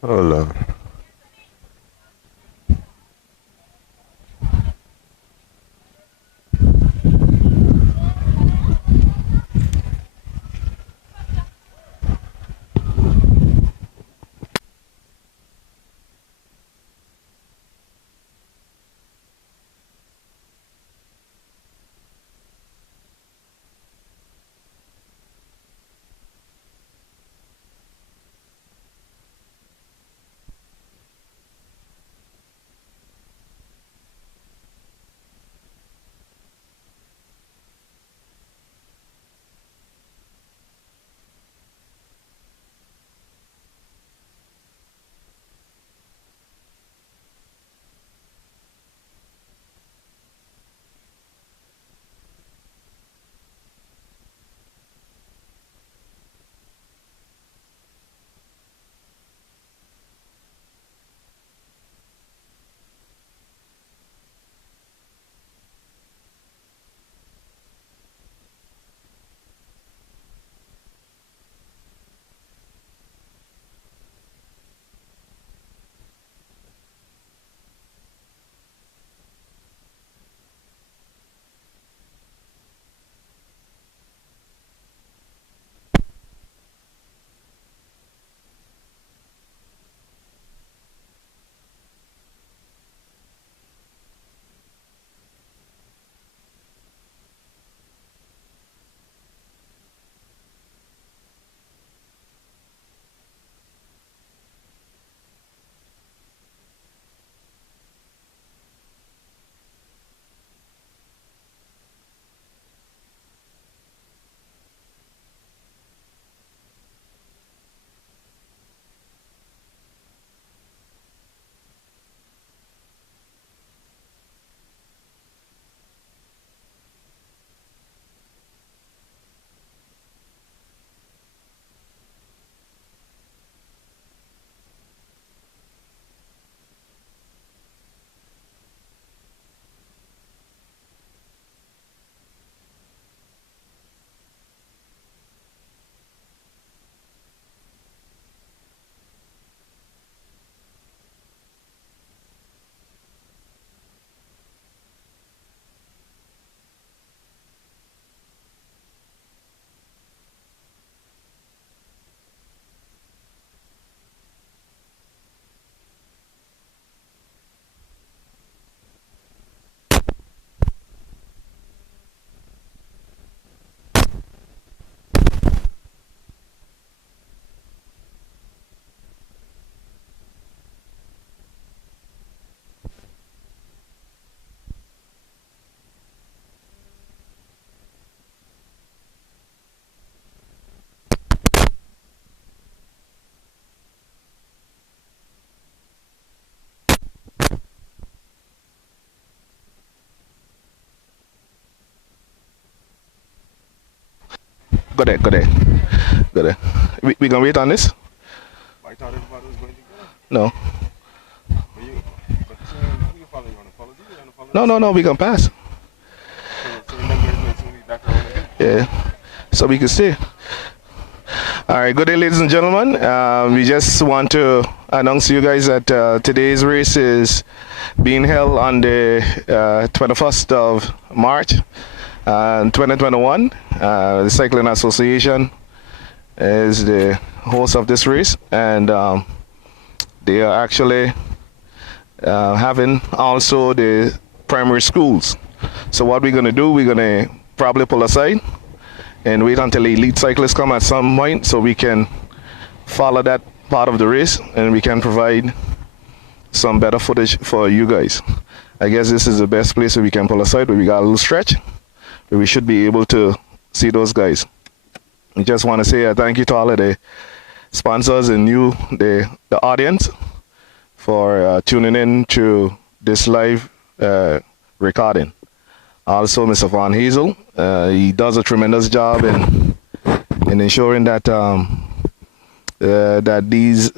Hold on. Go there, go there, go there. We gonna wait on this? I thought everybody was going to go. No, But who you follow? You want to follow these? You want to follow no, this? no, no. We gonna pass. So the numbers may soon be back around again. Yeah, so we can see. All right, good day, ladies and gentlemen. We just want to announce to you guys that today's race is being held on the 21st of March, 2021. The Cycling Association is the host of this race, and they are actually having also the primary schools. So what we're going to do, we're going to probably pull aside and wait until the elite cyclists come at some point so we can follow that part of the race and we can provide some better footage for you guys. I guess this is the best place where we can pull aside, where we got a little stretch, where we should be able to see those guys. I just want to say a thank you to all of the sponsors and the audience for tuning in to this live recording. Also, Mr. Van Hazel, he does a tremendous job in ensuring that that these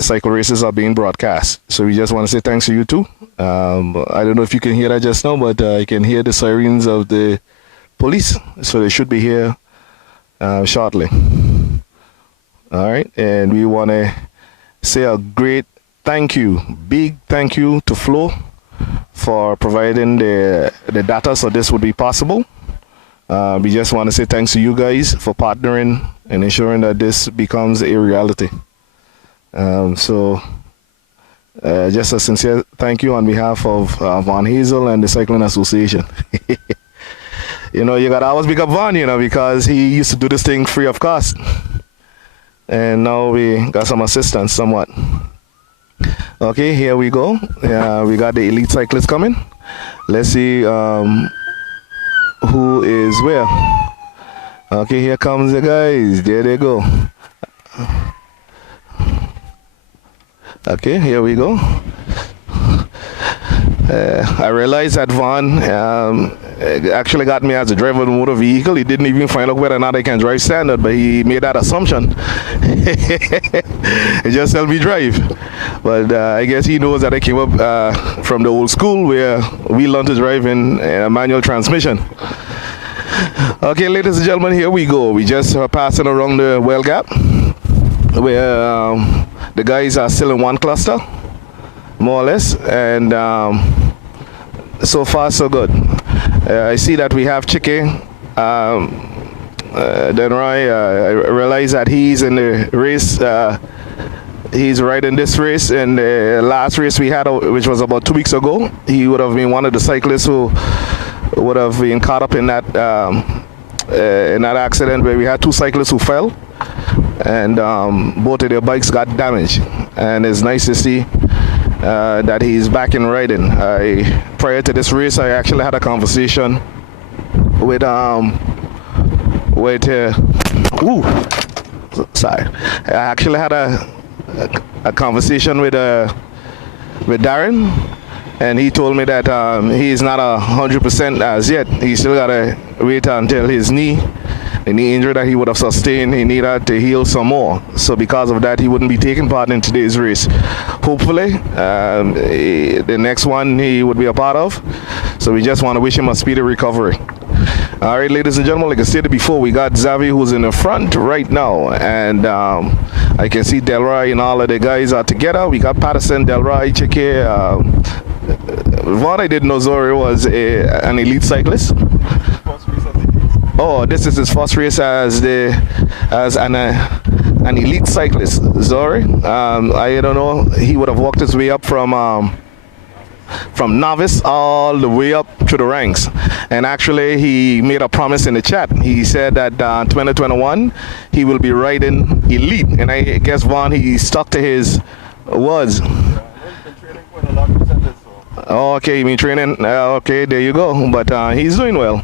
cycle races are being broadcast. So we just want to say thanks to you too. I don't know if you can hear that just now, but I can hear the sirens of the police, so they should be here shortly. All right, and we want to say a great thank you, big thank you to Flo for providing the data so this would be possible. We just want to say thanks to you guys for partnering and ensuring that this becomes a reality. Just a sincere thank you on behalf of Von Hazel and the Cycling Association. You know, you gotta always pick up Von, you know, because he used to do this thing free of cost. And now we got some assistance somewhat. Okay, here we go. We got the elite cyclists coming. Let's see who is where. Okay, here comes the guys. There they go. Okay, here we go. I realized that Vaughn actually got me as a driver of the motor vehicle. He didn't even find out whether or not I can drive standard, but he made that assumption. He just helped me drive. But I guess he knows that I came up from the old school where we learned to drive in a manual transmission. Okay, ladies and gentlemen, here we go. We just passing around the well gap where the guys are still in one cluster, more or less, and so far so good. I see that we have Chike. Then I realize that he's in the race. He's riding this race. In the last race we had, which was about 2 weeks ago, he would have been one of the cyclists who would have been caught up in that accident where we had 2 cyclists who fell, and both of their bikes got damaged. And it's nice to see that he's back in riding. Prior to this race, I actually had a conversation with sorry. I actually had a conversation with Darren, and he told me that he's not 100% as yet. He still gotta wait until his knee, the knee injury that he would have sustained, he needed to heal some more. So because of that, he wouldn't be taking part in today's race. Hopefully, the next one he would be a part of. So we just want to wish him a speedy recovery. All right, ladies and gentlemen, like I stated before, we got Xavi who's in the front right now, and I can see Delroy and all of the guys are together. We got Patterson, Delroy, Chike. What I didn't know Zori was an elite cyclist. Oh, this is his first race as an elite cyclist. Zori, I don't know. He would have walked his way up from novice all the way up to the ranks. And actually, he made a promise in the chat. He said that 2021 he will be riding elite. And I guess Vaughn, he stuck to his words. Oh, okay, you mean training? Okay, there you go. But he's doing well.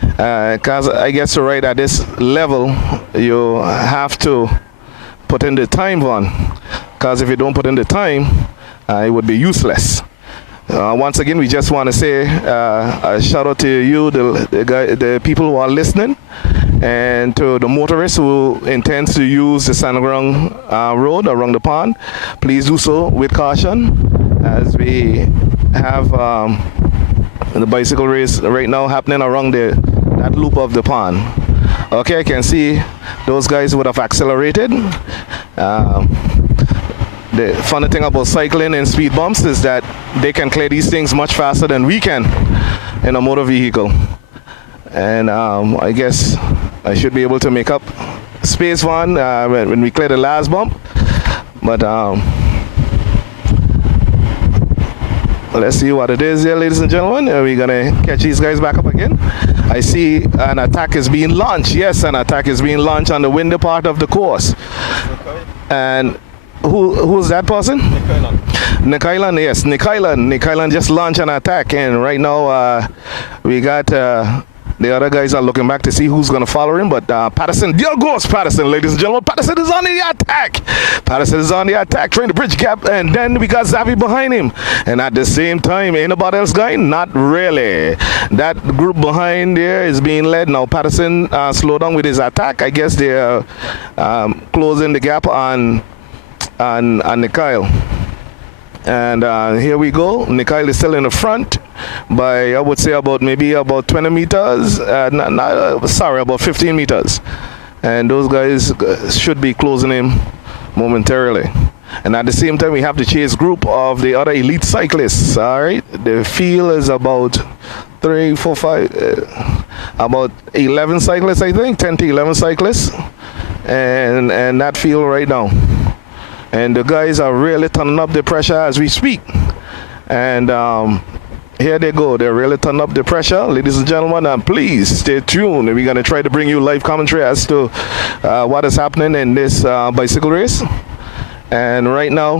Because I guess to ride at this level, you have to put in the time, Vaughn. Because if you don't put in the time, it would be useless. Once again, we just want to say a shout out to you, the people who are listening, and to the motorists who intend to use the Sandground road around the pond. Please do so with caution, as we have the bicycle race right now happening around that loop of the pond. Okay, I can see those guys would have accelerated. The funny thing about cycling and speed bumps is that they can clear these things much faster than we can in a motor vehicle. And I guess I should be able to make up space one when we clear the last bump. But let's see what it is here, ladies and gentlemen. We're going to catch these guys back up again. I see an attack is being launched. Yes, an attack is being launched on the windy part of the course. And who's that person? Nick Island, yes. Nick Island just launched an attack, and right now we got the other guys are looking back to see who's going to follow him. But Patterson, there goes Patterson, ladies and gentlemen. Patterson is on the attack. Patterson is on the attack, trying to bridge gap, and then we got Xavi behind him. And at the same time, anybody else going? Not really. That group behind there is being led. Now Patterson slowed down with his attack. I guess they're closing the gap on Nikhail. And here we go. Nikhail is still in the front by, I would say, about 20 meters. About 15 meters. And those guys should be closing him momentarily. And at the same time, we have the chase group of the other elite cyclists. All right, the field is about 3, 4, 5, about 11 cyclists, I think, 10 to 11 cyclists, and that field right now. And the guys are really turning up the pressure as we speak. And here they go. They're really turning up the pressure, ladies and gentlemen. And please stay tuned. We're gonna try to bring you live commentary as to what is happening in this bicycle race. And right now,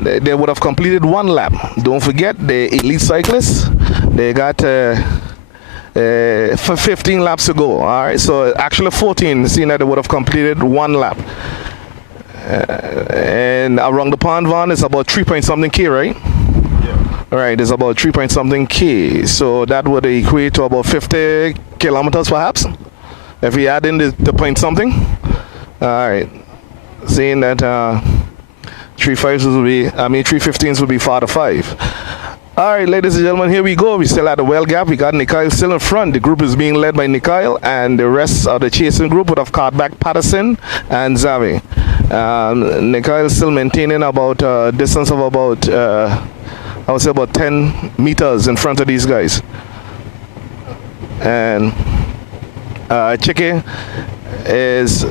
they would have completed one lap. Don't forget the elite cyclists. They got 15 laps to go. All right, so actually 14, seeing that they would have completed one lap. And around the pond, Vaughn, it's about 3 point something K, right? Yeah. All right, it's about 3 point something K. So that would equate to about 50 kilometers, perhaps, if we add in the point something. All right, seeing that 3.15s would be 4 to 5. All right, ladies and gentlemen, here we go. We still at the well gap. We got Nikhail still in front. The group is being led by Nikhail, and the rest of the chasing group would have caught back Patterson and Zavi. Nikhail still maintaining about a distance of about, I would say about 10 meters in front of these guys. And Chicky is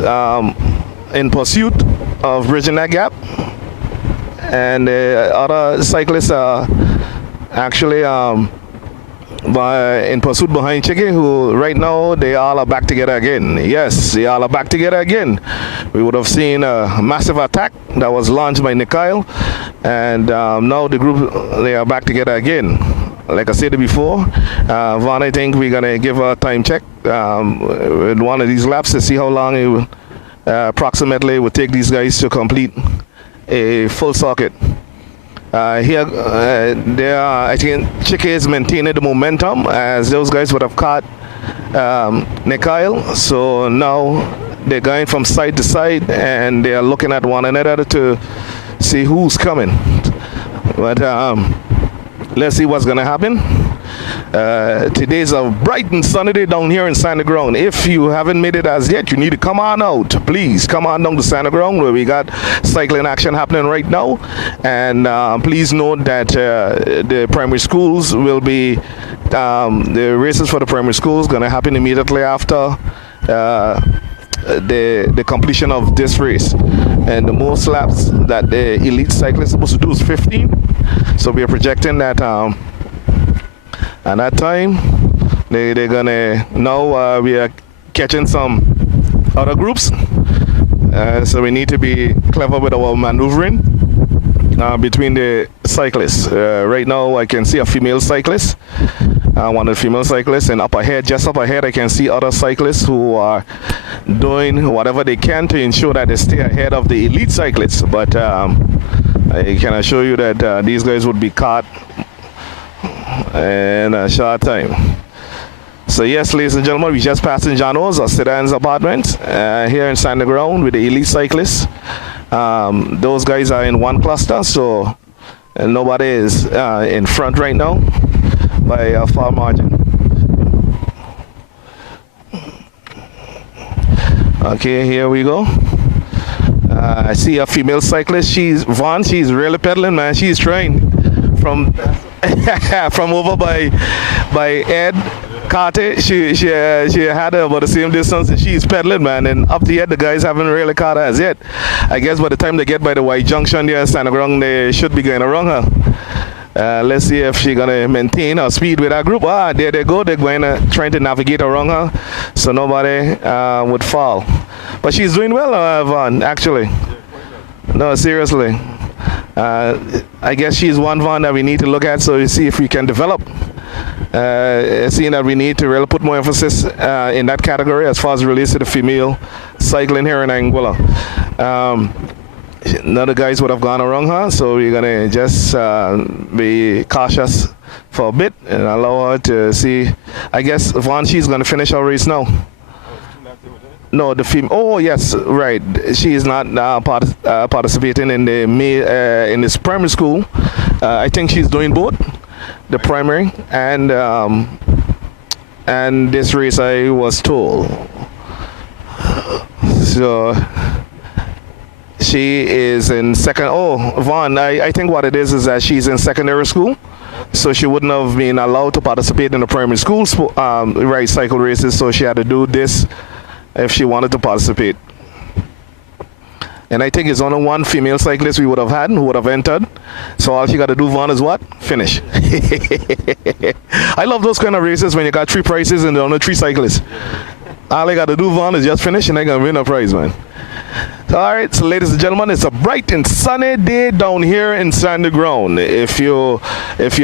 in pursuit of bridging that gap. And the other cyclists are actually in pursuit behind Chicky, who right now they all are back together again. Yes, they all are back together again. We would have seen a massive attack that was launched by Nikhail, and now the group, they are back together again. Like I said before, Vaughn, I think we're gonna give a time check with one of these laps to see how long it will, approximately would take these guys to complete a full circuit. Here, I think Chicky is maintaining the momentum, as those guys would have caught Nikhail. So now they're going from side to side, and they are looking at one another to see who's coming. But let's see what's going to happen. Today's a bright and sunny day down here in Sand Ground. If you haven't made it as yet, you need to come on out. Please come on down to Sand Ground, where we got cycling action happening right now. And please note that the primary schools will be, the races for the primary schools going to happen immediately after the completion of this race. And the most laps that the elite cyclists are supposed to do is 15. So we are projecting that at that time they're gonna, now we are catching some other groups, so we need to be clever with our maneuvering between the cyclists. Right now I can see a female cyclist, one of the female cyclists, and up ahead, just up ahead, I can see other cyclists who are doing whatever they can to ensure that they stay ahead of the elite cyclists. But I can assure you that these guys would be caught in a short time. So yes, ladies and gentlemen, we just passed in John O's or Sedan's apartment here in Sand Ground with the elite cyclists. Those guys are in one cluster, so nobody is in front right now by a far margin. Okay, here we go. I see a female cyclist. She's really pedaling, man. She's trying from from over by Ed Carter. She had her about the same distance, and she's pedaling, man. And up the end, the guys haven't really caught her as yet. I guess by the time they get by the Y junction there, Sand Ground, they should be going around her. Let's see if she's gonna maintain her speed with our group. There they go. They're going to trying to navigate around her, so nobody would fall. But she's doing well, Vaughn, actually. No, seriously. I guess she's one Vaughn that we need to look at, so you see if we can develop. Seeing that we need to really put more emphasis in that category as far as relates to the female cycling here in Anguilla. None of the guys would have gone around her, so we're gonna just be cautious for a bit and allow her to see. I guess Vaughn, she's gonna finish her race now. No, the female. Oh yes, right. She is not participating in the in this primary school. I think she's doing both, the primary and this race, I was told. So She is in second. Oh, Vaughn, I think what it is that she's in secondary school. So she wouldn't have been allowed to participate in the primary school right cycle races. So she had to do this if she wanted to participate. And I think it's only one female cyclist we would have had who would have entered. So all she got to do, Vaughn, is what? Finish. I love those kind of races when you got 3 prizes and there are only 3 cyclists. All I got to do, Vaughn, is just finish and I can win a prize, man. All right, so ladies and gentlemen, it's a bright and sunny day down here in Sandy Ground. If you're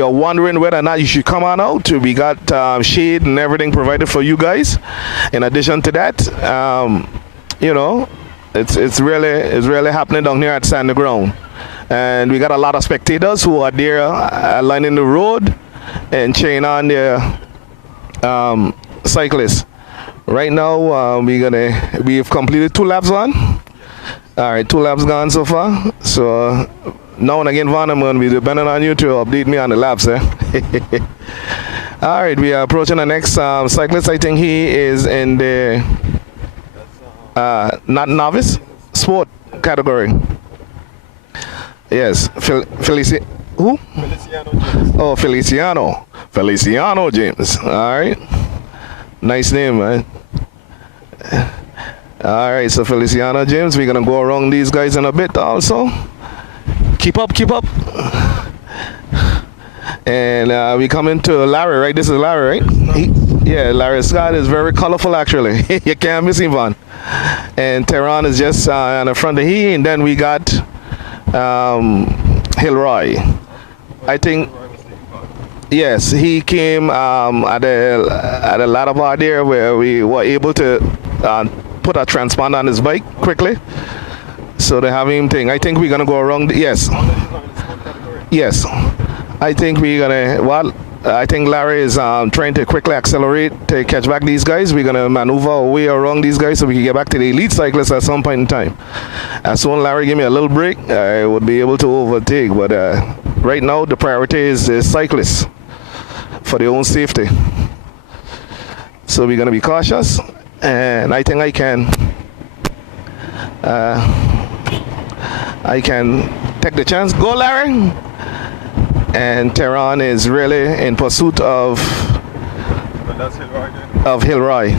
wondering whether or not you should come on out, we got shade and everything provided for you guys. In addition to that, you know, it's really happening down here at Sandy Ground, and we got a lot of spectators who are there lining the road and cheering on their cyclists. Right now, we've completed 2 laps on. All right, 2 laps gone so far. So now and again, Vaughn, I'm going to be depending on you to update me on the laps. All right, we are approaching the next cyclist. I think he is in the not novice, sport category. Yes, who? Feliciano James. Oh, Feliciano James. All right, nice name, man. All right, so Feliciano James, we're gonna go around these guys in a bit also. Keep up. And we come into Larry, right? This is Larry, right? Yeah, Larry Scott is very colorful, actually. You can't miss him, Vaughn. And Tehran is just on the front of he, and then we got Hilroy. I think, yes, he came at the latter part there where we were able to put a transponder on his bike quickly. So they have him thing. I think we're gonna go around. Yes. Yes. I think we're gonna. I think Larry is trying to quickly accelerate to catch back these guys. We're gonna maneuver our way around these guys so we can get back to the elite cyclists at some point in time. As soon as Larry give me a little break, I would be able to overtake. But right now, the priority is the cyclists for their own safety. So we're gonna be cautious, and I think I can take the chance. Go, Larry. And Tehran is really in pursuit of Hilroy.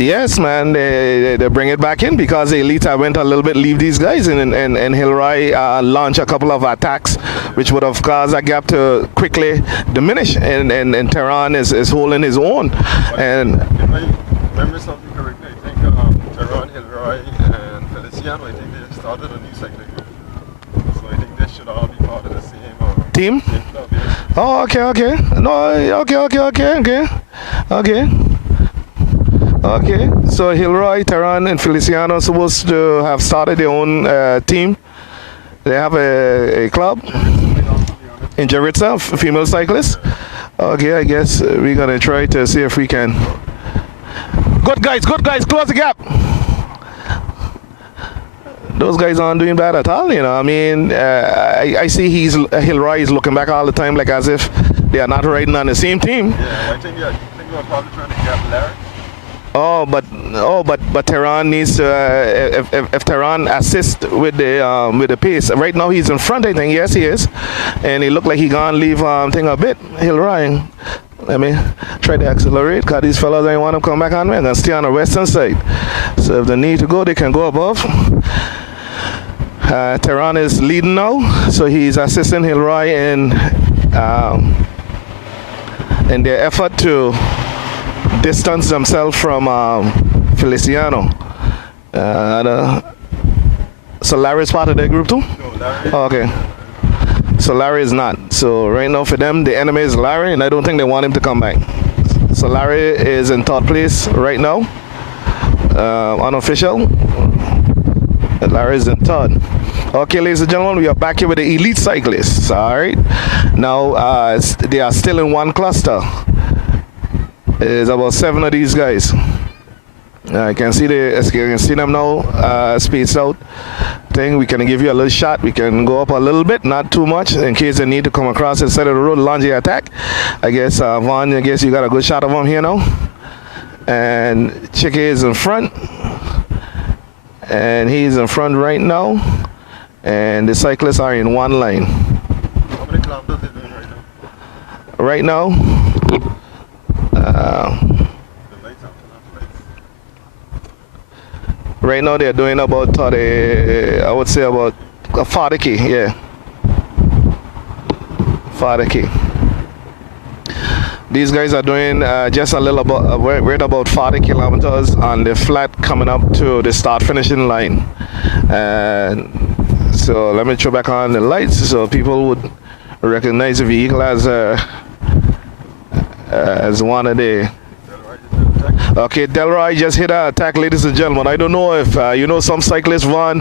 Yes, man, they bring it back in because the elites went a little bit leave these guys, and Hilroy launched a couple of attacks which would have caused that gap to quickly diminish, and Tehran is holding his own. And if I remember something correctly, I think Tehran, Hilroy and Feliciano, I think they started a new cycling group. So I think they should all be part of the same team? Club, yeah. Oh, okay. No, okay. So Hilroy, Tehran, and Feliciano are supposed to have started their own team. They have a club in Jaritza, female cyclists. Okay, I guess we're gonna try to see if we can. Good guys, close the gap. Those guys aren't doing bad at all, you know. I mean, I see Hilroy is looking back all the time, like as if they are not riding on the same team. Yeah, I think we're probably trying to gap Larry. But Tehran needs to. If Tehran assists with the pace, right now he's in front. I think yes he is, and he looked like he gonna leave thing a bit. Hilroy. Let me try to accelerate because these fellas ain't want to come back on me. I'm gonna stay on the western side. So if they need to go, they can go above. Tehran is leading now, so he's assisting Hilroy in their effort to distance themselves from Feliciano. So Larry is part of their group too? No, Larry. Oh, okay. So Larry is not. So right now for them, the enemy is Larry, and I don't think they want him to come back. So Larry is in third place right now, unofficial. Larry is in third. Okay, ladies and gentlemen, we are back here with the elite cyclists. All right. Now they are still in one cluster. There's about 7 of these guys. I can see them now, spaced out. We can give you a little shot. We can go up a little bit, not too much, in case they need to come across the side of the road, launch the attack. I guess Vaughn, I guess you got a good shot of him here now. And Chicky is in front. and he's in front right now, and the cyclists are in one line. How many kilometers are they doing right now? Right now, The lights are turn off lights. right now they're doing about 30, I would say about 40k, yeah, 40k. These guys are doing just a little about, right about 40 kilometers on the flat coming up to the start finishing line. And so let me throw back on the lights so people would recognize the vehicle as one of the. Okay, Delroy just hit an attack, ladies and gentlemen. I don't know if you know, some cyclists run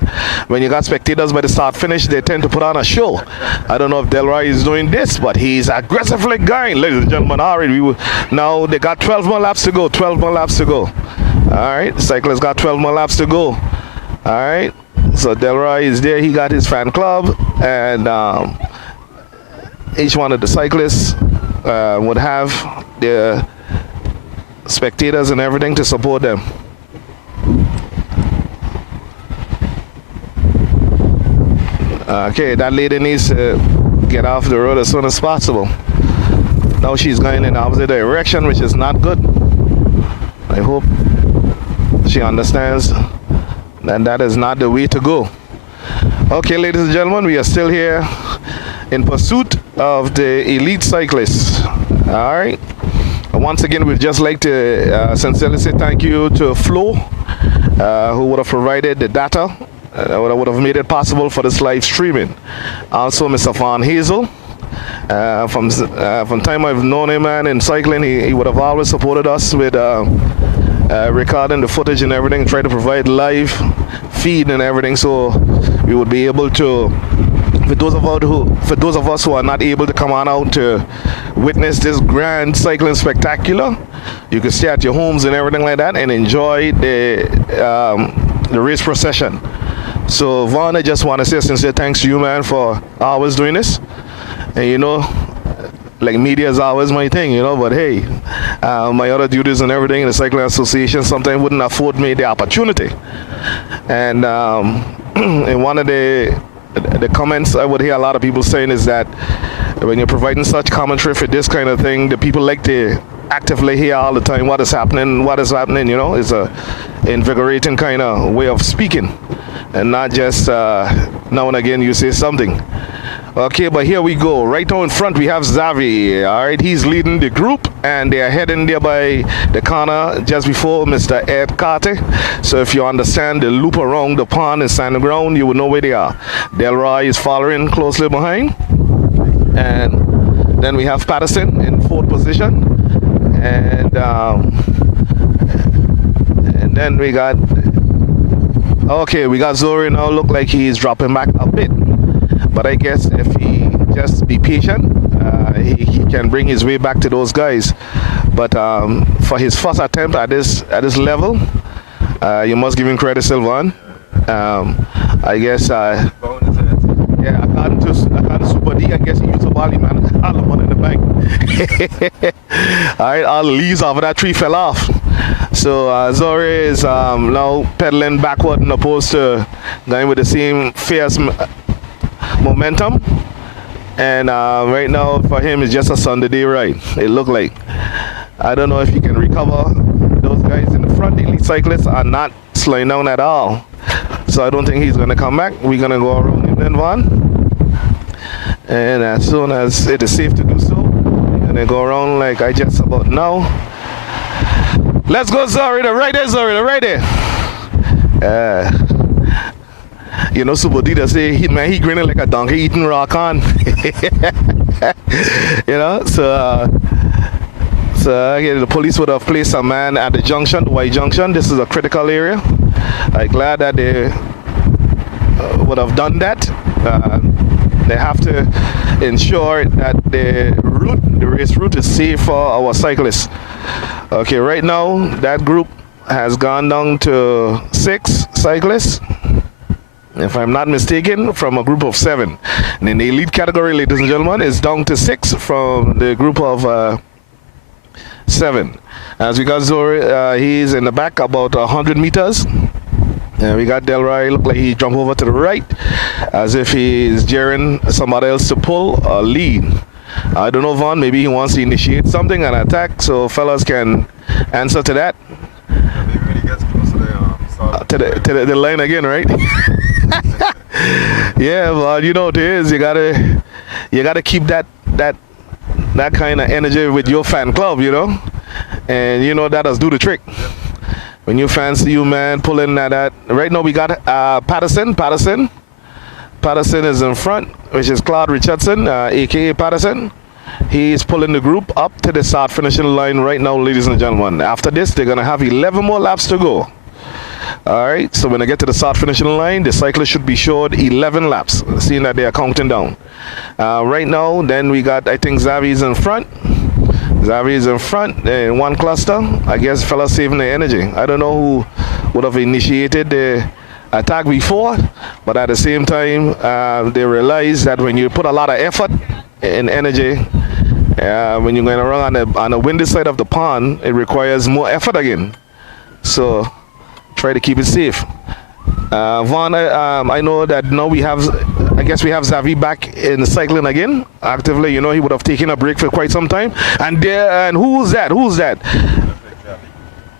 when you got spectators by the start finish, they tend to put on a show. I don't know if Delroy is doing this, but he's aggressively going, ladies and gentlemen. All right, now they got 12 more laps to go. 12 more laps to go. All right, cyclists got 12 more laps to go. All right, so Delroy is there. He got his fan club, and each one of the cyclists would have their spectators and everything to support them. Okay, that lady needs to get off the road as soon as possible. Now she's going in the opposite direction, which is not good. I hope she understands that that is not the way to go. Okay, ladies and gentlemen, we are still here in pursuit of the elite cyclists. All right. Once again, we'd just like to sincerely say thank you to Flo, who would have provided the data that would have made it possible for this live streaming. Also, Mr. Van Hazel. From time I've known him, man, in cycling, he would have always supported us with recording the footage and everything, try to provide live feed and everything, so we would be able to. For those of us who are not able to come on out to witness this grand cycling spectacular, you can stay at your homes and everything like that and enjoy the race procession. So Vaughn, I just want to say sincere thanks to you, man, for always doing this. And you know, like, media is always my thing, you know, but hey, my other duties and everything in the cycling association sometimes wouldn't afford me the opportunity. And in one of the comments I would hear a lot of people saying is that when you're providing such commentary for this kind of thing, the people like to actively hear all the time what is happening, you know. It's a invigorating kind of way of speaking, and not just now and again you say something. Okay, but here we go. Right now in front we have Xavi. All right, he's leading the group, and they are heading there by the corner just before Mr. Ed Carter. So if you understand the loop around the pond and sand ground, you will know where they are. Delroy is following closely behind, and then we have Patterson in fourth position, and then we got Zori now. Look like he's dropping back a bit. But I guess if he just be patient, he can bring his way back to those guys. But for his first attempt at this level, you must give him credit, Sylvan. I guess, yeah, according to Super D, I guess he used a volley, man. All the money in the bank. All right, all the leaves off of that tree fell off. So Zori is now pedaling backward, in opposed to going with the same fierce momentum. And right now for him it's just a Sunday day ride, it looked like. I don't know if he can recover. Those guys in the front, the elite cyclists, are not slowing down at all, so I don't think he's going to come back. We're going to go around him then, Vaughn, and as soon as it is safe to do so, we're going to go around like I just about now. Let's go, Zori, right there, Zori, right there. You know, Super Dita say, he grinning like a donkey eating rock on. You know, so the police would have placed a man at the junction, the Y junction. This is a critical area. I'm glad that they would have done that. They have to ensure that the race route is safe for our cyclists. Okay, right now that group has gone down to 6 cyclists, if I'm not mistaken, from a group of 7. And in the elite category, ladies and gentlemen, it's down to 6 from the group of 7. As we got Zori, he's in the back about 100 meters. And we got Delroy, look like he jumped over to the right as if he's daring somebody else to pull or lead. I don't know, Vaughn, maybe he wants to initiate something, an attack, so fellas can answer to that. Maybe when he gets close to the line again, right? Yeah, but you know what it is, you gotta keep that kind of energy with your fan club, you know, and you know that does do the trick. When you fancy you, man, pulling that. Right now we got Patterson is in front, which is Claude Richardson, ACA Patterson. He's pulling the group up to the start finishing line right now, ladies and gentlemen. After this, they're going to have 11 more laps to go. All right, so when they get to the start finishing line, the cyclist should be showed 11 laps, seeing that they are counting down. Right now, then we got, I think Xavier's in front. Xavier's in front in one cluster. I guess fellas saving their energy. I don't know who would have initiated the attack before, but at the same time, they realize that when you put a lot of effort and energy, when you're going to run on the windy side of the pond, it requires more effort again. So try to keep it safe. Vaughn, I know that now I guess we have Xavier back in cycling again actively. You know, he would have taken a break for quite some time. And who's that?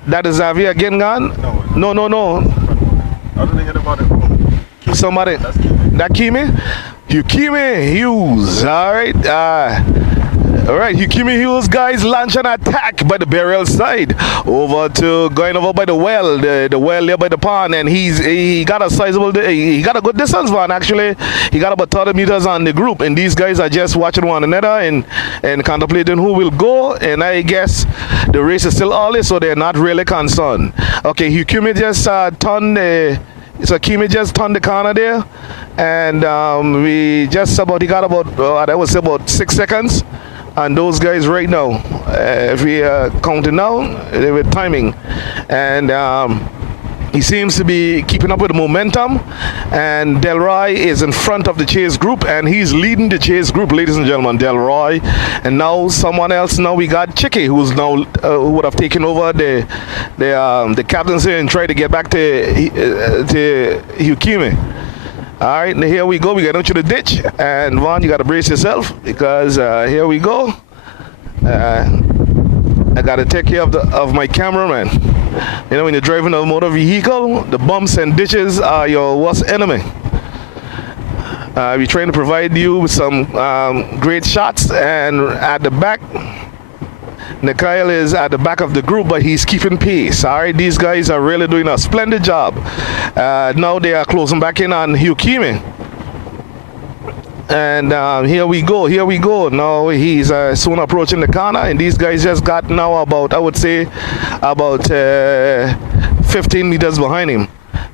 That is Xavier again gone? No. I don't think about it. Somebody. That Kimi? Kimi Hughes. All right. All right, Hukimi Hughes, guys, launch an attack by the burial side going over by the well there by the pond, and he got a sizable, he got a good distance, Vaughn. Actually, he got about 30 meters on the group, and these guys are just watching one another and contemplating who will go. And I guess the race is still early, so they're not really concerned. Okay, Hukimi just turned the corner there, and he got about I would say about 6 seconds. And those guys right now, if we are counting down, they were timing. And he seems to be keeping up with the momentum. And Delroy is in front of the chase group, and he's leading the chase group, ladies and gentlemen, Delroy. And now someone else, now we got Chicky, who's now, who would have taken over the captaincy and tried to get back to Hukimi. All right, here we go. We got into the ditch, and Vaughn, you got to brace yourself because here we go. I got to take care of my cameraman. You know, when you're driving a motor vehicle, the bumps and ditches are your worst enemy. We're trying to provide you with some great shots, and at the back, Nikhail is at the back of the group, but he's keeping pace. All right, these guys are really doing a splendid job. Now they are closing back in on Hukimi. And here we go. Now he's soon approaching the corner, and these guys just got now about, I would say, about 15 meters behind him.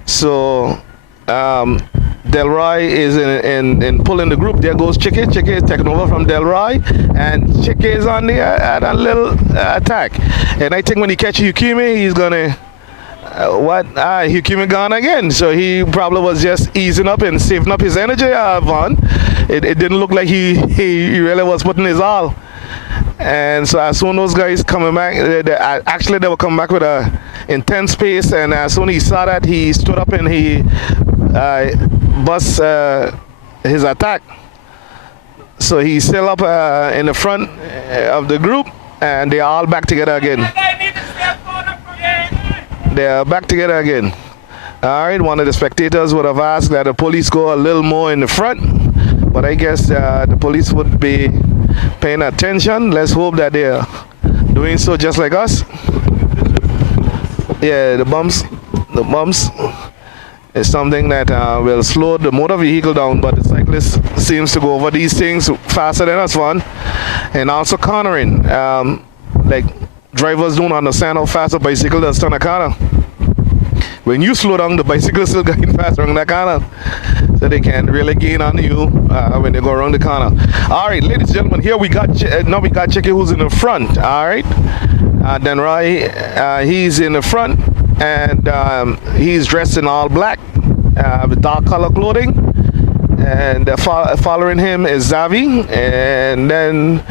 So Delroy is in pulling the group. There goes Chicky. Chicky is taking over from Delroy, and Chicky is on the at a little attack. And I think when he catches Hukimi, he's gonna Hukimi gone again. So he probably was just easing up and saving up his energy, Vaughn. It didn't look like he really was putting his all. And so as soon as those guys coming back, they were coming back with a intense pace. And as soon as he saw that, he stood up and he bust his attack. So he's still up in the front of the group, and they are all back together again. They are back together again. All right, one of the spectators would have asked that the police go a little more in the front, but I guess the police would be paying attention. Let's hope that they are doing so just like us. Yeah, the bumps is something that will slow the motor vehicle down, but the cyclist seems to go over these things faster than us, Vaughn. And also cornering, like drivers don't understand how fast a bicycle does turn a corner. When you slow down, the bicycle is still going faster on that corner, so they can really gain on you when they go around the corner. All right, ladies and gentlemen, here we got now we got Chicky who's in the front. All right, then Roy, he's in the front, and he's dressed in all black with dark color clothing. And following him is Zavi, and then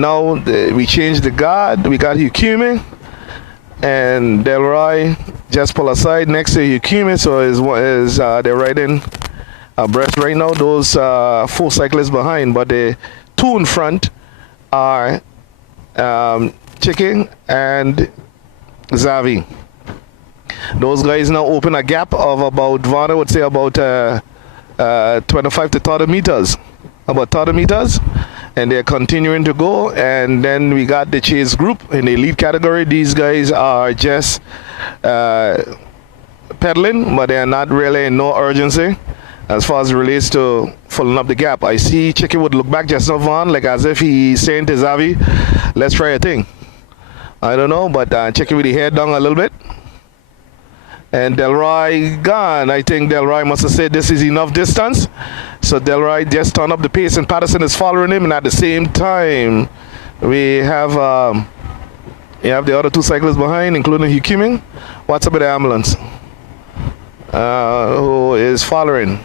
now we changed the guard. We got Hukimi and Delroy just pull aside next to Yukimi, so they're riding abreast right now. Those 4 cyclists behind, but the 2 in front are Chicken and Zavi. Those guys now open a gap of about, Vaughn, I would say about 25 to 30 meters. About 30 meters. And they're continuing to go. And then we got the chase group in the elite category. These guys are just pedaling, but they're not really in no urgency as far as it relates to filling up the gap. I see Chicky would look back just now, Vaughn, like as if he's saying to Zavi, let's try a thing. I don't know, but Chicky with the head down a little bit. And Delroy gone. I think Delroy must have said this is enough distance. So Delroy just turned up the pace and Patterson is following him. And at the same time, we have the other 2 cyclists behind, including Hukiming. What's up with the ambulance? Who is following?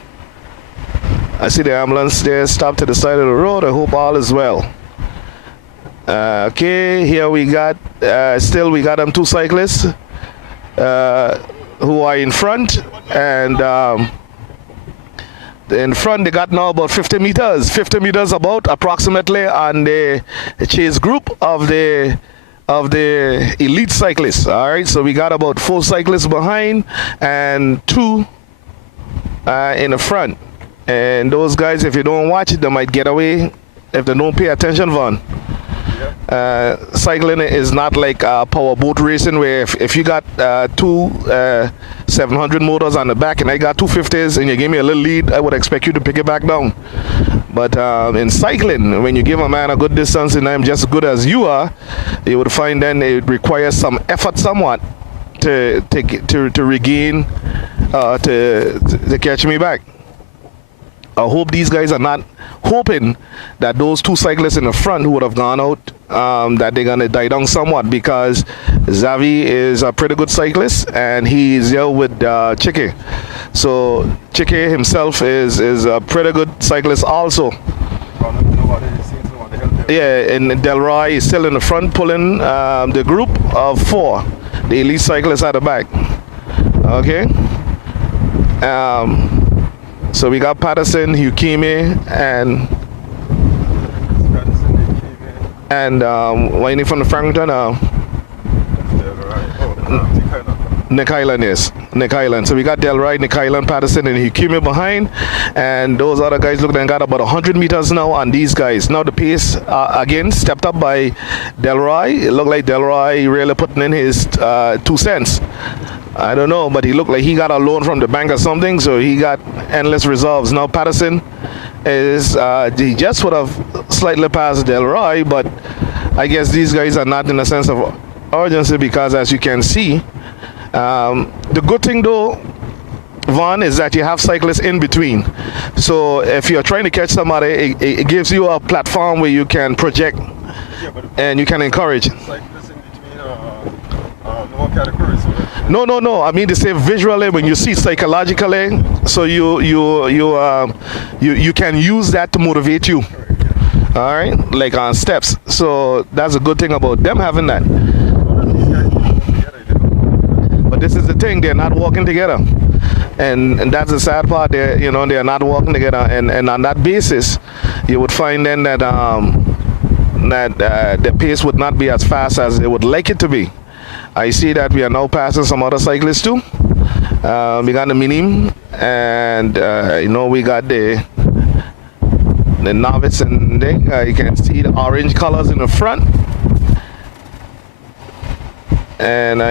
I see the ambulance there stopped to the side of the road. I hope all is well. Okay, here we got, still we got them 2 cyclists. Who are in front, and in front they got now about 50 meters about approximately on the chase group of the elite cyclists. All right, so we got about 4 cyclists behind and 2 in the front, and those guys, if you don't watch it, they might get away if they don't pay attention, Vaughn. Cycling is not like power boat racing, where if you got 2 700 motors on the back and I got 250s and you give me a little lead, I would expect you to pick it back down. But in cycling, when you give a man a good distance and I'm just as good as you are, you would find then it requires some effort somewhat to regain, to catch me back. I hope these guys are not hoping that those 2 cyclists in the front who would have gone out, that they're going to die down somewhat, because Zavi is a pretty good cyclist and he's here with Chicky. So Chicky himself is a pretty good cyclist also. Yeah, and Delroy is still in the front pulling the group of 4. The elite cyclists at the back. Okay. So we got Patterson, Hukimi, and waiting from the Frankton. Nick Island, yes. Nick Island. So we got Delroy, Nick Island, Patterson, and Hukimi behind. And those other guys look, they got about 100 meters now on these guys. Now the pace, again, stepped up by Delroy. It looked like Delroy really putting in his 2 cents. I don't know, but he looked like he got a loan from the bank or something, so he got endless resolves. Now Patterson is, he just would have slightly passed Delroy, but I guess these guys are not in a sense of urgency, because as you can see, the good thing though, Vaughn, is that you have cyclists in between. So if you're trying to catch somebody, it gives you a platform where you can project, and you can encourage. Cyclists in between lower categories. No. I mean to say visually, when you see psychologically, so you can use that to motivate you. All right, like on steps. So that's a good thing about them having that. But this is the thing, they're not walking together, and that's the sad part. They're not walking together, and on that basis, you would find then that the pace would not be as fast as they would like it to be. I see that we are now passing some other cyclists too. We got the Minim, and we got the novice, and you can see the orange colors in the front. And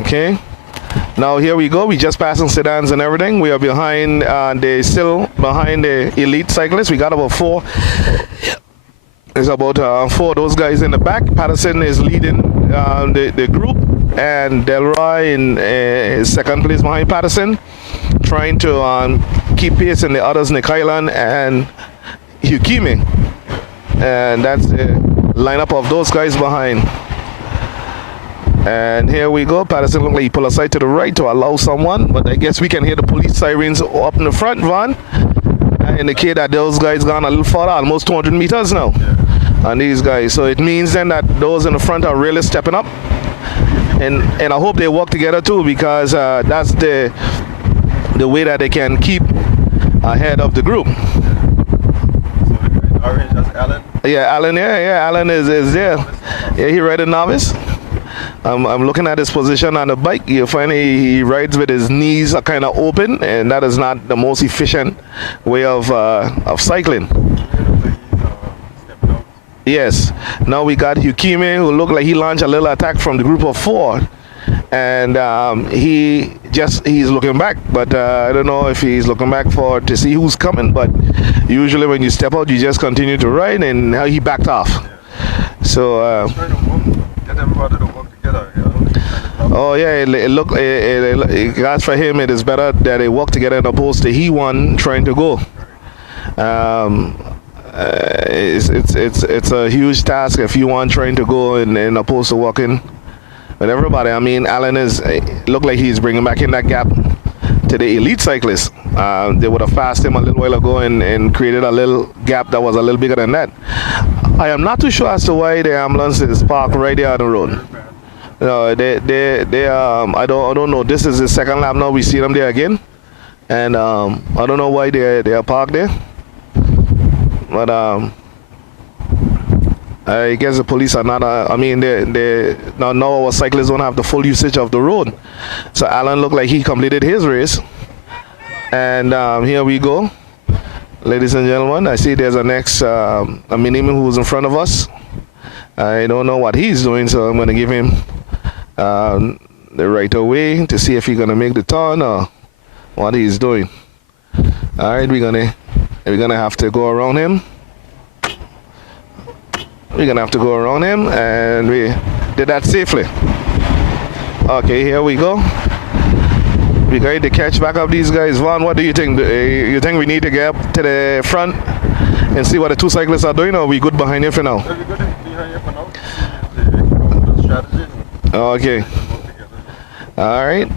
okay, now here we go. We just passing sedans and everything. We are behind. Still behind the elite cyclists. We got about 4. There's about 4 of those guys in the back. Patterson is leading the group, and Delroy in second place behind Patterson, trying to keep pace in the others, Nick Island and Hukimi. And that's the lineup of those guys behind. And here we go. Patterson look like he pull aside to the right to allow someone, but I guess we can hear the police sirens up in the front, Vaughn. Indicate that those guys gone a little further, almost 200 meters now. And these guys, so it means then that those in the front are really stepping up. and I hope they work together too, because that's the way that they can keep ahead of the group. So orange, that's Alan. Yeah, Alan. Yeah, Alan is there. Yeah, he ride a novice. I'm looking at his position on the bike. You find he rides with his knees kind of open, and that is not the most efficient way of cycling. Yes. Now we got Yukime, who looked like he launched a little attack from the group of 4, and he's looking back. But I don't know if he's looking back to see who's coming. But usually when you step out, you just continue to ride, and now he backed off. So. Get everybody to work together. Oh yeah, as for him, it is better that they work together as opposed to he one trying to go. It's a huge task if you want trying to go and opposed to walking with everybody. I mean, Alan look like he's bringing back in that gap to the elite cyclists. They would have passed him a little while ago and created a little gap that was a little bigger than that. I am not too sure as to why the ambulance is parked right there on the road. No, I don't know. This is the second lap now. We see them there again, and I don't know why they are parked there. But I guess the police are not. I mean, now our cyclists don't have the full usage of the road. So Alan looked like he completed his race, and here we go, ladies and gentlemen. I see there's a next a Miniman who's in front of us. I don't know what he's doing, so I'm going to give him the right of way to see if he's going to make the turn or what he's doing. All right, we're gonna have to go around him. And we did that safely. Okay, here we go. We got to catch back up these guys. Vaughn, what do you think? You think we need to get up to the front and see what the two cyclists are doing, or are we good behind you for now? We're good behind you for now. The strategy. Okay. All right.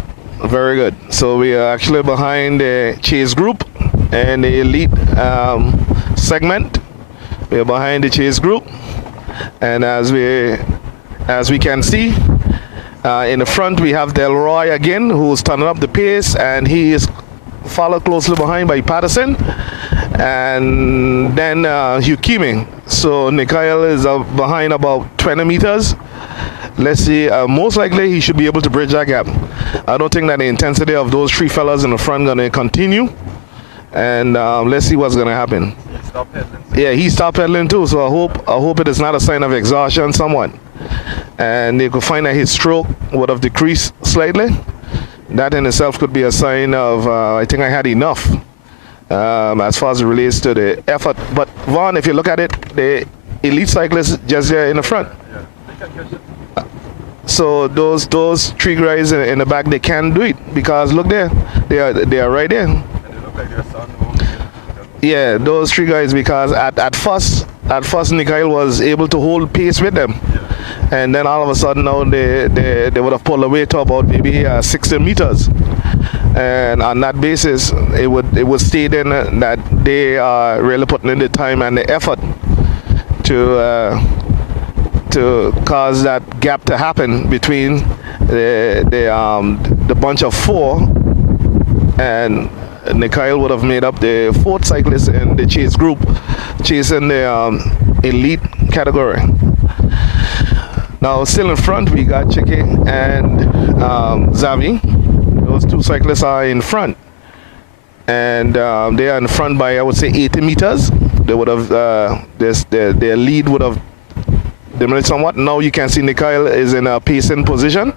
Very good. So we are actually behind the Chase group and the elite segment. We are behind the Chase group, and as we can see in the front, we have Delroy again, who's turning up the pace, and he is followed closely behind by Patterson, and then Yukime. So Mikhail is behind about 20 meters. Let's see, most likely he should be able to bridge that gap. I don't think that the intensity of those three fellas in the front going to continue, and let's see what's going to happen. Yeah, he stopped pedaling too, so I hope it is not a sign of exhaustion somewhat, and they could find that his stroke would have decreased slightly. That in itself could be a sign of I think I had enough as far as it relates to the effort. But Vaughn, if you look at it, the elite cyclists just there in the front. Yeah, they can catch it. So those three guys in the back, they can do it, because look there, they are right there. And they look like they're starting to walk. Yeah, those three guys, because at first Mikhail was able to hold pace with them, and then all of a sudden now they would have pulled away to about maybe 60 meters, and on that basis it would state then that they are really putting in the time and the effort to cause that gap to happen between the bunch of 4, and Mikhail would have made up the 4th cyclist in the Chase group, chasing the elite category. Now still in front we got Chike and Zavi. Those two cyclists are in front, and they are in front by, I would say, 80 meters. They would have their lead would have diminished somewhat. Now you can see Mikhail is in a pacing position.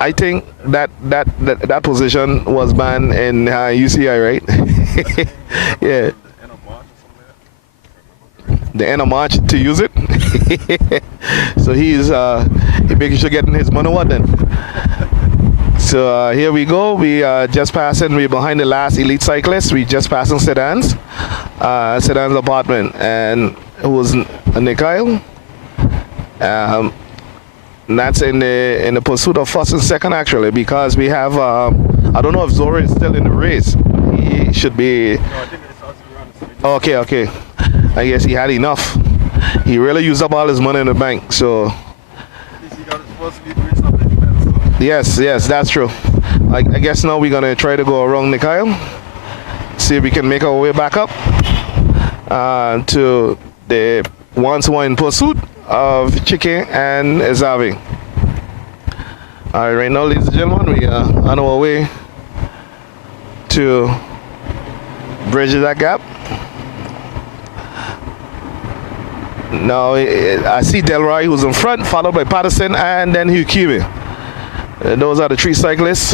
I think that position was banned in UCI, right? Yeah. The end of March to use it. So he's making sure getting his money what then. So here we go. We just passing. We're behind the last elite cyclist. We just passing Sedan's apartment, and it was Mikhail. That's in the pursuit of first and second, actually, because we have I don't know if Zora is still in the race. He should be. No, I think it's us around the same. Okay. I guess he had enough. He really used up all his money in the bank, so. He got his first lead race of the Yes, that's true. I guess now we're gonna try to go around Nikyle, see if we can make our way back up to the ones who are in pursuit of Chicken and Zavi. All right, right now, ladies and gentlemen, we are on our way to bridge that gap. Now I see Delroy, who's in front, followed by Patterson and then Hugh Kiwi. Those are the three cyclists.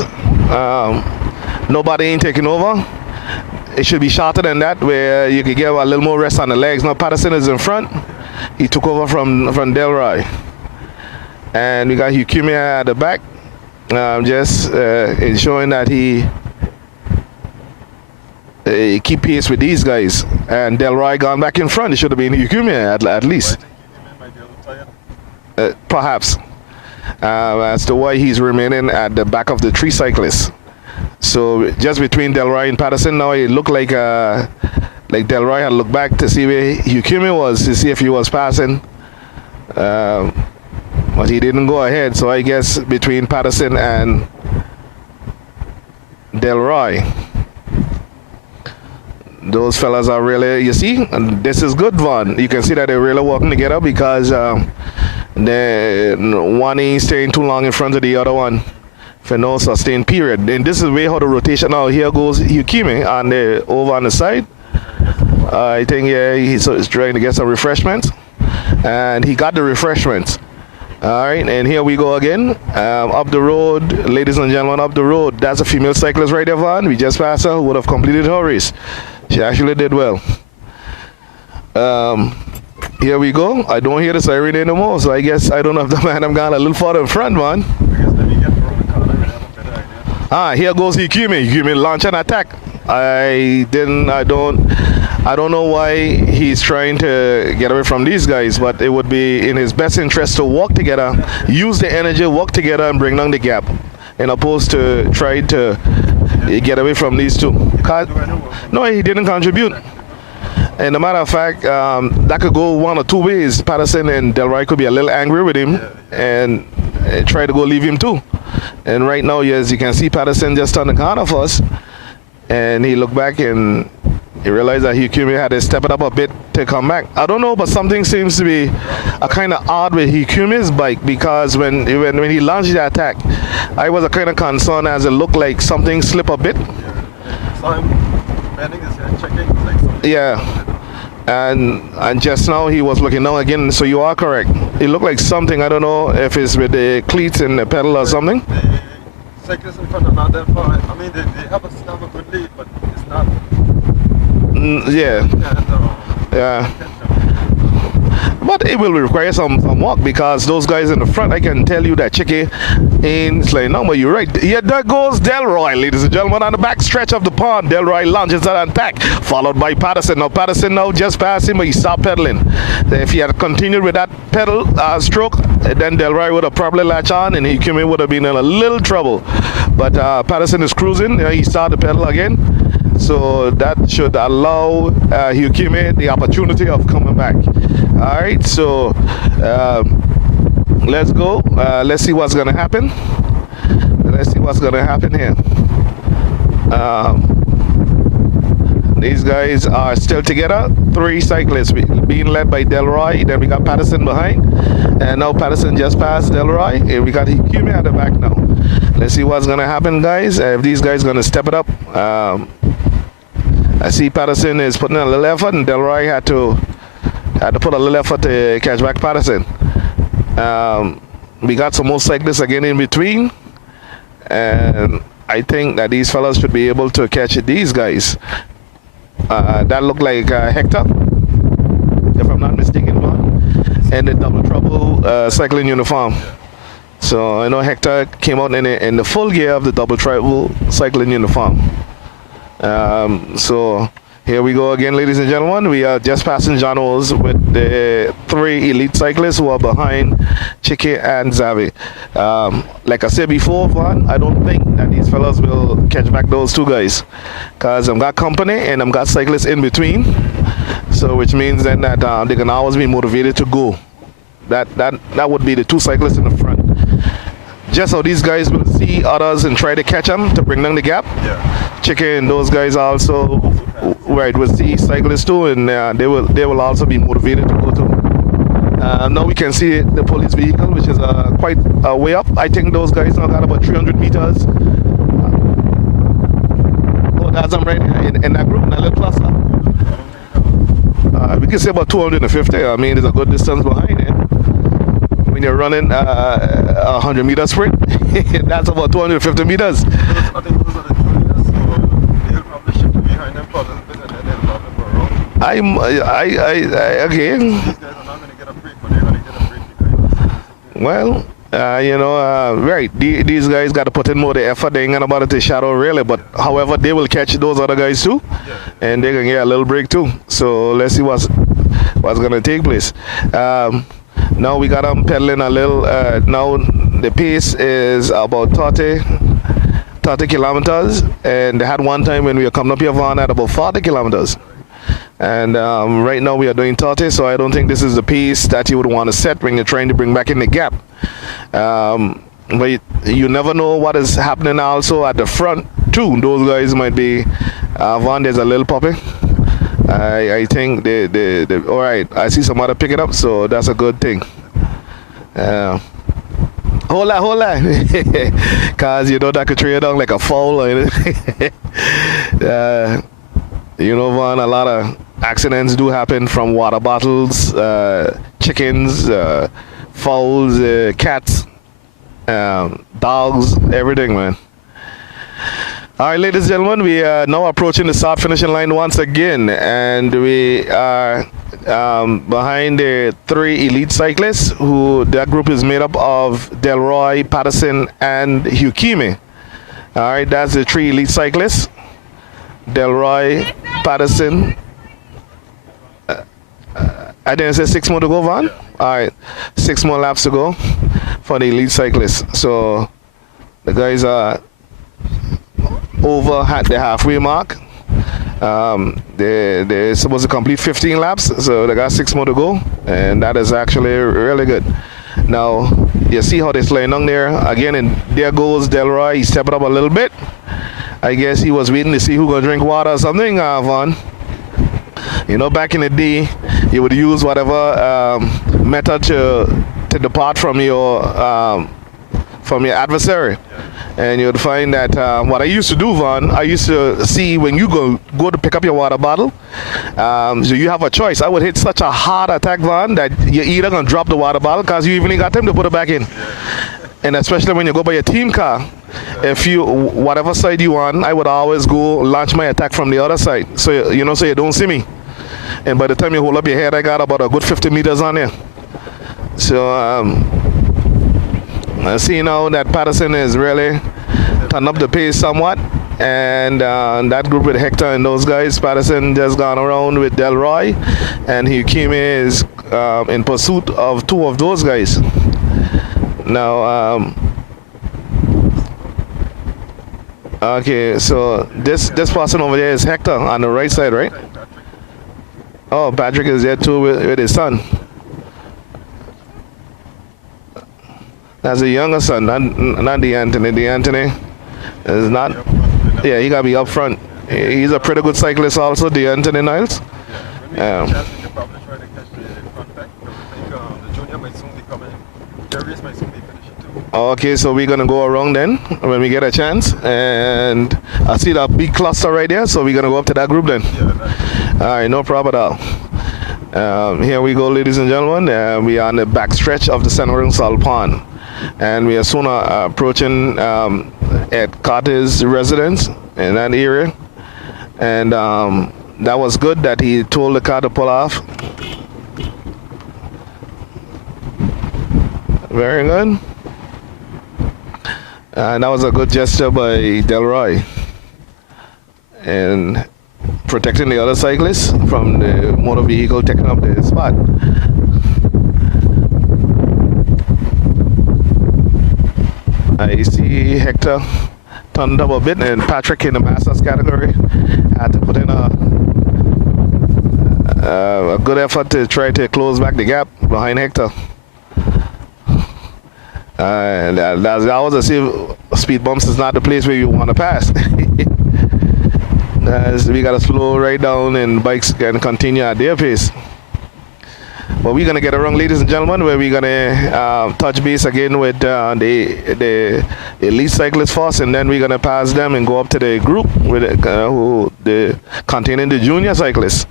Nobody ain't taking over. It should be shorter than that, where you could give a little more rest on the legs. Now Patterson is in front. He took over from Delroy. And we got Hugh Kiwi at the back. Just ensuring that he keep pace with these guys. And Delroy gone back in front. It should have been Hukumi at least. Perhaps. As to why he's remaining at the back of the three cyclists. So just between Delroy and Patterson now, it looked like Delroy had looked back to see where Hukumi was, to see if he was passing. But he didn't go ahead. So I guess between Patterson and Delroy, those fellas are really, you see, and this is good, Vaughn. You can see that they're really working together, because the one ain't staying too long in front of the other one for no sustained period. And this is way how the rotation. Now here goes Yukimi over on the side. I think he's trying to get some refreshments, and he got the refreshments. All right, and here we go again, up the road, ladies and gentlemen, up the road. That's a female cyclist right there, Vaughn. We just passed her, who would have completed her race. She actually did well. Here we go. I don't hear the siren anymore, so I guess I don't know if the man I'm gone a little further in front, man. Here goes Hikimi. Hikimi launch an attack. I don't know why he's trying to get away from these guys, but it would be in his best interest to work together, use the energy, work together, and bring down the gap, in opposed to try to get away from these two. No, he didn't contribute. And a matter of fact, that could go one or two ways. Patterson and Delroy could be a little angry with him and try to go leave him too. And right now, as you can see, Patterson just turned the corner for us, and he looked back and he realized that Hikumi had to step it up a bit to come back. I don't know, but something seems to be a kind of odd with Hikumi's bike, because when he launched the attack, I was a kind of concerned, as it looked like something slipped a bit. Yeah, and just now he was looking down again. So you are correct. It looked like something. I don't know if it's with the cleats and the pedal or something. The cyclists in front are not that far. I mean, they have a good lead, but it's not. Yeah. But it will require some work, because those guys in the front, I can tell you that Chicky ain't saying, no, but you're right. Yeah, there goes Delroy, ladies and gentlemen, on the back stretch of the pond. Delroy launches an attack, followed by Patterson. Now Patterson just passed him, but he stopped pedaling. If he had continued with that pedal stroke, then Delroy would have probably latched on, and Hikumi would have been in a little trouble. But Patterson is cruising. He started the pedal again. So that should allow Hukimi the opportunity of coming back. All right, so let's go. Let's see what's going to happen. Let's see what's going to happen here. These guys are still together. Three cyclists being led by Delroy. Then we got Patterson behind. And now Patterson just passed Delroy. And we got Hukimi at the back now. Let's see what's going to happen, guys. If these guys going to step it up. I see Patterson is putting in a little effort, and Delroy had to put a little effort to catch back Patterson. We got some more cyclists again in between, and I think that these fellas should be able to catch these guys. That looked like Hector, if I'm not mistaken, and the Double Trouble cycling uniform. So I know Hector came out in the full gear of the Double Trouble cycling uniform. So here we go again, ladies and gentlemen. We are just passing John O's with the three elite cyclists who are behind Chicky and Zavi. Like I said before, Vaughn, I don't think that these fellas will catch back those two guys, because I've got company and I've got cyclists in between. So which means then that they can always be motivated to go. That would be the two cyclists in the front. just how these guys will see others and try to catch them to bring down the gap. Yeah. Chicken, those guys also, right, will see cyclists too, and they will also be motivated to go too. Now we can see the police vehicle, which is quite a way up. I think those guys now got about 300 meters. Oh, that's them right here in that group, in that little cluster. We can say about 250. I mean, it's a good distance behind it. When you're running a 100-meter sprint, that's about 250 meters. I think those are the juniors, so they'll probably shift behind them for a little bit and then they'll drop them for a run. Okay. These guys are not going to get a break, but they're going to get a break behind us. Well, right. These guys got to put in more the effort. They ain't gonna about it to shadow really, but however, they will catch those other guys too, and they can get a little break too. So let's see what's gonna take place. Now we got them pedaling a little. Now the pace is about 30 kilometers, and they had one time when we were coming up here on at about 40 kilometers. And right now we are doing 30, so I don't think this is the pace that you would want to set when you're trying to bring back in the gap. But you never know what is happening also at the front too. Those guys might be, Vaughn, there's a little puppy. I think they all right, I see somebody pick it up, so that's a good thing. Hold on. Cause you know that could trade down like a foul. You know, Vaughn, a lot of accidents do happen from water bottles, chickens, fowls, cats, dogs, everything, man. All right, ladies and gentlemen, we are now approaching the start finishing line once again, and we are behind the 3 elite cyclists. That group is made up of Delroy, Patterson, and Hukimi. All right, that's the 3 elite cyclists. Delroy, Patterson. I didn't say 6 more to go, Vaughn? All right, 6 more laps to go for the elite cyclists. So the guys are over at the halfway mark. They're supposed to complete 15 laps, so they got 6 more to go, and that is actually really good. Now, you see how they're sliding down there. Again, and there goes Delroy. He stepped up a little bit. I guess he was waiting to see who gonna drink water or something, Vaughn. You know, back in the day, you would use whatever method to depart from your adversary. And you would find that what I used to do, Vaughn, I used to see when you go to pick up your water bottle, so you have a choice. I would hit such a hard attack, Vaughn, that you're either going to drop the water bottle because you even ain't got time to put it back in. And especially when you go by your team car, if you, whatever side you on, I would always go launch my attack from the other side. So, so you don't see me. And by the time you hold up your head, I got about a good 50 meters on there. So, I see now that Patterson is really turned up the pace somewhat, and that group with Hector and those guys, Patterson just gone around with Delroy, and Hukimi is in pursuit of 2 of those guys. Now, okay, so this person over there is Hector on the right side, right? Oh, Patrick is there too with his son. That's a younger son, not the Anthony. The Anthony is not. Yeah, he gotta be up front. He's a pretty good cyclist, also. The Anthony Niles. Yeah. We could probably try to catch the front pack. I think the junior might soon be coming. Darius might soon be finishing too. Okay, so we're gonna go around then when we get a chance, and I see that big cluster right there. So we're gonna go up to that group then. Yeah. All right, no problem at all. Here we go, ladies and gentlemen. We are on the back stretch of the San Lorenzo Pond. And we are soon approaching at Carter's residence in that area, and that was good that he told the car to pull off. Very good, and that was a good gesture by Delroy and protecting the other cyclists from the motor vehicle taking up the spot. I see Hector turned up a bit, and Patrick in the Masters category had to put in a good effort to try to close back the gap behind Hector. That was a safe speed bumps is not the place where you want to pass. We gotta slow right down and bikes can continue at their pace. But we're gonna get around, ladies and gentlemen, where we're gonna touch base again with the elite cyclists first, and then we're gonna pass them and go up to the group with containing the junior cyclists.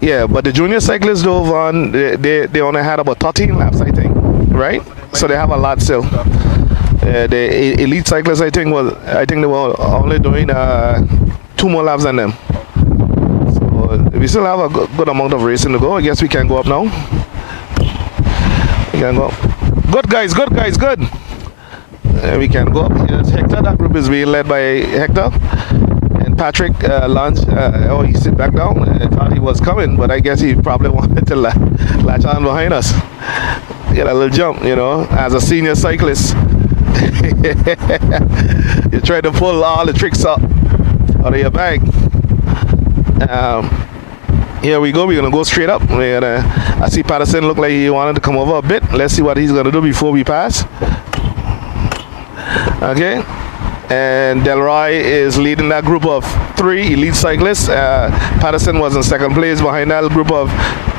Yeah, but the junior cyclists though, Vaughn, they only had about 13 laps, I think, right? So they have a lot still. The elite cyclists, I think they were only doing 2 more laps than them. So we still have a good amount of racing to go. I guess we can go up now. We can go. Good guys, good. We can go up. Here's Hector. That group is being led by Hector. And Patrick Lunch, he sit back down. I thought he was coming, but I guess he probably wanted to latch on behind us. Get a little jump, as a senior cyclist. You try to pull all the tricks out of your bag. Here we go. We're gonna go straight up. I see Patterson look like he wanted to come over a bit. Let's see what he's gonna do before we pass. Okay. And Delroy is leading that group of 3 elite cyclists. Patterson was in second place behind that group of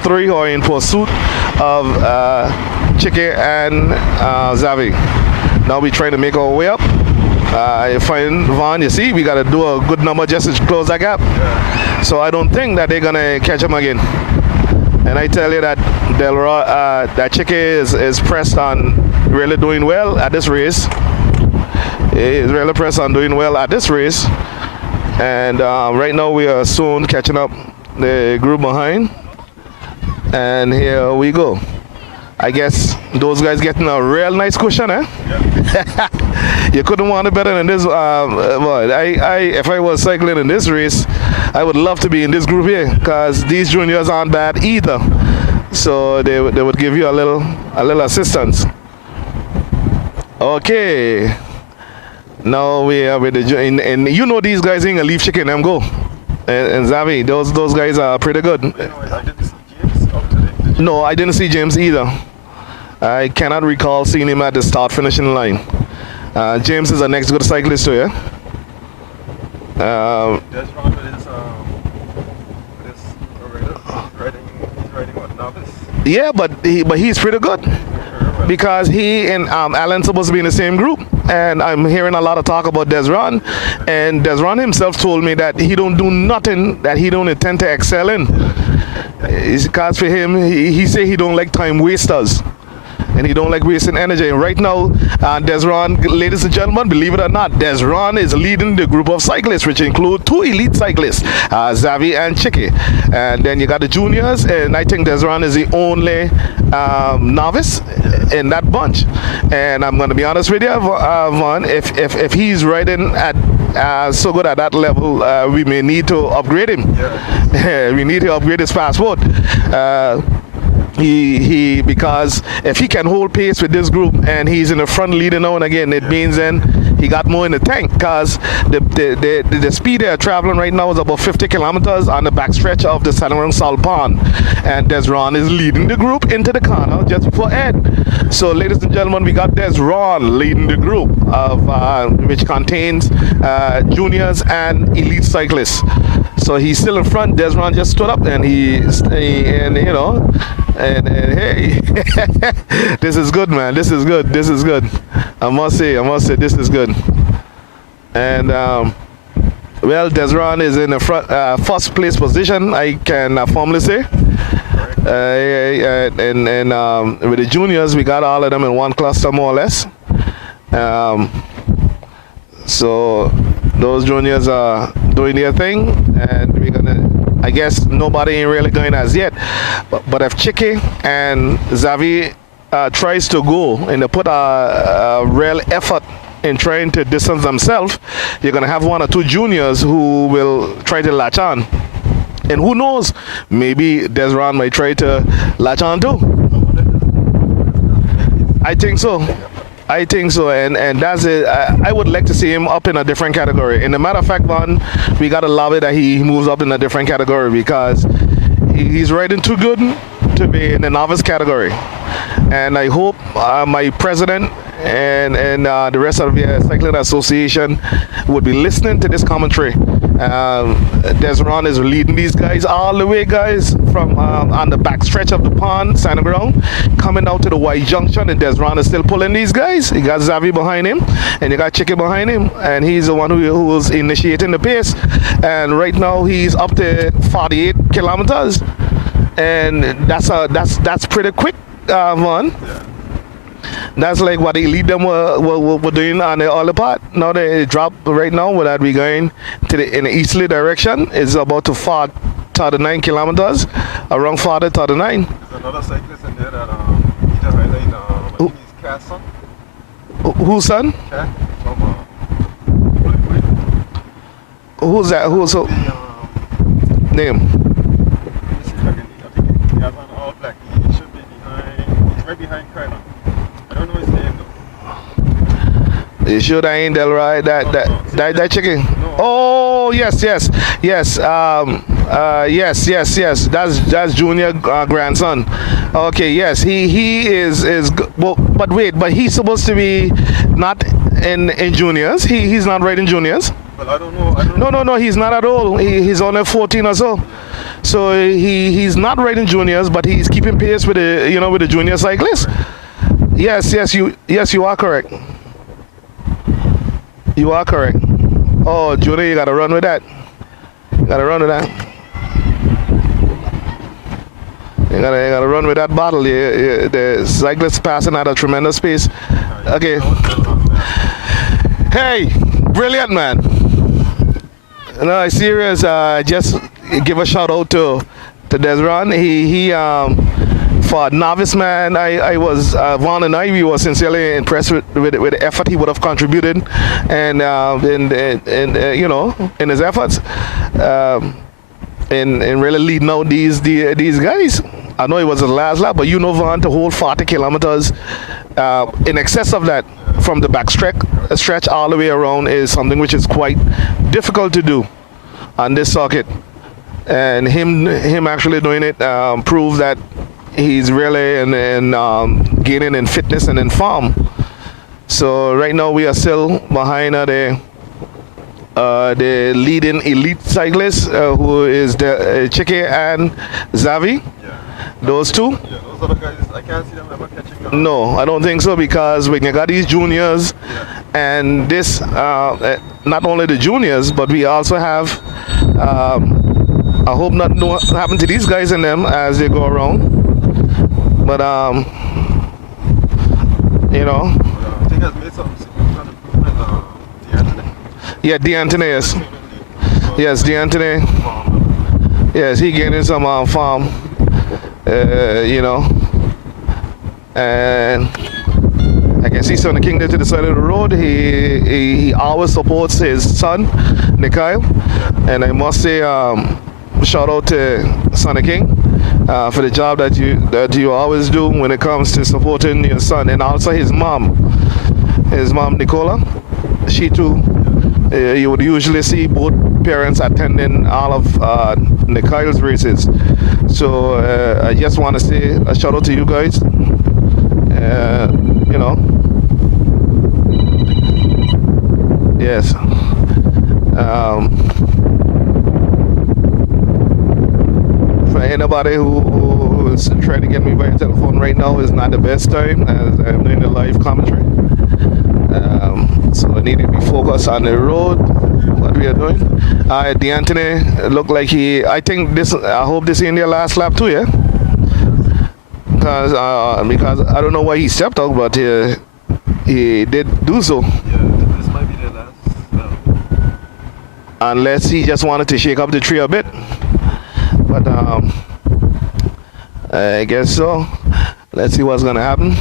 3 who are in pursuit of Chike and Xavi. Now we're trying to make our way up. Find Vaughn, you see, we got to do a good number just to close that gap. So I don't think that they're going to catch him again. And I tell you that Delroy, that Chike is pressed on really doing well at this race. He is really pressed on doing well at this race. And right now we are soon catching up the group behind. And here we go. I guess those guys getting a real nice cushion, eh? Yeah. You couldn't want it better than this. If I was cycling in this race, I would love to be in this group here because these juniors aren't bad either. So they would give you a little assistance. Okay. Now we are with the and these guys ain't gonna leave Chicken them go. And Xavi, those guys are pretty good. I didn't see James out today. No, I didn't see James either. I cannot recall seeing him at the start-finishing line. James is the next good cyclist too, yeah? Desron he's riding what, novice? Yeah, but he's pretty good. Because he and Alan supposed to be in the same group, and I'm hearing a lot of talk about Desron, and Desron himself told me that he don't do nothing that he don't intend to excel in. Because for him, he say he don't like time wasters, and he don't like wasting energy. Right now, Desron, ladies and gentlemen, believe it or not, Desron is leading the group of cyclists, which include 2 elite cyclists, Xavi and Chike. And then you got the juniors, and I think Desron is the only novice in that bunch. And I'm going to be honest with you, Vaughn, if he's riding at so good at that level, we may need to upgrade him. Yeah. We need to upgrade his passport. Because if he can hold pace with this group and he's in the front leading now and again, it means then he got more in the tank, because the speed they're traveling right now is about 50 kilometers on the backstretch of the Sanarang Salpan, and Desron is leading the group into the corner just before Ed. So ladies and gentlemen, we got Desron leading the group of which contains juniors and elite cyclists. So he's still in front. Desron just stood up and and hey, this is good, man. This is good. I must say, this is good. And well, Desron is in the front, first place position, I can formally say. And with the juniors, we got all of them in one cluster, more or less. So those juniors are doing their thing, and we're gonna, I guess nobody ain't really going as yet, but if Chike and Xavi tries to go and they put a real effort in trying to distance themselves, you're gonna have 1 or 2 juniors who will try to latch on, and who knows, maybe Desron might try to latch on too. I think so. And that's it. I would like to see him up in a different category. And a matter of fact, Vaughn, we gotta love it that he moves up in a different category, because he's riding too good to be in the novice category. and I hope my president and the rest of the cycling association would be listening to this commentary. Desron is leading these guys all the way, guys, from on the back stretch of the pond, standing ground, coming out to the Y junction, and Desron is still pulling these guys. You got Xavi behind him, and you got Chicken behind him, and he's the one who was initiating the pace. And right now he's up to 48 kilometers, and that's pretty quick, man. That's like what the elite them were doing on the other part. Now they drop right now. Would that be going to in the easterly direction? It's about to 39 kilometers, around 39. There's another cyclist in there that need to highlight. I think he's Cat's son. Whose son? Cat from Bollywood. Who's that? Who's name? I think he has on all black. He should be behind. He's right behind Krylan. I don't know his name though. You sure that ain't Delroy? That chicken? No. Oh yes. Yes. That's Junior grandson. Okay, yes. He is well, but wait, but he's supposed to be not in juniors. He's not right in juniors. But I don't know. No, he's not at all. He's only 14 or so. So he's not right in juniors, but he's keeping pace with the junior cyclists. Yes, you are correct. You are correct. Oh, Junior, you gotta run with that. You gotta run with that battle. The cyclists passing at a tremendous pace. Okay. Hey, brilliant, man. No, I'm serious. Just give a shout out to Desron. He for a novice man, I was Vaughn and I, we were sincerely impressed with the effort he would have contributed, and in his efforts, in really leading out these guys. I know it was the last lap, but Vaughn to hold 40 kilometers in excess of that from the back stretch all the way around is something which is quite difficult to do on this circuit, and him actually doing it proves that he's really and gaining in fitness and in form. So right now we are still behind the leading elite cyclist, who is the Chike and Xavi. Yeah. Those two. Yeah, those other guys, I can't see them ever catching up. No, I don't think so, because when you got these juniors, and this not only the juniors, but we also have I hope nothing happen to these guys and them as they go around. But I think has made some significant improvement. D'Antoni. Yeah, D'Antoni, yes. Yes, D'Antoni. Yes, he gaining some farm. And I can see Son of King there to the side of the road. He always supports his son, Mikhail. And I must say, shout out to Son of King for the job that you always do when it comes to supporting your son, and also his mom Nicola. She too. You would usually see both parents attending all of Mikhail's races. So I just want to say a shout out to you guys. Yes. For anybody who is trying to get me by telephone right now, is not the best time, as I'm doing the live commentary. So I need to be focused on the road, what we are doing. D'Antoni look like I hope this is their last lap too, yeah? Because I don't know why he stepped out, but he did do so. Yeah, this might be their last lap. Unless he just wanted to shake up the tree a bit. But I guess so. Let's see what's gonna happen.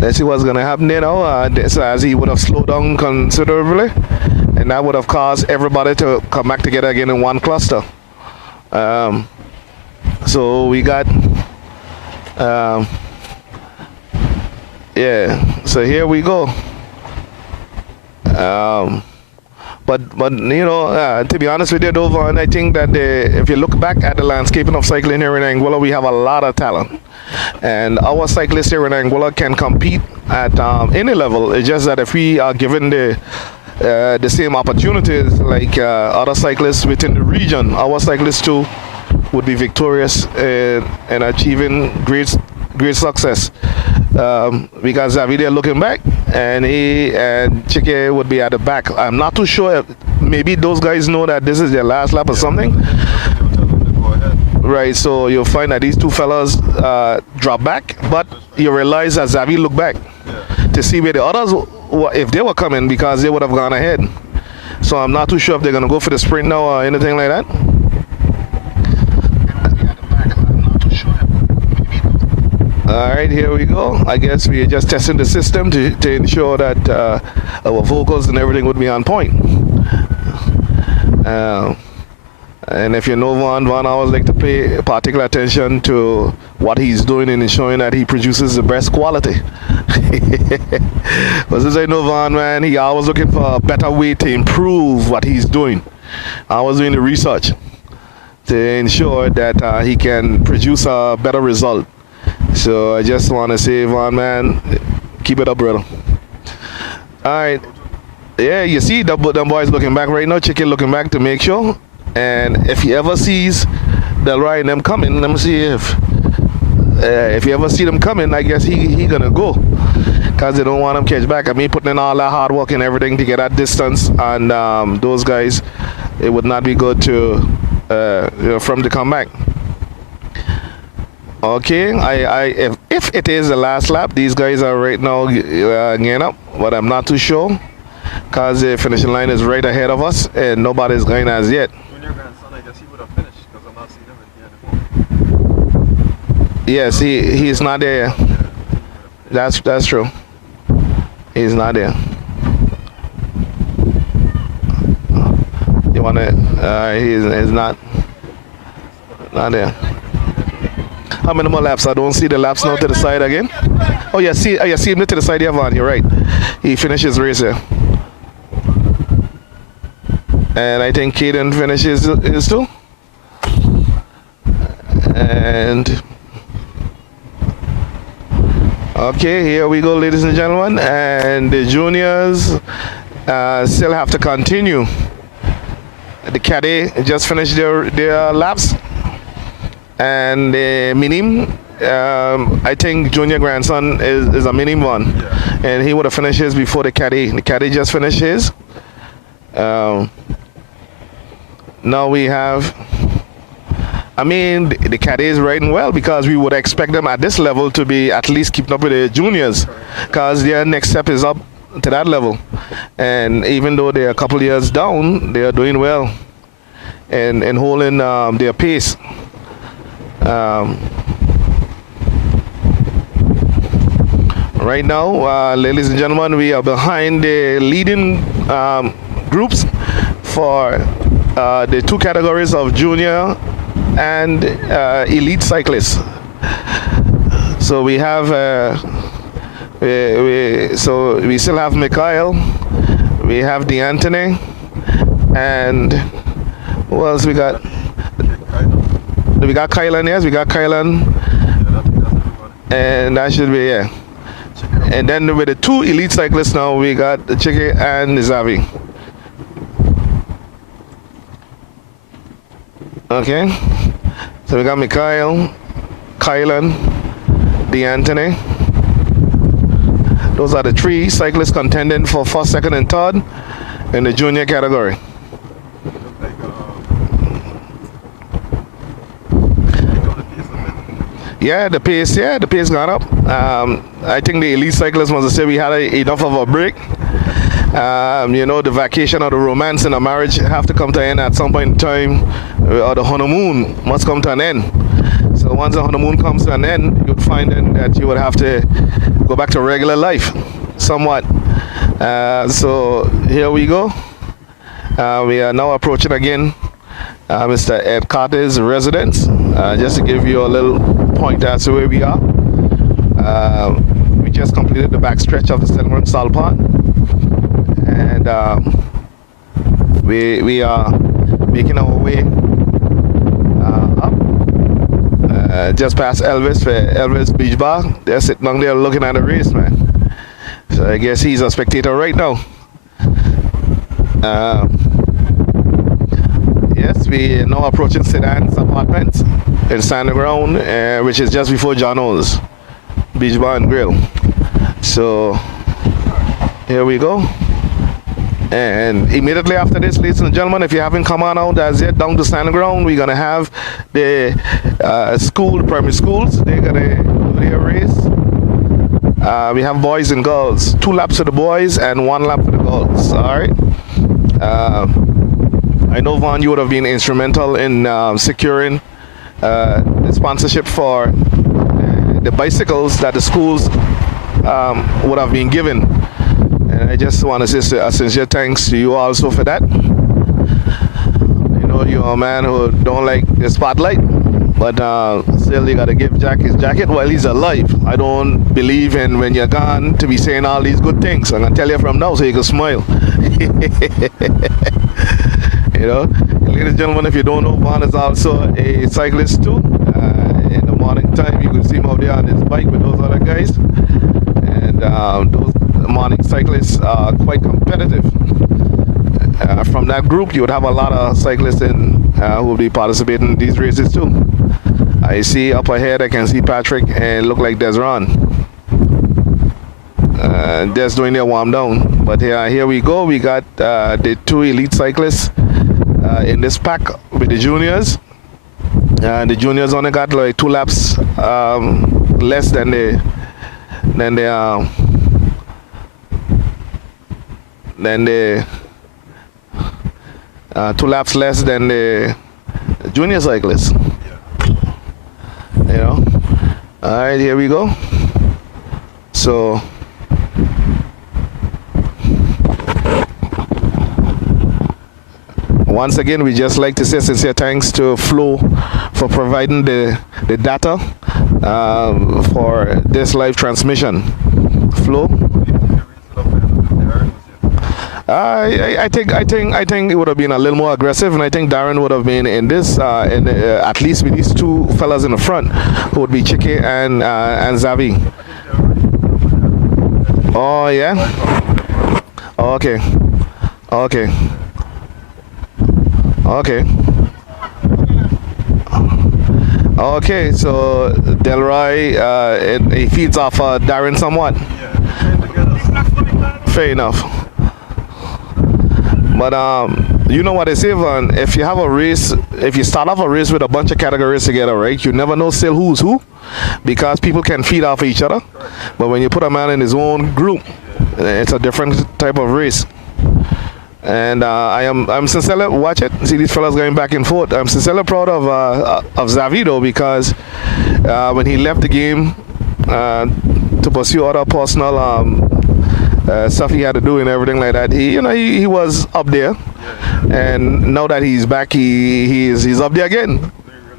As he would have slowed down considerably, and that would have caused everybody to come back together again in one cluster. So we got so here we go. But you know, to be honest with you, Dovan, I think that if you look back at the landscaping of cycling here in Angola, we have a lot of talent, and our cyclists here in Angola can compete at any level. It's just that if we are given the same opportunities like other cyclists within the region, our cyclists too would be victorious in achieving great success. Because Davide looking back, and he and Chike would be at the back. I'm not too sure if maybe those guys know that this is their last lap or something. Right, so you'll find that these two fellas drop back, but you realize that Xavi looked back to see where the others, if they were coming, because they would have gone ahead. So I'm not too sure if they're going to go for the sprint now or anything like that. Alright, here we go. I guess we're just testing the system to ensure that our vocals and everything would be on point. And if you know Van always like to pay particular attention to what he's doing and ensuring that he produces the best quality. But since I know Van, man, he always looking for a better way to improve what he's doing. I was doing the research to ensure that he can produce a better result. So I just want to say, Van, man, keep it up, brother. Alright. Yeah, you see them boys looking back right now. Chicken looking back to make sure. And if he ever sees Delroy and them coming, let me see if you ever see them coming, I guess he gonna go. Because they don't want him catch back. I mean, putting in all that hard work and everything to get that distance. And those guys, it would not be good to for them to come back. Okay, if it is the last lap, these guys are right now getting up, but I'm not too sure because the finishing line is right ahead of us and nobody's going as yet. Junior grandson, I guess he would have finished because I'm not seeing him in here anymore. Yes, he's not there. That's true. He's not there. You wanna? He's not there. How many more laps? I don't see the laps now to the side again. Oh, yeah, see him to the side here, Van. You're right. He finished his race here. And I think Caden finishes his too. And okay, here we go, ladies and gentlemen. And the juniors still have to continue. The cadet just finished their laps. And the minim, I think junior grandson is a minim one, and he would have finished his before the caddy. The caddy just finished his. Now we have, I mean, the caddy is riding well because we would expect them at this level to be at least keeping up with the juniors, because their next step is up to that level. And even though they're a couple years down, they are doing well and holding their pace. Right now, ladies and gentlemen, we are behind the leading groups for the two categories of junior and elite cyclists. So we have we still have Mikhail, we have DeAnthony, and who else we got? We got Kylan, yes, we got Kylan, and that should be, yeah. And then with the two elite cyclists now, we got the Chike and Xavi. Okay, so we got Mikhail, Kylan, DeAnthony. Those are the three cyclists contending for first, second, and third in the junior category. Yeah, the pace gone up. I think the elite cyclists must have said we had enough of a break. You know, the vacation or the romance in a marriage have to come to an end at some point in time, or the honeymoon must come to an end. So once the honeymoon comes to an end, you'd find then that you would have to go back to regular life, somewhat. So here we go. We are now approaching again Mr. Ed Carter's residence, just to give you a little point as to where we are. We just completed the back stretch of the Settlement Salt Pond, and we are making our way up just past Elvis Beach Bar. They're sitting down there looking at the race, man. So I guess he's a spectator right now. Yes, we are now approaching Sedan's apartments in Standing Ground, which is just before Jono's Beach Bar and Grill. So here we go. And immediately after this, ladies and gentlemen, if you haven't come on out as yet down to Standing Ground, we're gonna have the primary schools. They're gonna do their race. We have boys and girls. 2 laps for the boys and 1 lap for the girls. All right. I know, Vaughn, you would have been instrumental in securing the sponsorship for the bicycles that the schools would have been given. And I just want to say a sincere thanks to you also for that. You know, you're a man who don't like the spotlight, but still you got to give Jack his jacket while he's alive. I don't believe in when you're gone to be saying all these good things. I'm going to tell you from now so you can smile. You know, ladies and gentlemen, if you don't know, Vaughn is also a cyclist too. In the morning time, you can see him out there on his bike with those other guys. And those morning cyclists are quite competitive. From that group, you would have a lot of cyclists who will be participating in these races too. I see up ahead, I can see Patrick and look like Desron. Just doing their warm down. But here we go. We got the 2 elite cyclists in this pack with the juniors. The juniors only got like 2 laps less than the 2 laps less than the junior cyclists. You know. All right, here we go. So once again, we just like to say sincere thanks to Flo for providing the data for this live transmission. Flo. I think it would have been a little more aggressive, and I think Darren would have been in this, at least with these 2 fellas in the front, who would be Chicky and Zavi. Oh yeah. Okay. Okay, so Delroy, he feeds off Darren somewhat. Fair enough. But you know what they say, Van, if you have a race, if you start off a race with a bunch of categories together, right, you never know still who's who, because people can feed off each other. But when you put a man in his own group, it's a different type of race. And I'm sincerely, watch it, see these fellas going back and forth. I'm sincerely proud of Zavi though, because when he left the game to pursue other personal stuff he had to do and everything like that, he was up there, and now that he's back, he's up there again.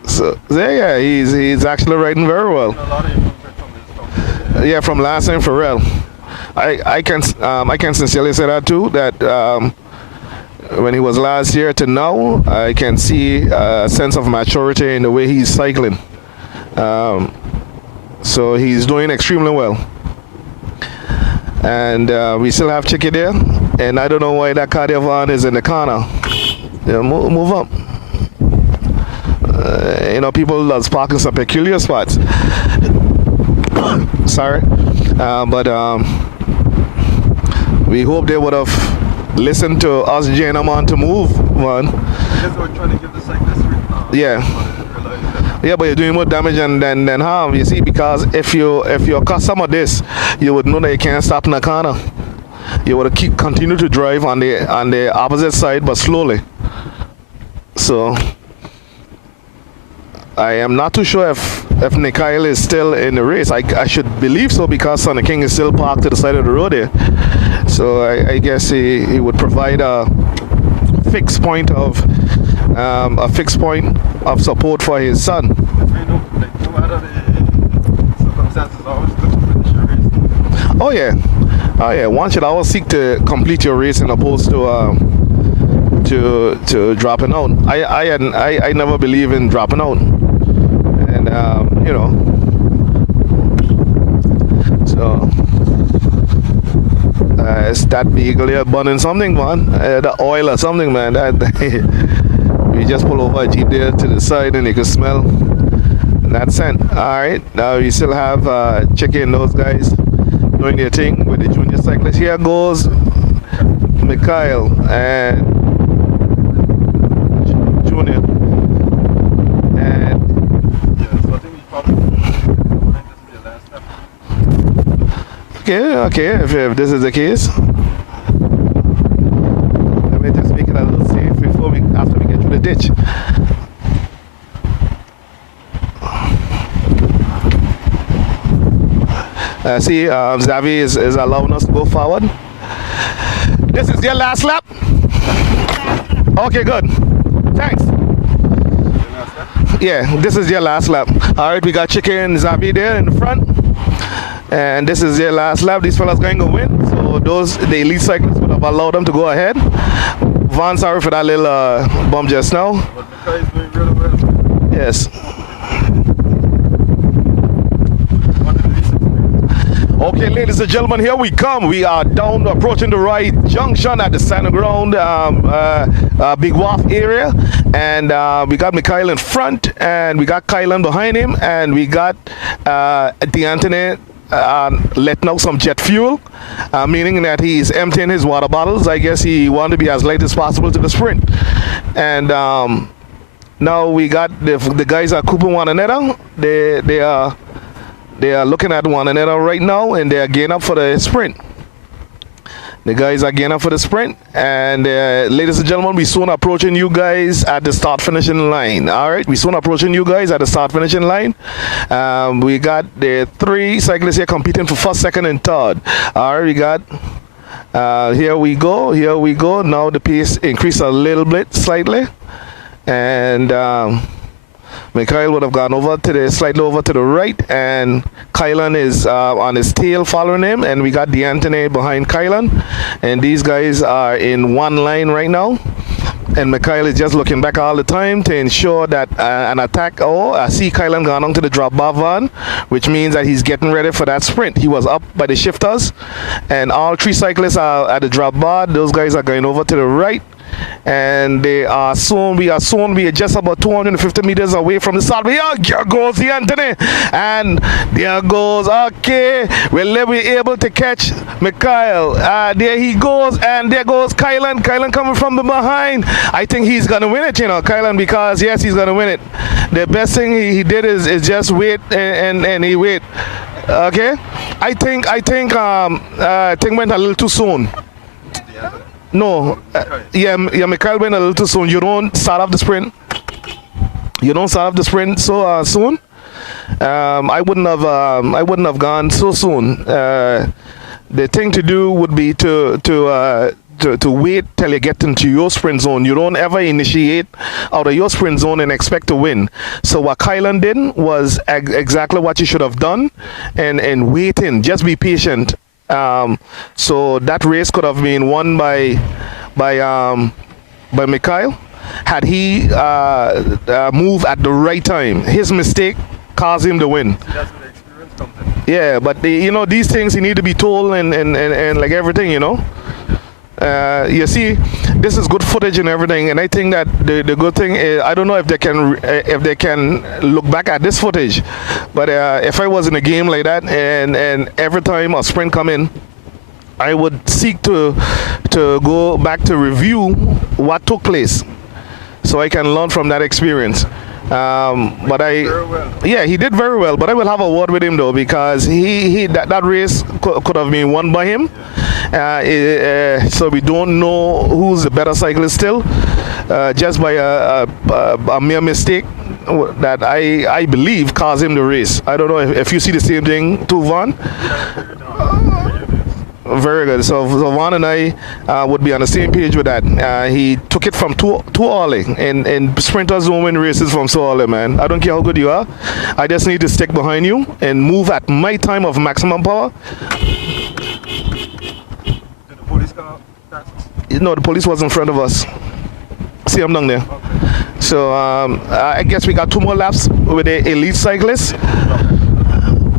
So yeah, he's actually riding very well. Yeah, from last time for real. I can sincerely say that too, that when he was last year to now, I can see a sense of maturity in the way he's cycling. So he's doing extremely well. And we still have Chicky there, and I don't know why that Cardiavan is in the corner. Yeah, move up. People that's parking some peculiar spots. Sorry, but we hope they would have listened to us, Jane Amon, to move one. Because we're trying to give the cyclists yeah, but you're doing more damage than harm, you see, because if you cut some of this, you would know that you can't stop in the corner. You would continue to drive on the opposite side, but slowly. So I am not too sure if Mikhail is still in the race. I should believe so, because Sonny King is still parked to the side of the road there. So I guess he would provide a fixed point of support for his son. No matter the circumstances, always good to finish your race. Oh yeah. One should always seek to complete your race, as opposed to to dropping out. I never believe in dropping out, and you know, so it's that vehicle here burning something, man, the oil or something, man. That we just pull over a Jeep there to the side and you can smell that scent. All right, now we still have Chicken, those guys doing their thing with the junior cyclists. Here goes Mikhail and Junior. And yeah, so I think we probably this is your last step. okay, if this is the case, let me just make it a little safe after we get through the ditch. See, Xavi is allowing us to go forward. This is your last lap? Okay, good. Thanks. Yeah, this is your last lap. All right, we got Chicken and Xavi there in the front. And this is their last lap. These fellas going to win. So the elite cyclists would have allowed them to go ahead. Vaughn, sorry for that little bump just now. But Mikhail is doing really well. Yes. Okay, ladies and gentlemen, here we come. We are down approaching the right junction at the center ground, Big Wharf area, and we got Mikhail in front, and we got Kylan behind him, and we got D'Antoni letting out some jet fuel, meaning that he's emptying his water bottles. I guess he wanted to be as light as possible to the sprint, and now we got the guys are cooping one another. They are looking at one another right now, and they are gearing up for the sprint. The guys are gearing up for the sprint, and ladies and gentlemen, we soon approaching you guys at the start-finishing line. All right, we soon approaching you guys at the start-finishing line. We got the 3 cyclists here competing for first, second, and third. All right, we got. Here we go. Now the pace increased a little bit, slightly, and. Mikhail would have gone slightly over to the right, and Kylan is on his tail following him, and we got D'Antoni behind Kylan, and these guys are in one line right now, and Mikhail is just looking back all the time to ensure that an attack. I see Kylan gone on to the drop bar van, which means that he's getting ready for that sprint. He was up by the shifters, and all 3 cyclists are at the drop bar. Those guys are going over to the right, and we are just about 250 meters away from the start. Here goes D'Antoni, and there goes, okay, will we able to catch Mikhail? There he goes, and there goes Kylan coming from the behind. I think he's gonna win it, Kylan, because yes, he's gonna win it. The best thing he did is just wait, and he wait. Okay, I think went a little too soon. No, Mikhail went a little too soon. You don't start off the sprint. So soon. I wouldn't have gone so soon. The thing to do would be to wait till you get into your sprint zone. You don't ever initiate out of your sprint zone and expect to win. So what Kylan did was exactly what you should have done, and waiting. Just be patient. So that race could have been won by Mikhail had he moved at the right time. His mistake caused him to win. See, that's where the experience comes in. Yeah, but these things you need to be told, and like everything, you see, this is good footage and everything, and I think that the good thing is, I don't know if they can look back at this footage, but if I was in a game like that, and every time a sprint come in, I would seek to go back to review what took place, so I can learn from that experience. But he did very well. But I will have a word with him though, because that race could have been won by him. So we don't know who's the better cyclist still, just by a mere mistake that I believe caused him the race. I don't know if you see the same thing too, Vaughn. Very good. So Vaughn and I would be on the same page with that. He took it from too early, and sprinters don't win races from so early, man. I don't care how good you are. I just need to stick behind you and move at my time of maximum power. Did the police car pass us? No, the police was in front of us. See him down there. Okay. So I guess we got 2 more laps with the elite cyclists.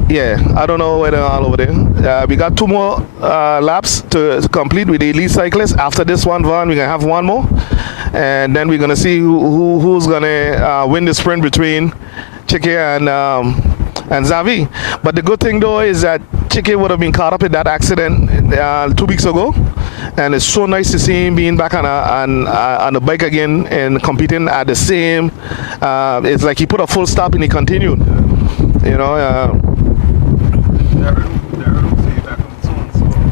Yeah, I don't know where they're all over there. We got 2 more laps to complete with the elite cyclists. After this one, Vaughn, we're gonna have 1 more, and then we're gonna see who's gonna win the sprint between Chicky and Xavi. But the good thing though is that Chicky would have been caught up in that accident 2 weeks ago, and it's so nice to see him being back on the bike again and competing at the same. It's like he put a full stop and he continued. You know.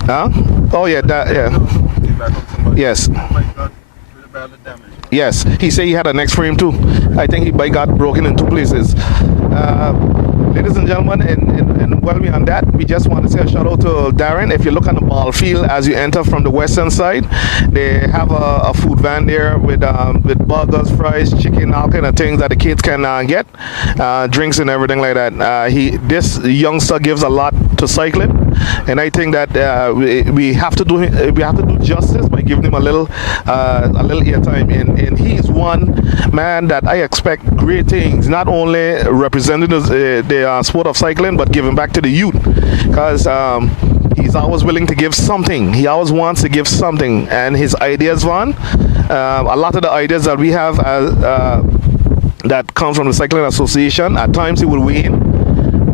Huh? Oh yeah, that yeah. Yes. Yes, he said he had a next frame too. I think his bike got broken in 2 places. Ladies and gentlemen, and while we're on that, we just want to say a shout out to Darren. If you look on the ball field as you enter from the western side, they have a food van there with burgers, fries, chicken, all kind of things that the kids can get, drinks and everything like that. This youngster gives a lot to cycling, and I think that we have to do justice by giving him a little airtime. And he is one man that I expect great things, not only representing the sport of cycling, but giving back to the youth, because he's always willing to give something. He always wants to give something, and his ideas, Vaughn, a lot of the ideas that we have that come from the Cycling Association, at times he will weigh in,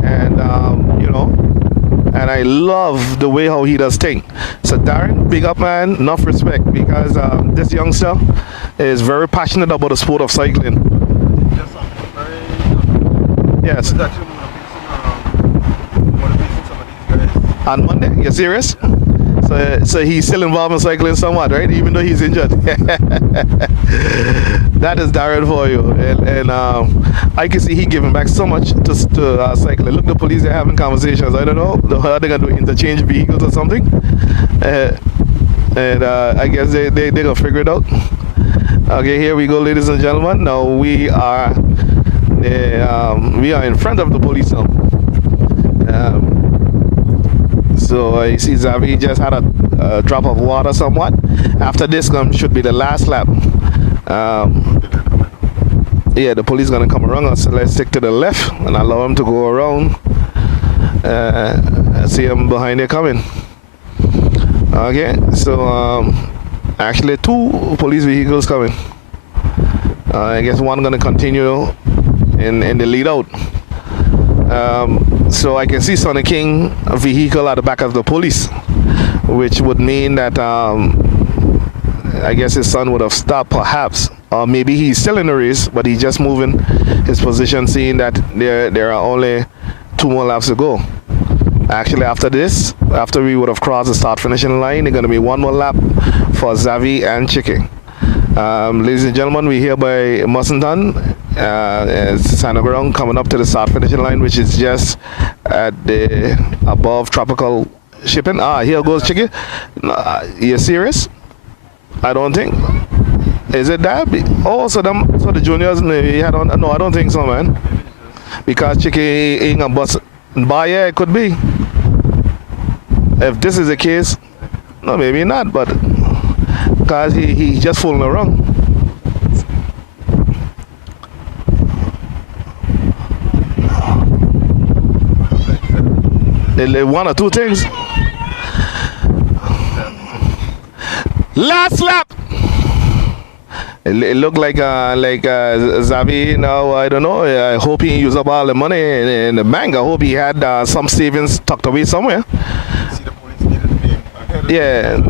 and you know, and I love the way how he does things. So Darren, big up man, enough respect, because this youngster is very passionate about the sport of cycling. Yes. On Monday? You're serious? So he's still involved in cycling somewhat, right? Even though he's injured. That is Darren for you. And I can see he giving back so much to cycling. Look, the police are having conversations. I don't know. Are they going to interchange vehicles or something? And I guess they're going to figure it out. Okay, here we go, ladies and gentlemen. Now we are in front of the police now. So you see Xavi just had a drop of water somewhat. After this should be the last lap. Yeah, the police gonna come around us, so let's stick to the left and allow him to go around. I see him behind there coming. Okay, so actually 2 police vehicles coming. I guess one gonna continue in the lead out. So I can see Sonny King vehicle at the back of the police, which would mean that I guess his son would have stopped perhaps, or maybe he's still in the race, but he's just moving his position, seeing that there are only 2 more laps to go. Actually, after this, after we would have crossed the start finishing line, there's going to be 1 more lap for Xavi and Chicky. Ladies and gentlemen, we're here by Mussington, Santa Ground, coming up to the start finishing line, which is just at the above tropical shipping. Here goes Chicky. You serious? I don't think. Is it that? Oh, so the juniors maybe had on. No, I don't think so, man. Because Chicky ain't a bus. But yeah, it could be. If this is the case, no, maybe not, but because he just fooling around. One or 2 things. Last lap. It looked like Xavi now. I don't know. I hope he used up all the money in the bank. I hope he had some savings tucked away somewhere. See, the police needed to be ahead. Yeah.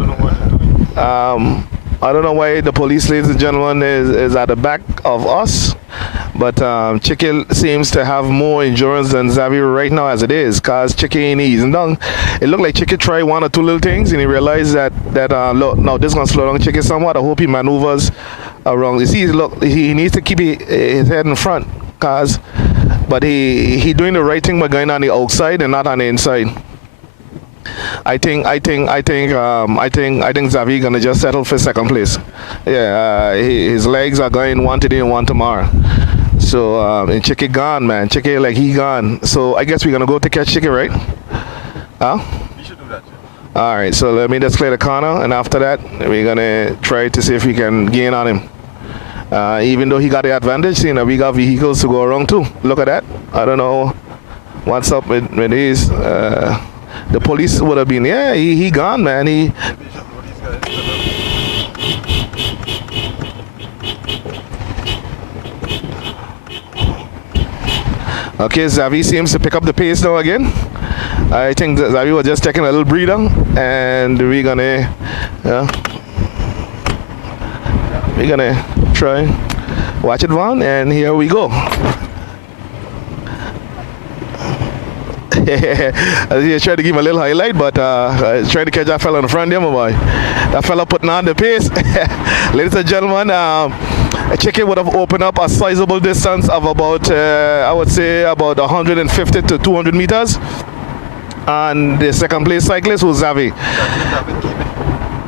I don't know why the police, ladies and gentlemen, is at the back of us. But Chicky seems to have more endurance than Xavi right now as it is, because Chicky ain't easing down. It looked like Chicky tried 1 or 2 little things, and he realized that look, no, this is going to slow down Chicky somewhat. I hope he maneuvers around. You see, look, he needs to keep his head in front, but he doing the right thing by going on the outside and not on the inside. I think Xavi gonna just settle for 2nd place. Yeah, his legs are going 1 today and 1 tomorrow. So and Chicky gone, man. Chicky like he gone. So I guess we're gonna go to catch Chicky, right? Huh? You should do that, too. All right. So let me just clear the corner, and after that we're gonna try to see if we can gain on him. Even though he got the advantage, you know, we got vehicles to go around too. Look at that. I don't know what's up with his. The police would have been, yeah, he gone, man. Maybe you should blow these guys. Okay, Xavi seems to pick up the pace now again. I think that Xavi was just taking a little breather, and we're gonna try watch it, Vaughn, and here we go. I tried to give him a little highlight, but I tried to catch that fella in the front there, my boy. That fella putting on the pace. Ladies and gentlemen, Chicken would have opened up a sizable distance of about, I would say, about 150 to 200 meters. And the second place cyclist was Xavi.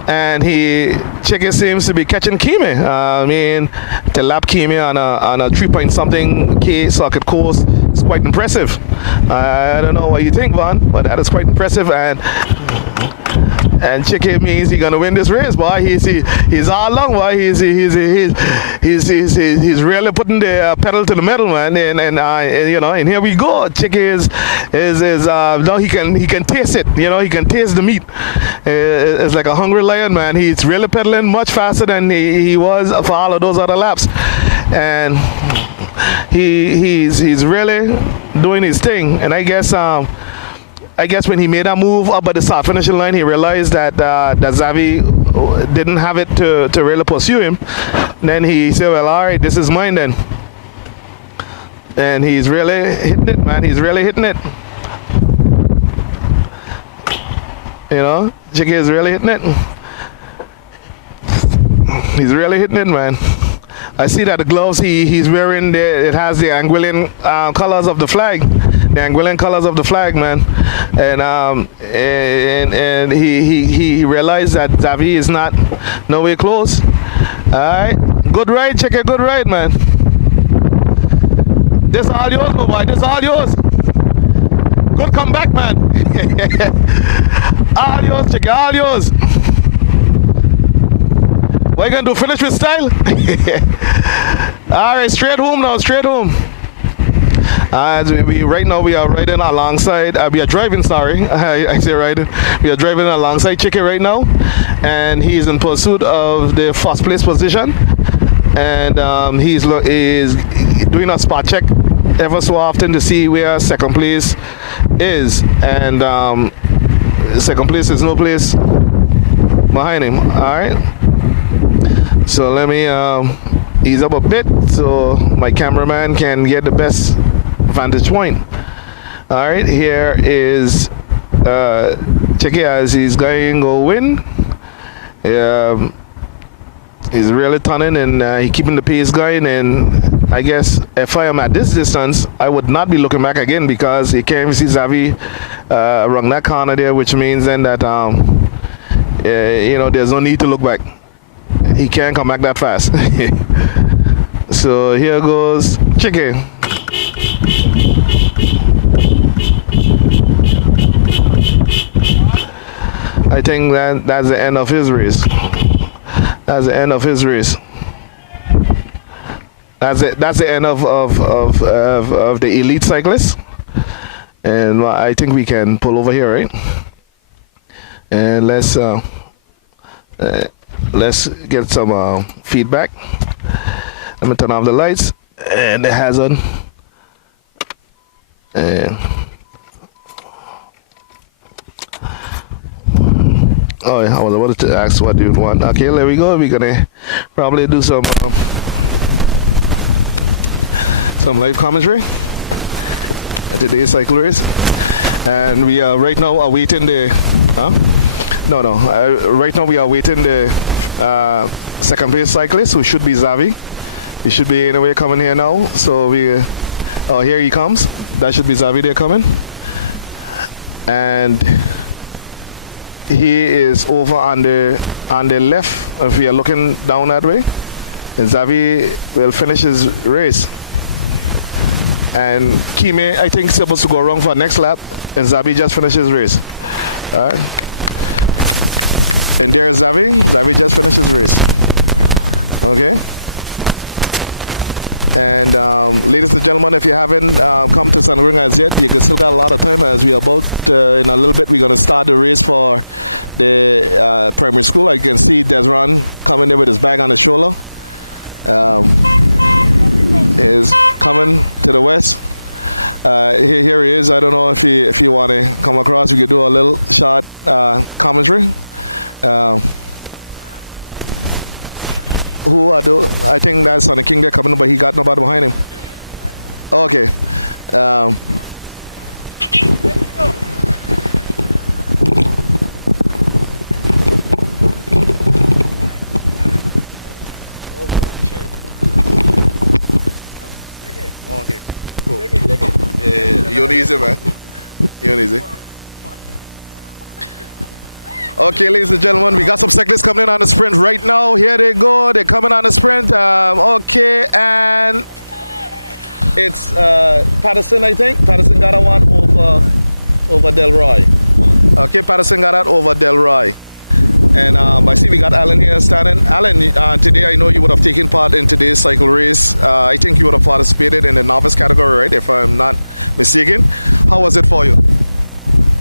And Chicken seems to be catching Kimi. I mean, to lap Kimi on a 3-point-something K circuit course is quite impressive. I don't know what you think, Vaughn, but that is quite impressive. And Chicken means he's gonna win this race, boy. He's all along, boy. He's really putting the pedal to the metal, man. And you know, and here we go. Chicken is now he can taste it. You know, he can taste the meat. It's like a hungry lion, man. He's really pedaling much faster than he was for all of those other laps, and he's really doing his thing. And I guess when he made that move up at the start finishing line, he realized that Xavi didn't have it to really pursue him. Then he said, well, all right, this is mine then. And he's really hitting it, man. He's really hitting it. You know, Chicky is really hitting it. He's really hitting it, man. I see that the gloves he's wearing, it has the Anguillan colors of the flag. The Anguillan colors of the flag, man. And he realized that Xavi is not nowhere close. Alright. Good ride, Chicken, good ride, man. This all yours, my boy. This all yours. Good comeback, man. All yours, Chicken, all yours. What are you gonna do? Finish with style? Alright, straight home now, straight home. Right now we are riding alongside, we are driving, sorry, I say riding. We are driving alongside Chicky right now, and he's in pursuit of the first place position, and he's doing a spot check ever so often to see where second place is, and second place is no place behind him. Alright, so let me ease up a bit so my cameraman can get the best vantage point. All right, here is Chicky as he's going to win. He's really turning, and he's keeping the pace going. And I guess if I am at this distance, I would not be looking back again, because you can't even see Xavi around that corner there, which means then that you know, there's no need to look back. He can't come back that fast. So here goes Chicky. I think that's the end of his race. That's the end of his race. That's it. That's the end of the elite cyclists. And I think we can pull over here, right? And let's get some feedback. Let me turn off the lights and the hazard. And oh, yeah, I was about to ask what do you want. Okay, there we go. We're gonna probably do some live commentary at today's cycle race, and we are right now awaiting the. Right now we are waiting the second place cyclist, who should be Xavi. He should be in a way coming here now. So oh, here he comes. That should be Xavi there coming, and he is over on the left. If we are looking down that way, and Xavi will finish his race. And Kimi, I think, is supposed to go wrong for next lap, and Xavi just finished his race. All right. And there's Xavi. Xavi just finished his race. Okay. And ladies and gentlemen, if you haven't come to Santa Cruz as yet, you can still got a lot of time, as we are about in a little bit. We're going to start the race for the primary school. I can see Desron coming there with his bag on his shoulder. Is coming to the west. Here he is. I don't know if you want to come across. We could do a little short commentary. Who are those? I think that's Sonny King there coming, but he got nobody behind him. Okay. Okay. Cool. You're easy, man. You're easy. Okay, ladies and gentlemen, we got some cyclists coming in on the sprint right now. Here they go. They're coming on the sprint. Okay, and it's Patterson, I think. Patterson got a one over Delroy. Okay, Patterson got that over Delroy. And I see we got Alan here standing. Alan, today I know you would have taken part in today's cycle race. I think you would have participated in the novice category, right? If I'm not mistaken. How was it for you?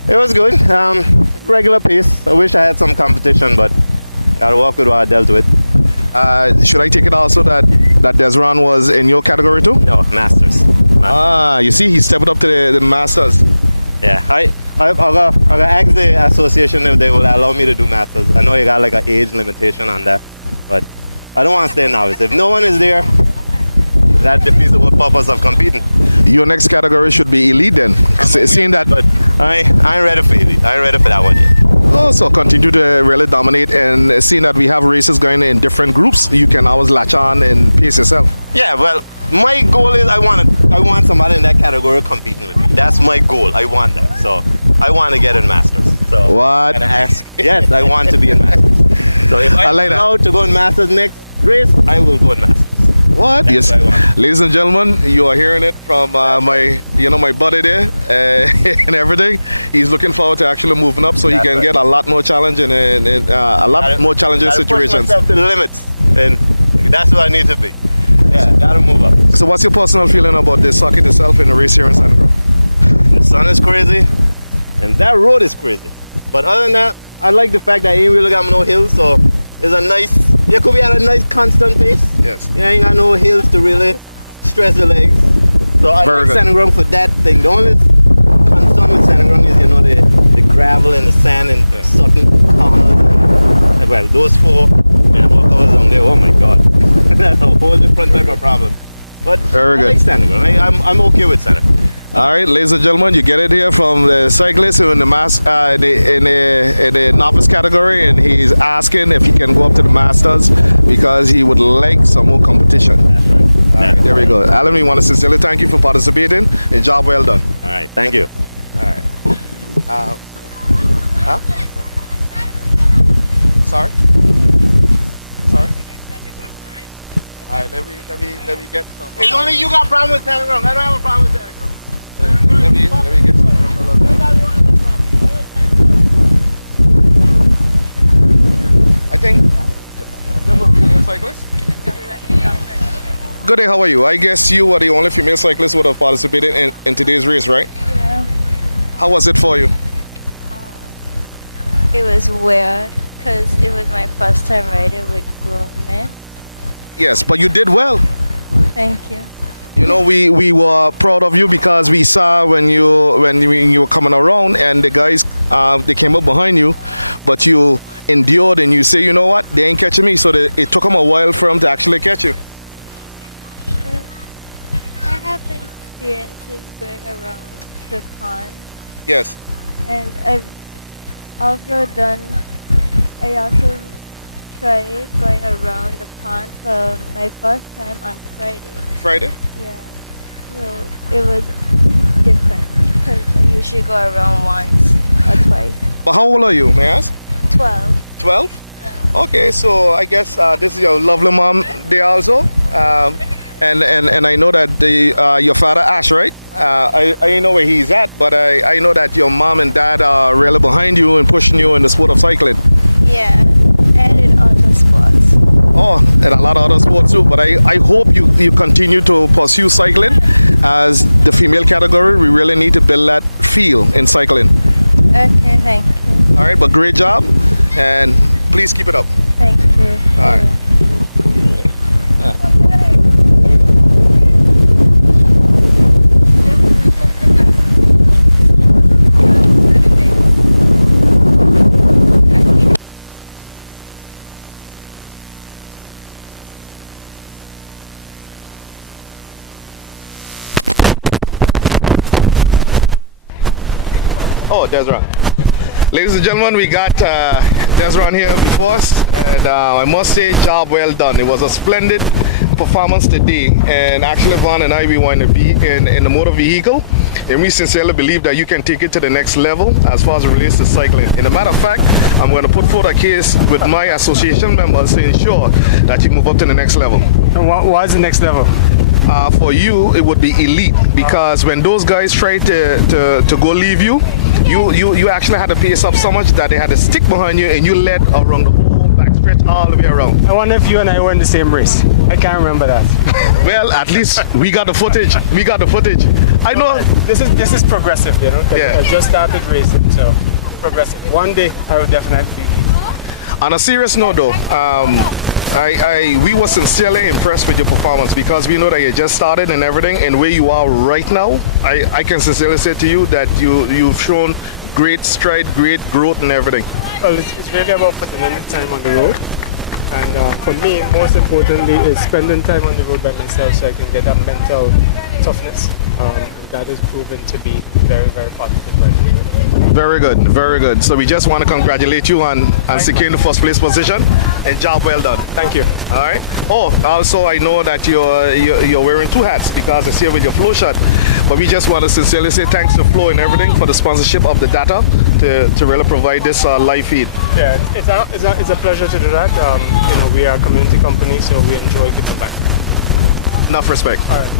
It was good. Regular pace. I wish I had some competition, but gotta work with what I dealt with. Should I take it also that Desron was in your category too? No, Masters. You see, he stepped up to the Masters. Yeah, I gotta ask the association if they will allow me to do Masters. I know you got like an age limitation on that, but I don't want to stay novice. If no one is there, that defeats the whole purpose of competing. Your next category should be elite then. Seeing that, but I ain't ready for elite. I ain't ready for that one yet. Also continue to really dominate, and seeing that we have races going in different groups, you can always latch on and pace yourself. Yeah, well, my goal is I want somebody in that category competing with me. That's my goal. I want that. So I want to get in Masters. So what? Yes, I want to be in Masters. So if I'm allowed to go in Masters next race, I will go in Masters. What? Yes, ladies and gentlemen, you are hearing it from my buddy there and everything. He's looking forward to actually moving up, so he can get a lot more challenging and a lot more challenging situations. Push myself to the limits, and that's where I need to be. Yeah, gotta move up. So, what's your personal feeling about the circuit itself in the race here in Santa Cruz? The sun is crazy, and that road is crazy. But other than that, I like the fact that I ain't really got no hills, so it's a nice. You could be at a nice constant pace. Yes. You ain't got no hills to really stress the legs. So I like Santa Cruz for that thing. The only concern with Santa Cruz is, the gravel and the sand and certain corners. And, well, those four manhole covers on there, oh my God. That's a whole different type of problem. But very good. I like Santa Cruz. I'm okay with Santa Cruz. All right, ladies and gentlemen, you get it here from the cyclist who in the in the novice category, and he's asking if he can go up to the Masters because he would like some more competition. That's right. All right, there we go. Alan, we want to sincerely thank you for participating, and job well done. All right, thank you. All right. Sorry. All right, let me get some. It's only you got a problem with Santa Cruz. I don't have a problem with Santa Cruz. Let me get some fellas there. I think female cyclist. Good day, how are you? I guess you were the only female cyclist who would have participated in today's race, right? Yeah. How was it for you? It was weird because it was my first time riding with grown men. Yes, but you did well. Thank you. You know, we were proud of you because we saw when you were coming around and the guys they came up behind you, but you endured and you say, you know what, they ain't catching me, so it took them a while for them to actually catch you. I have been experiences going around the pond. Yes. And I also tried going around the pond for my first time on Friday. Friday? Yeah. So it was different because I usually go around once or twice. But how old are you, may I ask? 12. 12? Yeah. Okay, so I guess this is your lovely mom there also. And I know that your father Ash, right? I know where he's at, but I know that your mom and dad are really behind you and pushing you in the sport of cycling. Yeah, and in other sports. Oh, and a lot of other sports too. But I hope you continue to pursue cycling as the female category. We really need to build that feel in cycling. Okay, thank you. All right, but great job, and please keep it up. Thank you. All right. Oh, Desron. Ladies and gentlemen, we got Desron here before us, and I must say, job well done. It was a splendid performance today, and actually, Vaughn and I, we were in the motor vehicle, and we sincerely believe that you can take it to the next level as far as it relates to cycling. In a matter of fact, I'm going to put forth a case with my association members to ensure that you move up to the next level. And what is the next level? For you, it would be elite, because when those guys tried to go leave you, you actually had to pace up so much that they had to stick behind you, and you led around the whole backstretch all the way around. I wonder if you and I were in the same race. I can't remember that. Well, at least we got the footage. We got the footage. I know this is progressive, you know. 'Cause Yeah. I just started racing, so progressive. One day I will definitely be. On a serious note, though, we were sincerely impressed with your performance, because we know that you just started and everything, and where you are right now, I can sincerely say to you that you've shown great stride, great growth and everything. Well, it's really about putting in the time on the road, and for me, most importantly, is spending time on the road by myself so I can get that mental toughness, and that is proven to be very, very positive right now. Very good, very good. So we just want to congratulate you on securing the first place position, and job well done. Thank you. All right. Oh, also I know that you're wearing two hats, because I see it with your Flow shirt. But we just want to sincerely say thanks to Flow and everything for the sponsorship of the data to really provide this live feed. Yeah, it's a pleasure to do that. You know, we are a community company, so we enjoy giving back. Enough respect. All right.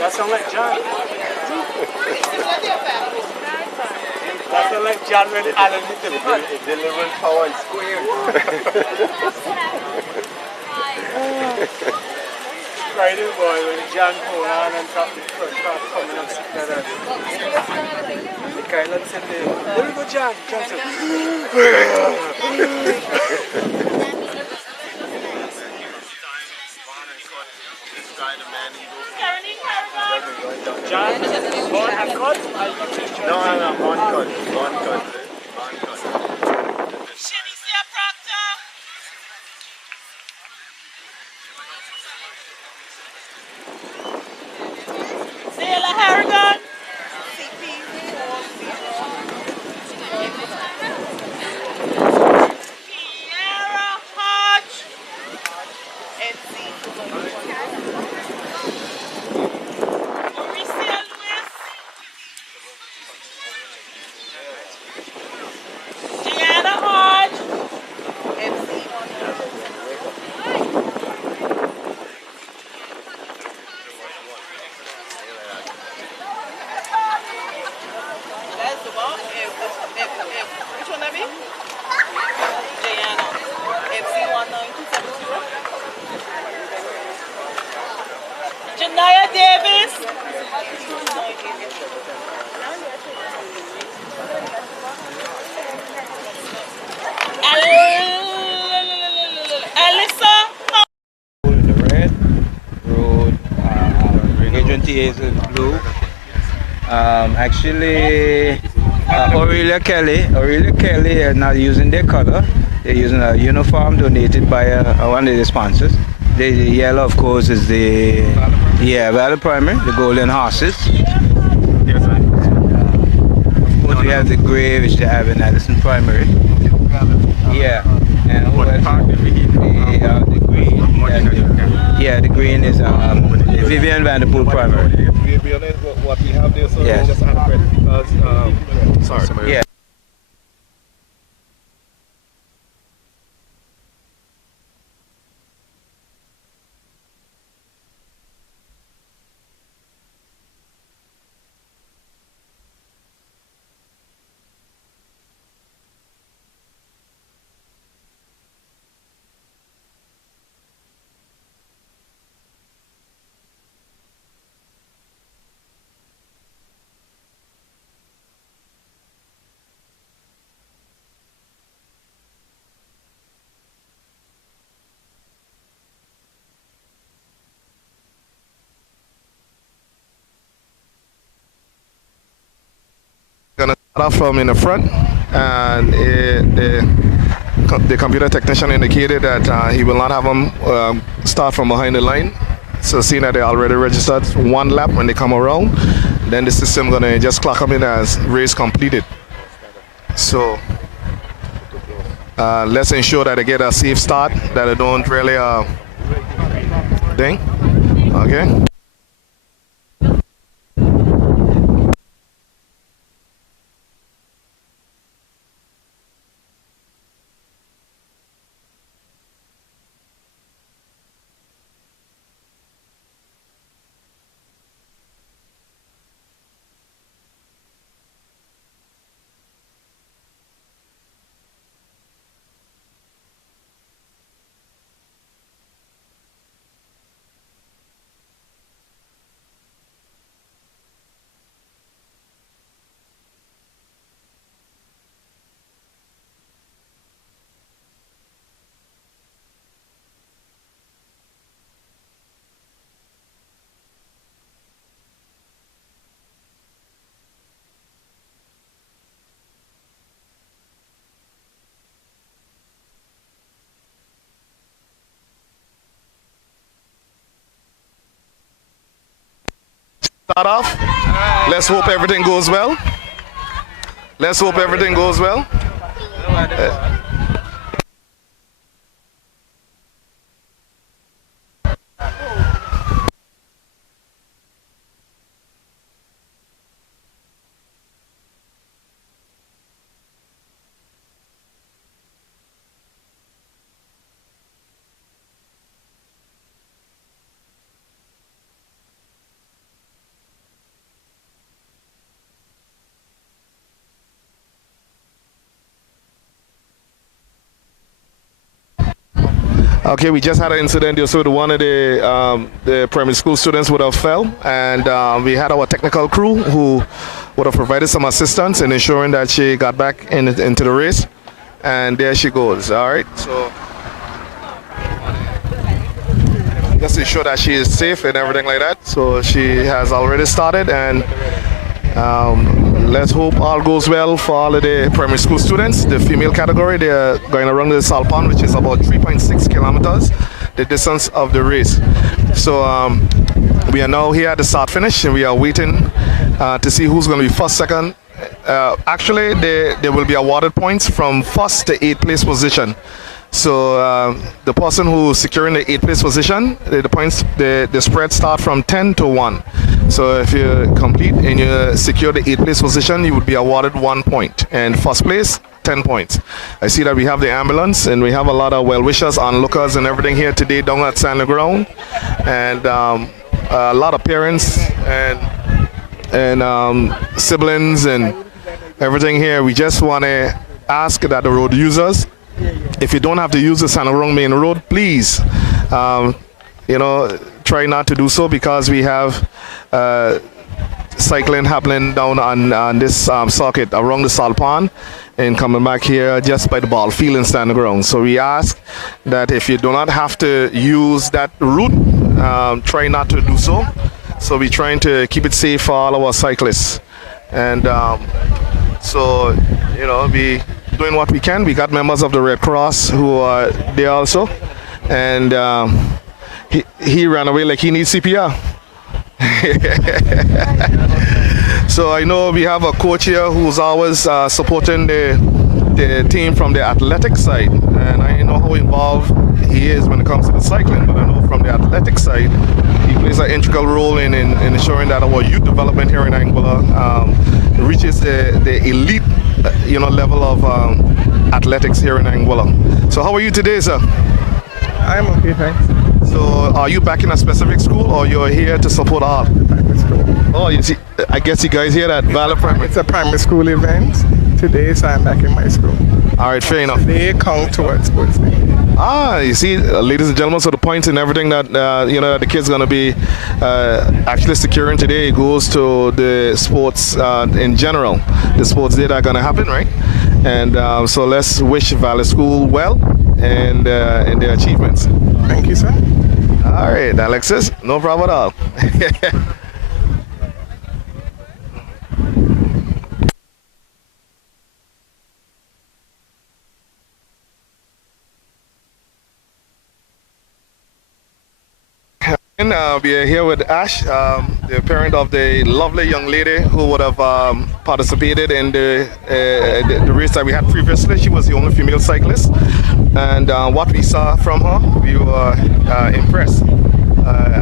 That sounds like John. That sounds like John when Alan hit the front. Delivering power and square. Friday boy when John pulled on and top the front car coming up sitting there. The guy looks at him. There we go, John. John said, John, one cut? No, one cut. is blue. Actually, Aurelia Kelly are not using their color. They're using a uniform donated by one of the sponsors. The yellow, of course, is the Valley Primary, the Golden Horses. Yes, sir. Of course, we have the gray, which they have in Addison Primary. Yeah, and who else? The green. Yeah, the green is Vivian Vanderpool Primary. What we have there, so yes. just add because, sorry. Yeah. Gonna start off from in the front, and the computer technician indicated that he will not have them start from behind the line. So seeing that they already registered one lap when they come around, then the system gonna just clock them in as race completed. So let's ensure that they get a safe start, that they don't really ding. Okay. start off. Let's hope everything goes well. Let's hope everything goes well. Okay, we just had an incident here, so one of the primary school students would have fell, and we had our technical crew who would have provided some assistance in ensuring that she got back into the race, and there she goes. All right, so just to ensure that she is safe and everything like that. So she has already started, and let's hope all goes well for all of the primary school students. The female category, they're going around the salt pond, which is about 3.6 kilometers, the distance of the race. So we are now here at the start finish, and we are waiting to see who's going to be first, second. Actually, they will be awarded points from first to 8th place position. So the person who's securing the 8th place position, the points, the spread start from 10 to 1. So if you complete and you secure the 8th place position, you would be awarded 1 point. And first place, 10 points. I see that we have the ambulance, and we have a lot of well-wishers, onlookers, and everything here today down at Sandler Ground. And a lot of parents and siblings and everything here. We just want to ask that the road users, if you don't have to use the Sandler Ground main road, please, try not to do so, because we have cycling happening down on this circuit around the salt pond and coming back here just by the ball field and Sandler Ground. So we ask that if you do not have to use that route, try not to do so. So we're trying to keep it safe for all our cyclists. And we doing what we can. We got members of the Red Cross who are there also, and he ran away like he needs CPR. So I know we have a coach here who's always supporting the team from the athletic side, and I know how involved he is when it comes to the cycling, but I know from the athletic side he plays an integral role in ensuring that our youth development here in Anguilla reaches the elite level of athletics here in Anguilla. So how are you today, sir? I'm okay, thanks. So are you back in a specific school, or you're here to support all? Primary school. Oh, you see, I guess you guys here at Valor Primary. It's a primary school event today, so I'm back in my school. All right, fair enough. They count towards sports day. You see, ladies and gentlemen, so the points and everything that the kids gonna be actually securing today goes to the sports in general, the sports day that are gonna happen, right? And so let's wish Valley School well and their achievements. Thank you, sir. All right, Alexis, no problem at all. We are here with Ash, the parent of the lovely young lady who would have participated in the race that we had previously. She was the only female cyclist, and what we saw from her, we were impressed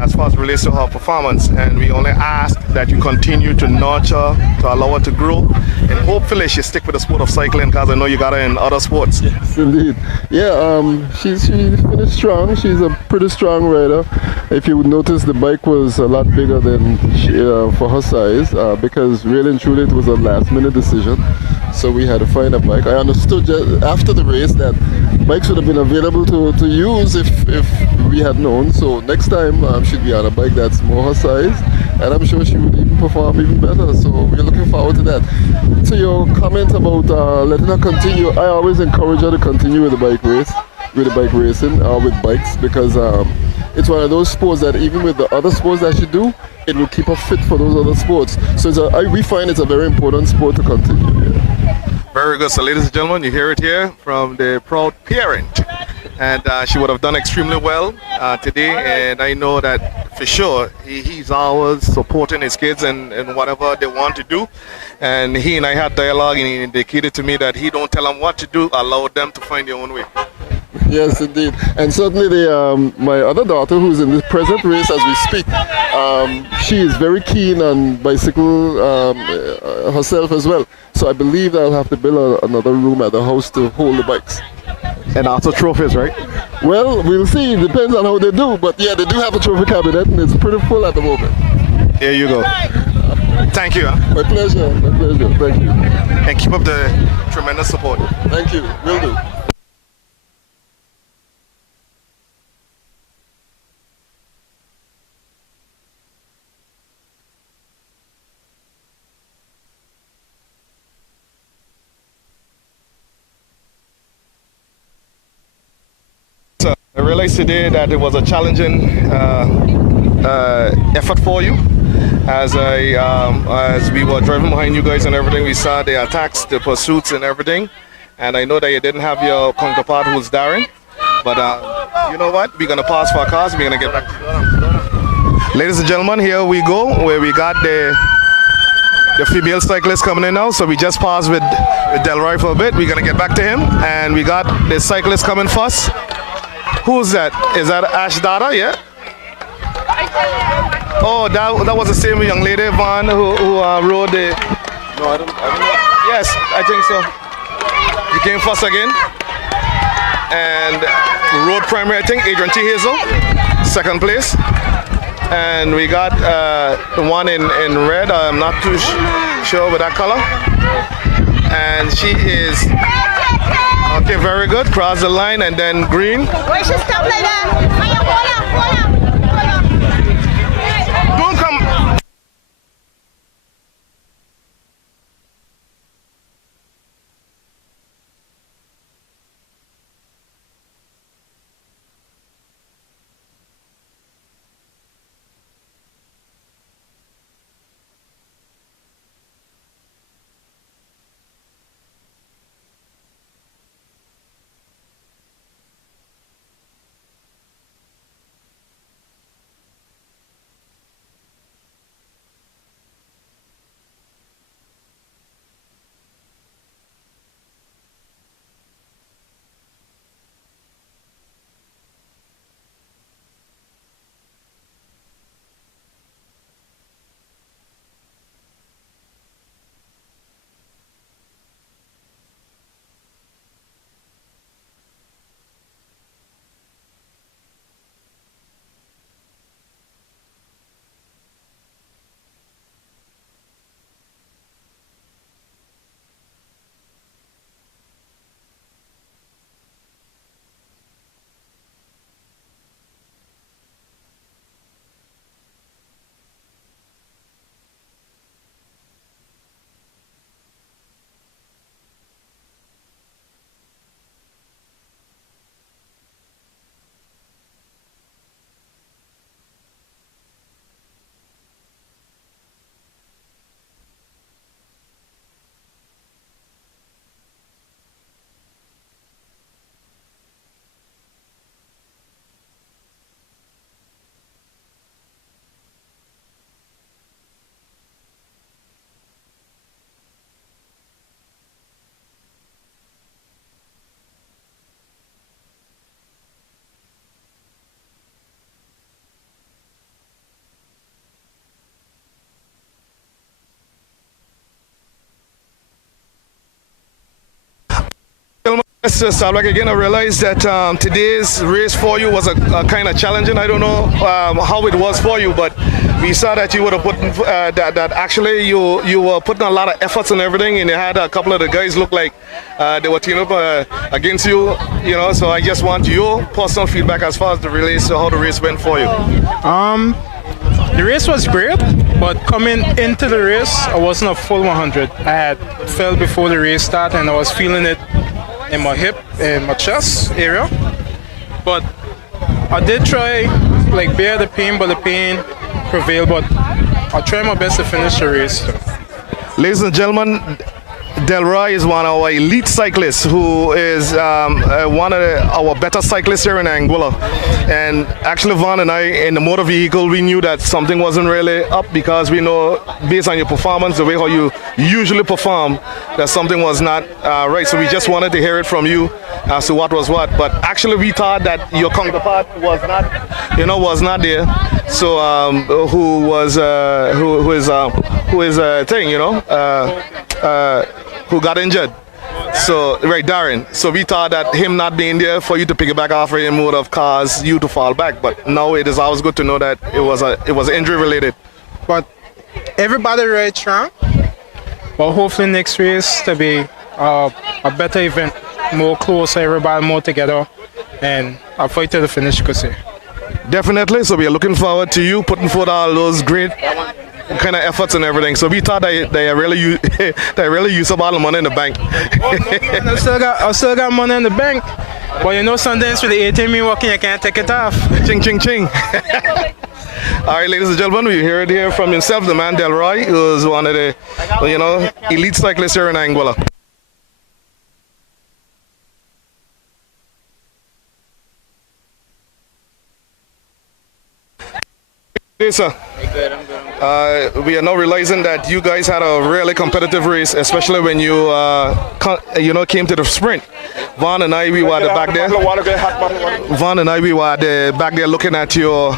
as far as relates to her performance, and we only ask that you continue to nurture, to allow her to grow, and hopefully she stick with the sport of cycling, because I know you got her in other sports. Yes, indeed. Yeah, she finished strong. She's a pretty strong rider. If you would notice, the bike was a lot bigger than for her size, because really and truly it was a last-minute decision. So we had to find a bike. I understood just after the race that bikes would have been available to use if we had known. So next time she'd be on a bike that's more her size, and I'm sure she would even perform even better. So we're looking forward to that. So your comment about letting her continue, I always encourage her to continue with the bike race, with the bike racing, with bikes, because it's one of those sports that even with the other sports that she do, it will keep her fit for those other sports. So we find it's a very important sport to continue. Yeah. Very good. So ladies and gentlemen, you hear it here from the proud parent. And she would have done extremely well today. And I know that for sure. He's always supporting his kids and whatever they want to do. And he and I had dialogue, and he indicated to me that he don't tell them what to do, allow them to find their own way. Yes, indeed. And certainly my other daughter, who's in the present race as we speak, she is very keen on bicycle herself as well. So I believe I'll have to build another room at the house to hold the bikes. And also trophies, right? Well, we'll see. It depends on how they do. But yeah, they do have a trophy cabinet, and it's pretty full at the moment. There you go. Thank you. My pleasure. My pleasure. Thank you. And keep up the tremendous support. Thank you. Will do. I realized today that it was a challenging effort for you. As we were driving behind you guys and everything, we saw the attacks, the pursuits and everything. And I know that you didn't have your counterpart who's Darren. But you know what? We're going to pause for a cause. We're going to get back to you. Ladies and gentlemen, here we go, where we got the female cyclist coming in now. So we just paused with Delroy for a bit. We're going to get back to him. And we got the cyclist coming first. Who's that? Is that Ash Dada? Yeah. Oh, that was the same young lady, Van, who rode the. No, I don't know. Yes, I think so. He came first again, and rode primary. I think Adrian T. Hazel, second place, and we got the one in red. I'm not too sure with that color, and she is. Okay, very good. Cross the line and then green. Why should stop like that? Don't come. Mr. Salwak, again, I realized that today's race for you was a kind of challenging. I don't know how it was for you, but we saw that you would have put that actually you were putting a lot of efforts and everything, and you had a couple of the guys look like they were teaming up against you, you know. So I just want your personal feedback as far as the race, how the race went for you. The race was great, but coming into the race, I wasn't a full 100. I had fell before the race started, and I was feeling it in my hip and my chest area, but I did try like bear the pain, but the pain prevailed. But I tried my best to finish the race. Ladies and gentlemen, Delroy is one of our elite cyclists who is one of our better cyclists here in Anguilla. And actually, Vaughn and I, in the motor vehicle, we knew that something wasn't really up because we know, based on your performance, the way how you usually perform, that something was not right. So we just wanted to hear it from you as to what was what. But actually, we thought that your counterpart was not there. So who got injured. So right, Darren. So we thought that him not being there for you to pick it back off of him would have caused you to fall back. But now it is always good to know that it was injury related. But everybody right strong. But hopefully next race to be a better event, more closer, everybody more together, and a fight to the finish, could say. Definitely. So we are looking forward to you putting forth all those great kind of efforts and everything. So we thought they really use up all the money in the bank. I still got money in the bank, but you know sometimes with the ATM working, you can't take it off. Ching ching ching. All right, ladies and gentlemen, we heard here from himself, the man Delroy, who is one of the elite cyclists here in Anguilla. Hey, sir. We are now realizing that you guys had a really competitive race, especially when you came to the sprint. Vaughn and I, we were back there. Vaughn and I, we were back there looking at the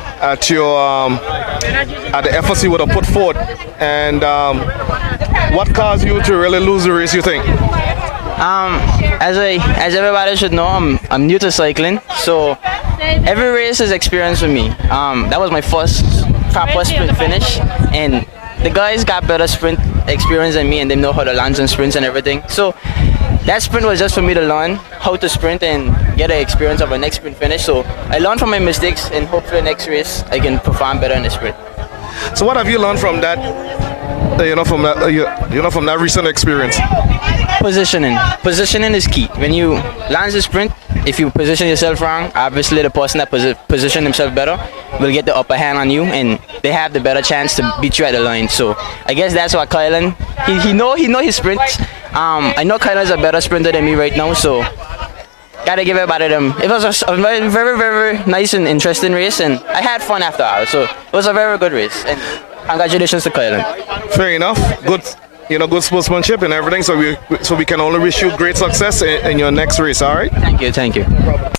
efforts you would have put forth. And what caused you to really lose the race, you think? As everybody should know, I'm new to cycling, so every race is experience for me. That was my first proper sprint finish, and the guys got better sprint experience than me, and they know how to land on sprints and everything. So that sprint was just for me to learn how to sprint and get the experience of a next sprint finish. So I learned from my mistakes, and hopefully next race I can perform better in the sprint. So what have you learned from that? From that recent experience. Positioning is key. When you land the sprint, if you position yourself wrong, obviously the person that position himself better will get the upper hand on you, and they have the better chance to beat you at the line. So I guess that's what Kylan, he know his sprints. I know Kylan's a better sprinter than me right now, so gotta give everybody them. It was a very, very, very nice and interesting race, and I had fun after all. So it was a very good race, and congratulations to Kylan. Fair enough. Good sportsmanship and everything. So we can only wish you great success in your next race. All right. Thank you. No problem.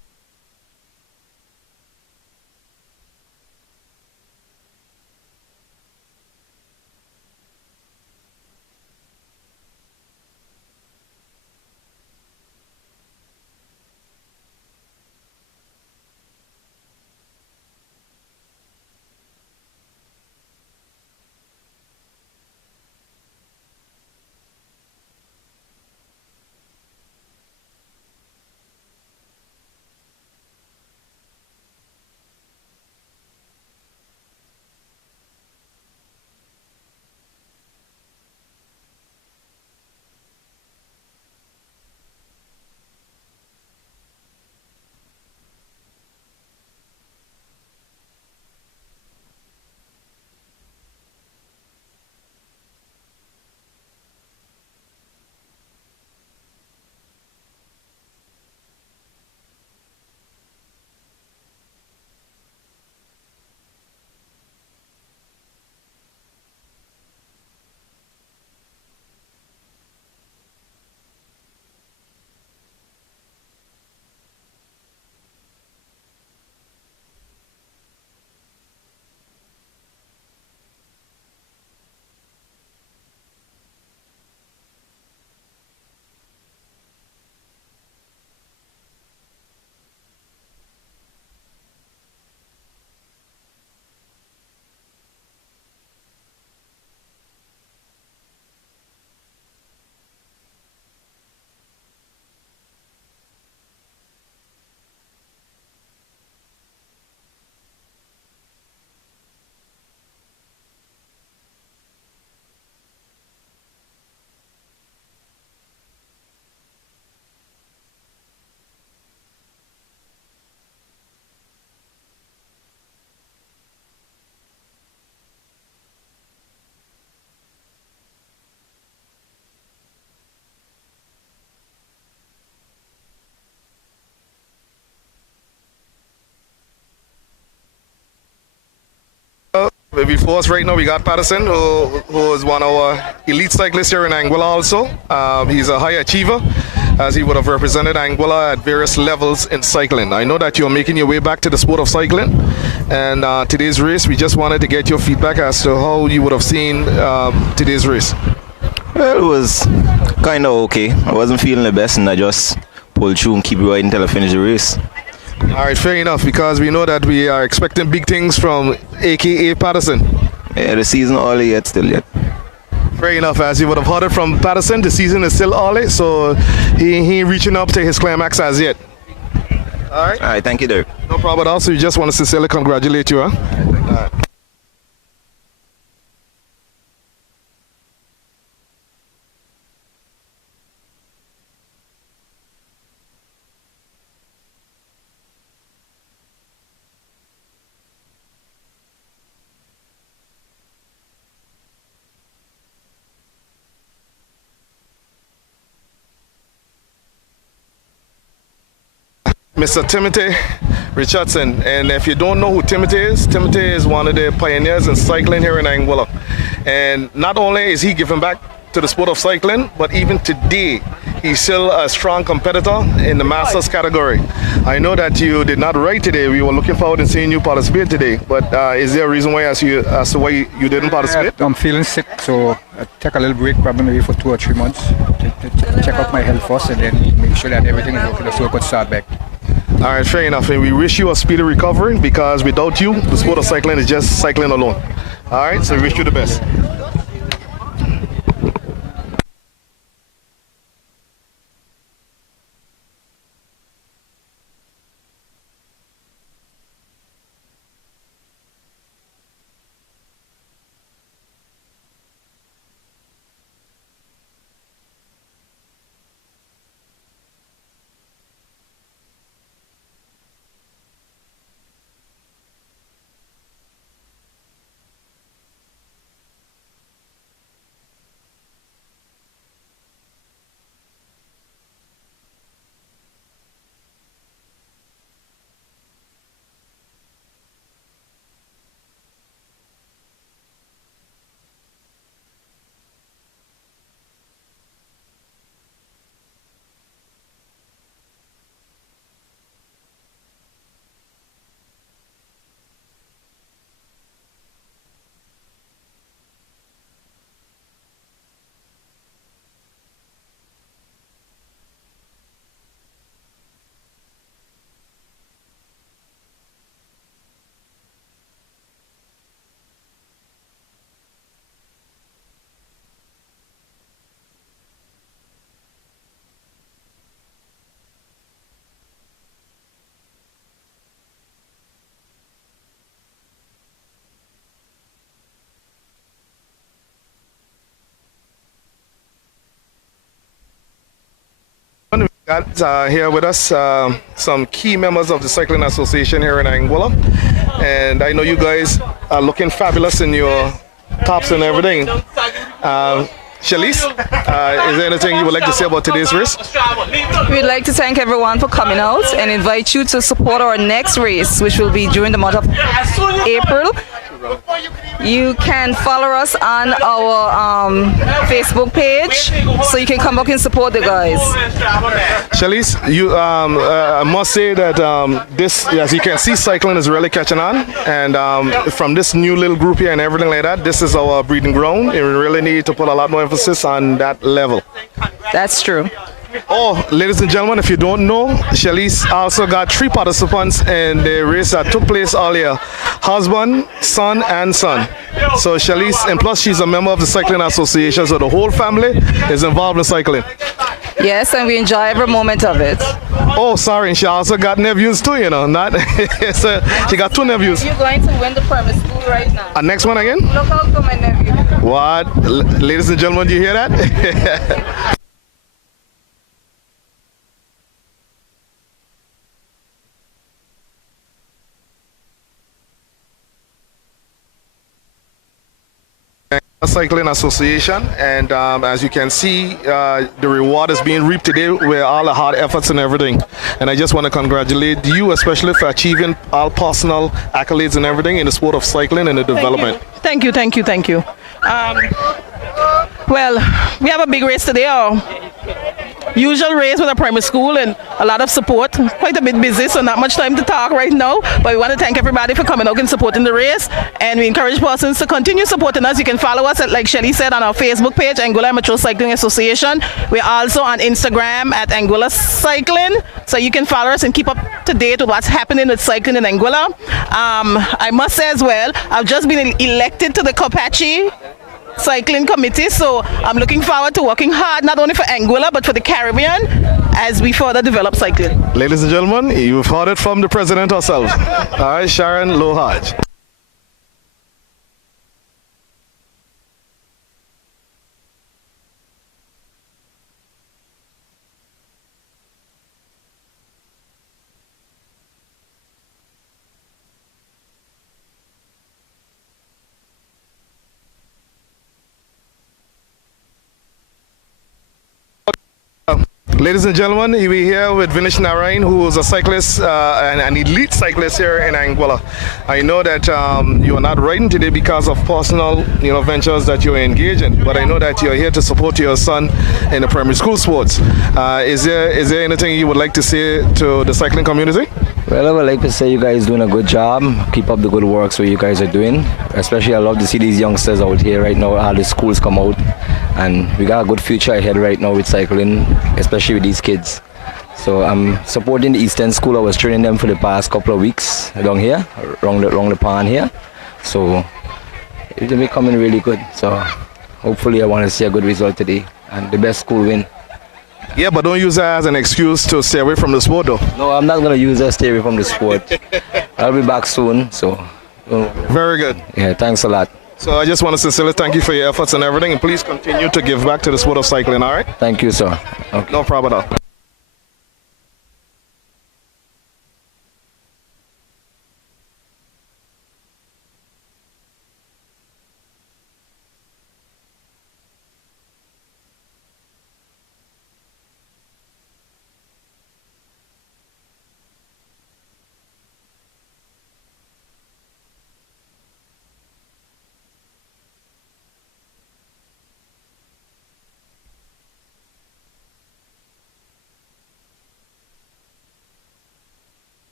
before us right now, we got Patterson, who is one of our elite cyclists here in Anguilla also. He's a high achiever, as he would have represented Anguilla at various levels in cycling. I know that you're making your way back to the sport of cycling, and today's race, we just wanted to get your feedback as to how you would have seen today's race. Well, it was kind of okay. I wasn't feeling the best, and I just pulled through and keep riding until I finished the race. All right, fair enough, because we know that we are expecting big things from ACA Patterson. Yeah, the season early yet, still yet. Fair enough, as you would have heard it from Patterson, the season is still early, so he ain't reaching up to his climax as yet. All right. All right, thank you, Derek. No problem at all. So we just want to sincerely congratulate you, huh? All right. Mr. Timothy Richardson, and if you don't know who Timothy is one of the pioneers in cycling here in Anguilla. And not only is he giving back to the sport of cycling, but even today he's still a strong competitor in the masters category. I know that you did not ride today. We were looking forward to seeing you participate today, but is there a reason why as to why you didn't participate? I'm feeling sick, so I take a little break, probably maybe for 2 or 3 months to check out my health first, and then make sure that everything is okay so I could start back. All right, fair enough. And we wish you a speedy recovery, because without you, the sport of cycling is just cycling alone. All right, so we wish you the best. Got here with us some key members of the Cycling Association here in Anguilla, and I know you guys are looking fabulous in your tops and everything. Shalise, is there anything you would like to say about today's race? We'd like to thank everyone for coming out and invite you to support our next race, which will be during the month of April. You can follow us on our Facebook page, so you can come back and support the guys. Shalise, you, I must say that this, as you can see, cycling is really catching on, and from this new little group here and everything like that, this is our breeding ground, and we really need to put a lot more emphasis on that level. That's true. Oh, ladies and gentlemen, if you don't know, Shalise also got 3 participants in the race that took place earlier. Husband, son, and son. So Shalise, and plus she's a member of the Cycling Association, so the whole family is involved in cycling. Yes, and we enjoy every moment of it. Oh, sorry, and she also got nephews too, you know, not, so she got 2 nephews. You're going to win the premise school right now. Next one again? Look out for my nephew. What? Ladies and gentlemen, do you hear that? Cycling Association, and as you can see, the reward is being reaped today with all the hard efforts and everything. And I just want to congratulate you, especially for achieving all personal accolades and everything in the sport of cycling and the development. Thank you. Well, we have a big race today. Usual race with a primary school and a lot of support. Quite a bit busy, so not much time to talk right now. But we want to thank everybody for coming out and supporting the race. And we encourage persons to continue supporting us. You can follow us, like Shelly said, on our Facebook page, Anguilla Amateur Cycling Association. We're also on Instagram at Anguilla Cycling. So you can follow us and keep up to date with what's happening with cycling in Anguilla. I must say as well, I've just been elected to the Copache Cycling Committee, so I'm looking forward to working hard not only for Anguilla but for the Caribbean as we further develop cycling. Ladies and gentlemen, you've heard it from the president herself. All right, Sharon Lohaj. Ladies and gentlemen, we're here with Vinesh Narayan, who is a cyclist, an elite cyclist here in Anguilla. I know that you are not riding today because of personal, ventures that you're engaged in, but I know that you're here to support your son in the primary school sports. Is there anything you would like to say to the cycling community? Well, I would like to say you guys doing a good job. Keep up the good works what you guys are doing. Especially I love to see these youngsters out here right now. All the schools come out, and we got a good future ahead right now with cycling, especially with these kids. So I'm supporting the Eastern School. I was training them for the past couple of weeks down here, around the pond here. So it'll be coming really good. So hopefully I want to see a good result today and the best school win. Yeah, but don't use that as an excuse to stay away from the sport, though. No, I'm not going to use that to stay away from the sport. I'll be back soon, so. Very good. Yeah, thanks a lot. So I just want to sincerely thank you for your efforts and everything, and please continue to give back to the sport of cycling, all right? Thank you, sir. Okay. No problem at all.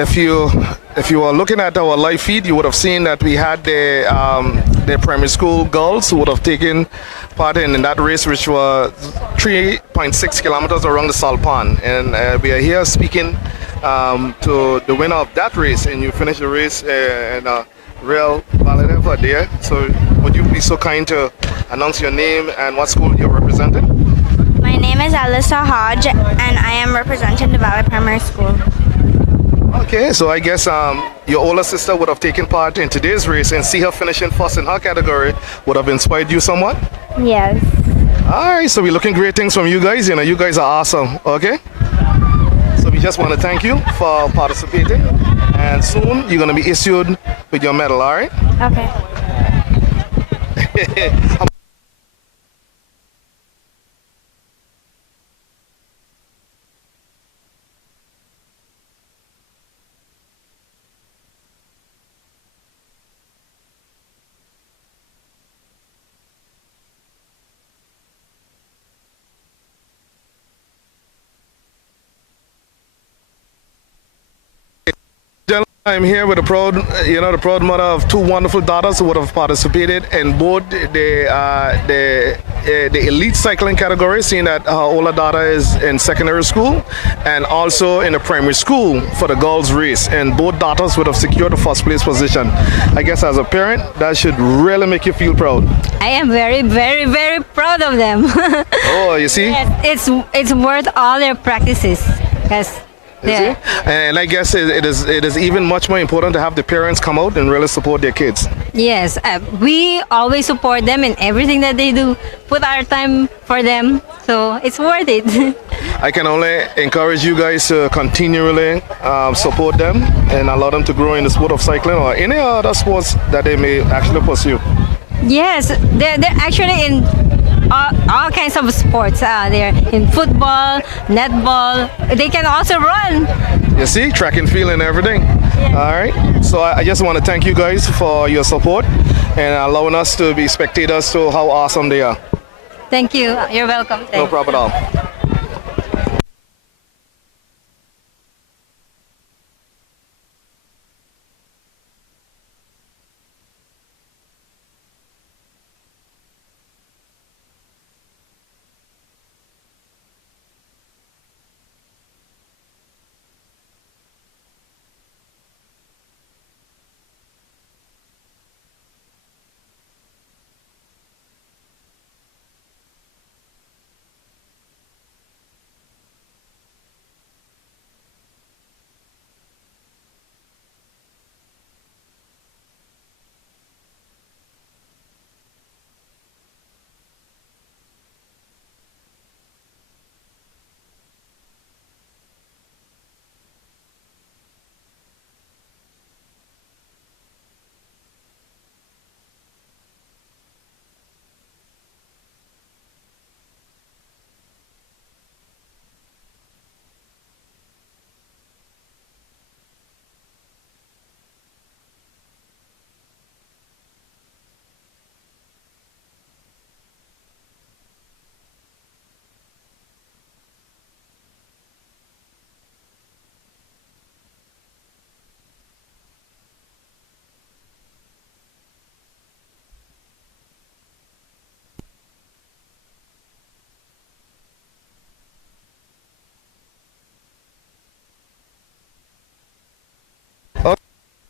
If you are looking at our live feed, you would have seen that we had the primary school girls who would have taken part in that race, which was 3.6 kilometers around the Salt Pond. And we are here speaking to the winner of that race, and you finished the race in a real valid effort there. So would you be so kind to announce your name and what school you're representing? My name is Alyssa Hodge, and I am representing the Valley Primary School. Okay, so I guess your older sister would have taken part in today's race, and see her finishing first in her category would have inspired you somewhat? Yes. Alright, so we're looking great things from you guys. You guys are awesome, okay? So we just want to thank you for participating, and soon you're going to be issued with your medal, alright? Okay. I'm here with the proud mother of two wonderful daughters who would have participated in both the elite cycling category, seeing that her older daughter is in secondary school, and also in the primary school for the girls race, and both daughters would have secured the first place position. I guess as a parent, that should really make you feel proud. I am very, very, very proud of them. Oh, you see? Yes, it's worth all their practices. Yes. Yeah. And I guess it is even much more important to have the parents come out and really support their kids. Yes, we always support them in everything that they do. Put our time for them. So it's worth it. I can only encourage you guys to continually support them and allow them to grow in the sport of cycling or any other sports that they may actually pursue. Yes, they're actually in all kinds of sports. They're in football, netball. They can also run. You see, track and field and everything. All right. So I just want to thank you guys for your support and allowing us to be spectators to how awesome they are. Thank you. You're welcome. No problem at all.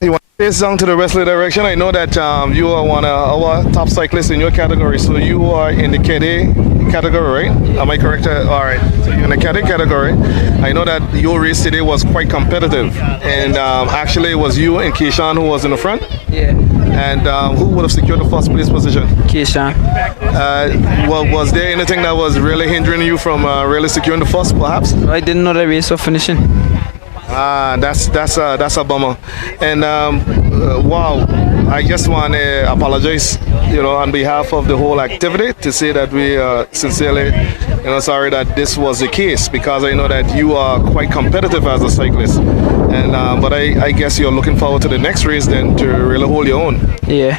You want to face down to the wrestler direction? I know that you are one of our top cyclists in your category, so you are in the KD category, right? Am I correct? All right, so you're in the KD category. I know that your race today was quite competitive, and actually it was you and Keishan who was in the front. Yeah. And who would have secured the first place position? Keishan. Well, was there anything that was really hindering you from really securing the first, perhaps? I didn't know the race was finishing. That's a bummer. And wow, I just want to apologize, on behalf of the whole activity, to say that we are sincerely, sorry that this was the case, because I know that you are quite competitive as a cyclist. And but I guess you're looking forward to the next race then to really hold your own. Yeah.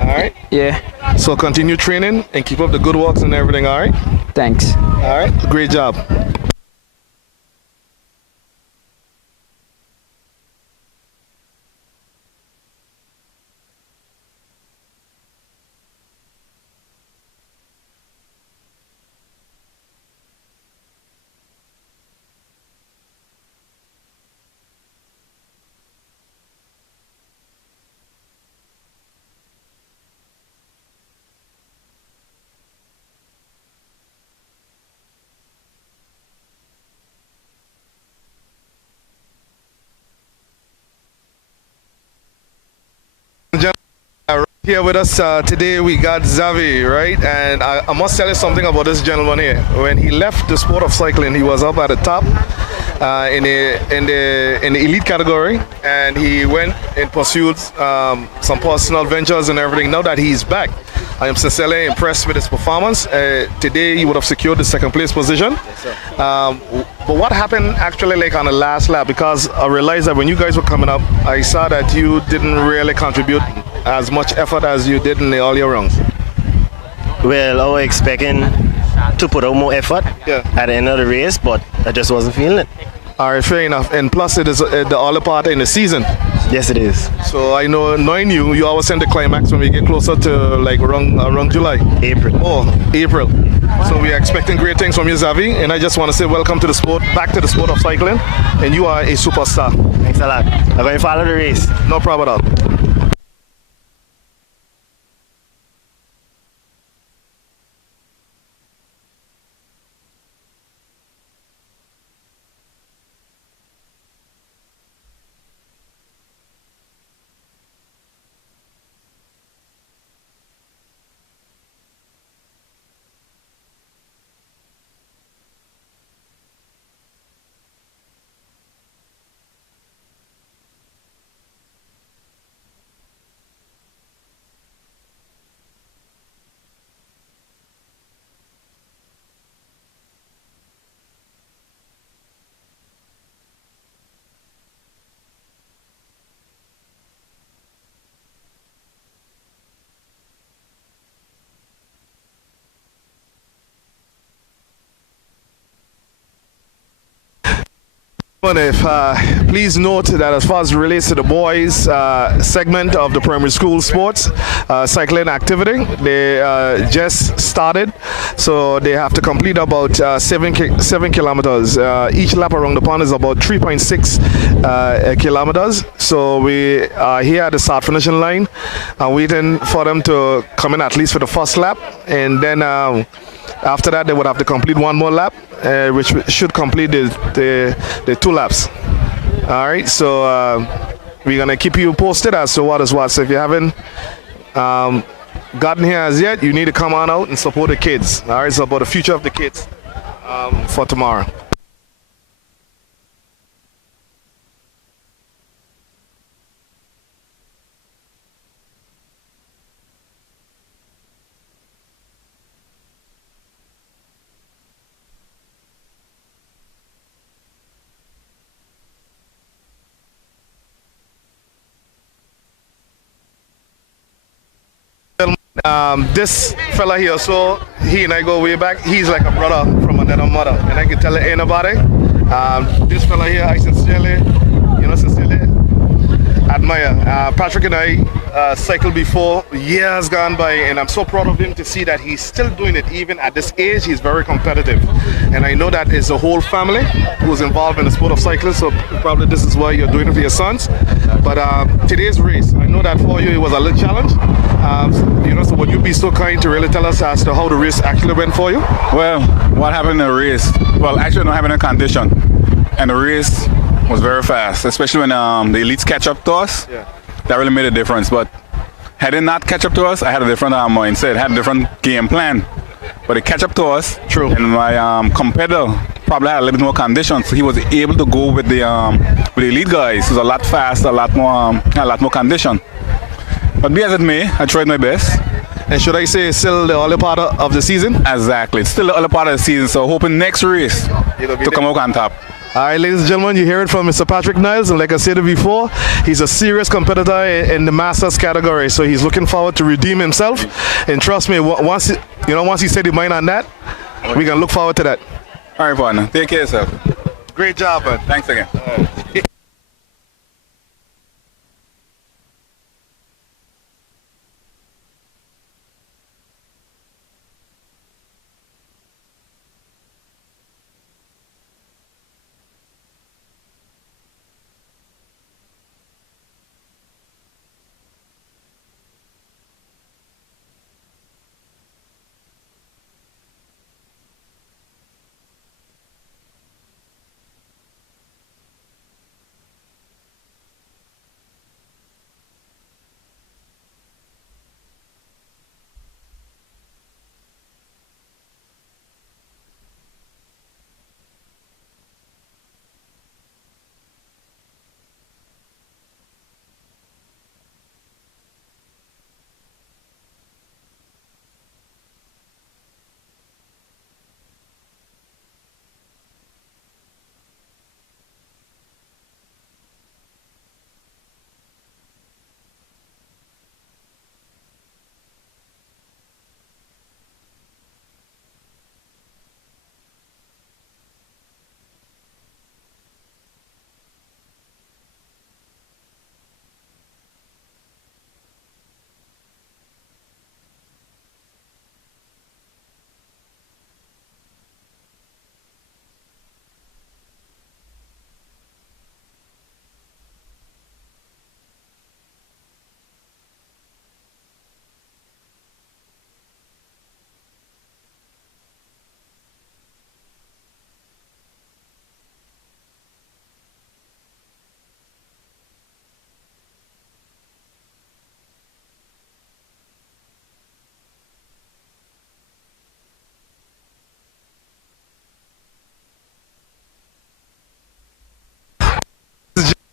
All right. Yeah. So continue training and keep up the good works and everything. All right. Thanks. All right. Great job. Here with us today we got Xavi, right? And I must tell you something about this gentleman here. When he left the sport of cycling, he was up at the top in the elite category, and he went and pursued some personal ventures and everything. Now that he's back, I am sincerely impressed with his performance. Today he would have secured the second place position. But what happened actually like on the last lap? Because I realized that when you guys were coming up, I saw that you didn't really contribute as much effort as you did in the earlier rounds. Well, I was expecting to put out more effort at the end of the race, but I just wasn't feeling it. All right, fair enough. And plus, it is the other part in the season. Yes, it is. So I know, knowing you always send the climax when we get closer to like around July. April. Oh, April. So we are expecting great things from you, Xavi. And I just want to say welcome to the sport, back to the sport of cycling. And you are a superstar. Thanks a lot. I'm going to follow the race. No problem at all. Please note that as far as it relates to the boys segment of the primary school sports cycling activity, they just started, so they have to complete about 7 kilometers. Each lap around the pond is about 3.6 kilometers. So we are here at the start finishing line, waiting for them to come in at least for the first lap, and then after that they would have to complete one more lap, which should complete the 2 laps. All right, so we're gonna keep you posted as to what is what. So if you haven't gotten here as yet, you need to come on out and support the kids. All right, it's about the future of the kids for tomorrow. This fella here, so he and I go way back. He's like a brother from another mother, and I can tell anybody. This fella here, I sincerely admire. Patrick and I cycled before, years gone by, and I'm so proud of him to see that he's still doing it even at this age. He's very competitive, and I know that is a whole family who's involved in the sport of cycling. So probably this is why you're doing it for your sons. But today's race, I know that for you it was a little challenge. So would you be so kind to really tell us as to how the race actually went for you? Well, what happened in the race? Well, actually, not having a condition, and the race was very fast, especially when the elites catch up to us. Yeah. That really made a difference. But had they not catch up to us, I had a different mindset, had a different game plan. But they catch up to us. True. And my competitor probably had a little bit more condition, so he was able to go with the elite guys. He was a lot faster, a lot more condition. But be as it may, I tried my best. And should I say it's still the early part of the season? Exactly. It's still the early part of the season, so hoping next race to come out on top. All right, ladies and gentlemen, you hear it from Mr. Patrick Niles, and like I said before, he's a serious competitor in the masters category, so he's looking forward to redeem himself. And trust me, once he said his mind on that, we can look forward to that. All right, partner. Take care of yourself. Great job, man. Thanks again.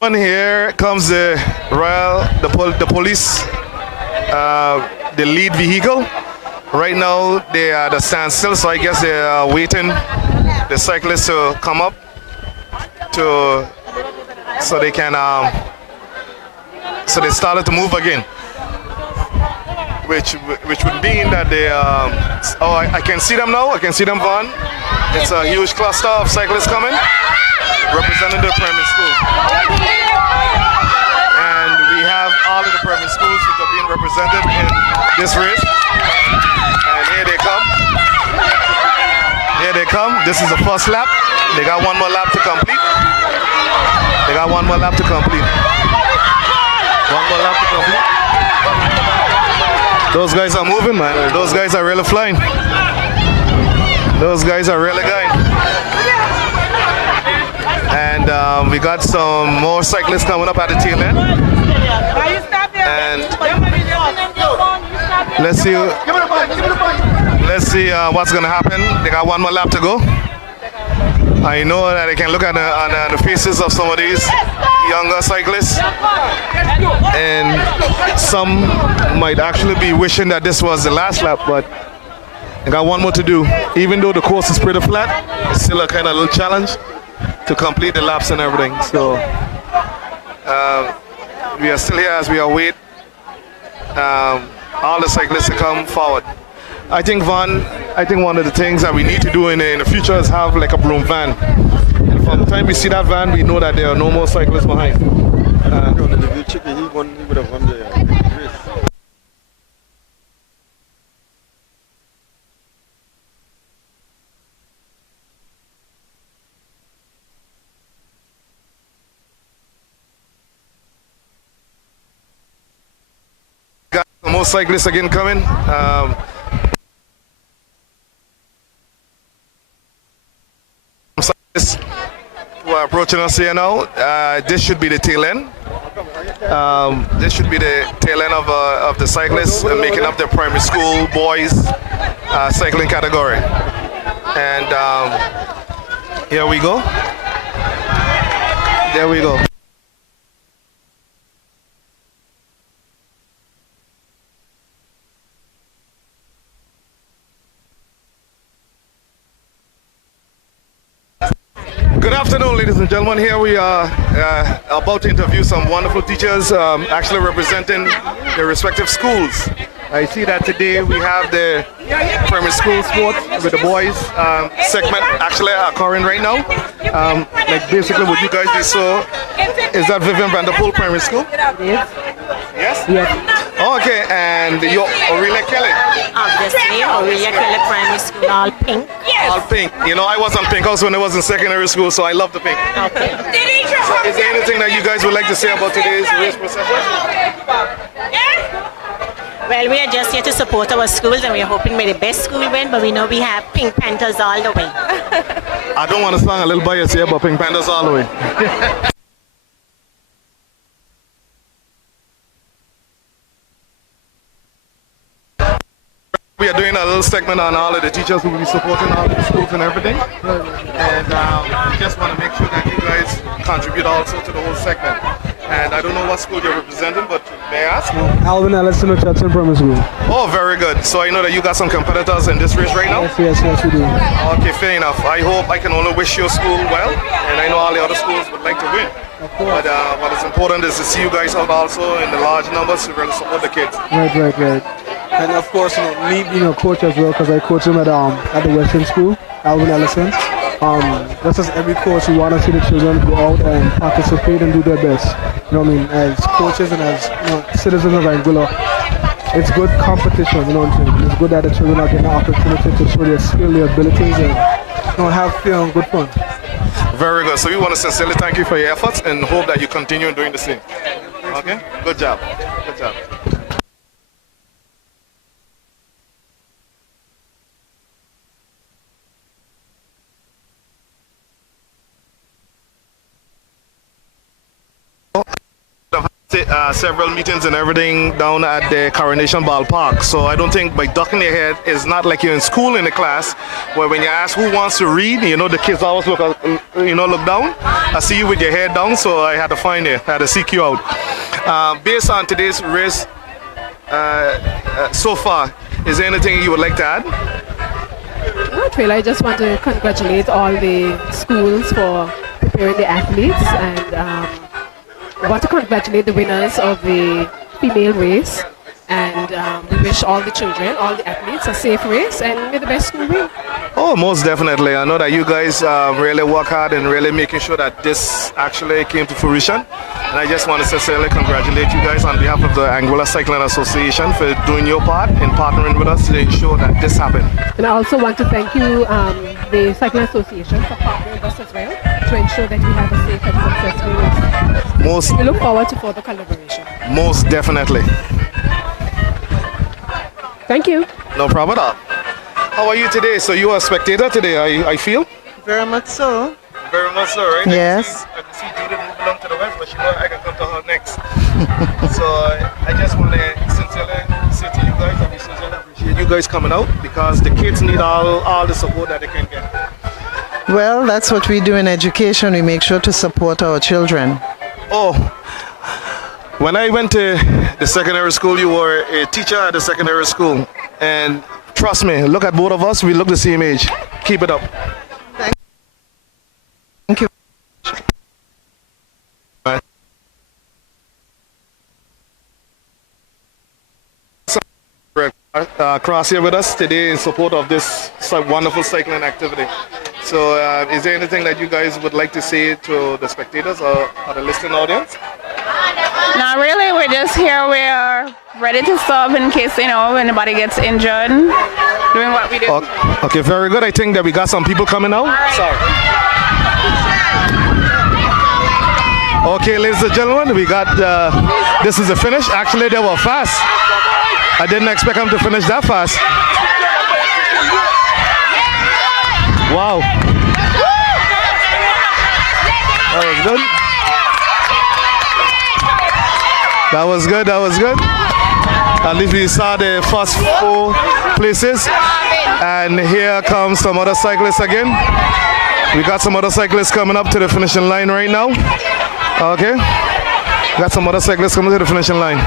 Here comes the police, the lead vehicle. Right now they are at a standstill, so I guess they are waiting the cyclists to come up so they can so they started to move again, which would mean that they I can see them now. I can see them gone. It's a huge cluster of cyclists coming. representing the primary school. And we have all of the primary schools which are being represented in this race. And here they come. Here they come. This is the first lap. They got one more lap to complete. They got one more lap to complete. One more lap to complete. Those guys are moving, man. Those guys are really flying. Those guys are really going. And we got some more cyclists coming up at the tail end. And let's see what's gonna happen. They got one more lap to go. I know that I can look at the faces of some of these younger cyclists, and some might actually be wishing that this was the last lap, but I got one more to do. Even though the course is pretty flat, it's still a kind of little challenge to complete the laps and everything. So we are still here as we await all the cyclists to come forward. I think one of the things that we need to do in the future is have like a broom van. And from the time we see that van, we know that there are no more cyclists behind. Got more cyclists again coming. Who are approaching us here now. This should be the tail end. This should be the tail end of the cyclists making up the primary school boys cycling category. And here we go. There we go. Good afternoon, ladies and gentlemen. Here we are about to interview some wonderful teachers actually representing their respective schools. I see that today we have the primary school sports with the boys segment actually occurring right now. Like basically what you guys just saw, is that Vivian Vanderpool Primary School? Yes. Yes? Yes. Okay, and you're Aurelia Kelly? Obviously, Aurelia Kelly Primary School, all pink. Yes. All pink. You know, I was on pink house when I was in secondary school, so I love the pink. Okay. So is there anything that you guys would like to say about today's race procession? Well, we are just here to support our schools, and we are hoping may the best school win, but we know we have Pink Panthers all the way. I don't want to sound a little biased here, but Pink Panthers all the way. We are doing a little segment on all of the teachers who will be supporting all of the schools and everything. And we just want to make sure that you guys contribute also to the whole segment. And I don't know what school you're representing, but may I ask? Alvin Ellison of Chadson Primary School. Oh, very good. So I know that you got some competitors in this race right now? Yes, we do. Okay, fair enough. I hope I can only wish your school well, and I know all the other schools would like to win. But what is important is to see you guys out also in the large numbers to really support the kids. Right. And of course, me being a coach as well, because I coach them at the Western School, Alvin Ellison. Just as every coach, we want to see the children go out and participate and do their best. You know what I mean? As coaches and as citizens of Anguilla, it's good competition. You know what I'm saying? It's good that the children are getting an opportunity to show their skill, their abilities, and have good fun. Very good. So we want to sincerely thank you for your efforts and hope that you continue doing the same. Okay? Good job. Good job. Several meetings and everything down at the Coronation Ballpark. So I don't think by ducking your head is not like you're in school in the class where when you ask who wants to read, the kids always look down. I see you with your head down, so I had to find you, I had to seek you out. Based on today's race so far, is there anything you would like to add? Not really. I just want to congratulate all the schools for preparing the athletes, and I want to congratulate the winners of the female race, and and we wish all the children, all the athletes, a safe race, and may the best school win. Oh, most definitely. I know that you guys really work hard and really making sure that this actually came to fruition. And I just want to sincerely congratulate you guys on behalf of the Anguilla Cycling Association for doing your part in partnering with us to ensure that this happened. And I also want to thank you, the Cycling Association, for partnering with us as well to ensure that we have a safe and successful race. We look forward to further collaboration. Most definitely. Thank you. No problem at all. How are you today? So you are a spectator today, I feel? Very much so. Very much so, right? Yes. I can see Judith who belongs to the West, but I can come to her next. So I just want to sincerely say to you guys that we sincerely appreciate you guys coming out because the kids need all the support that they can get. Well, that's what we do in education. We make sure to support our children. Oh, when I went to the secondary school, you were a teacher at the secondary school. And trust me, look at both of us, we look the same age. Keep it up. Thank you. Cross here with us today in support of this wonderful cycling activity. So is there anything that you guys would like to say to the spectators or the listening audience? Not really, we're just here, we're ready to serve in case, anybody gets injured, doing what we do. Okay, very good. I think that we got some people coming now. Sorry. Okay, ladies and gentlemen, we got, this is the finish. Actually, they were fast. I didn't expect them to finish that fast. Wow. That was good. That was good, that was good. At least we saw the first 4 places. And here comes some other cyclists again. We got some other cyclists coming up to the finishing line right now. Okay. Got some other cyclists coming to the finishing line.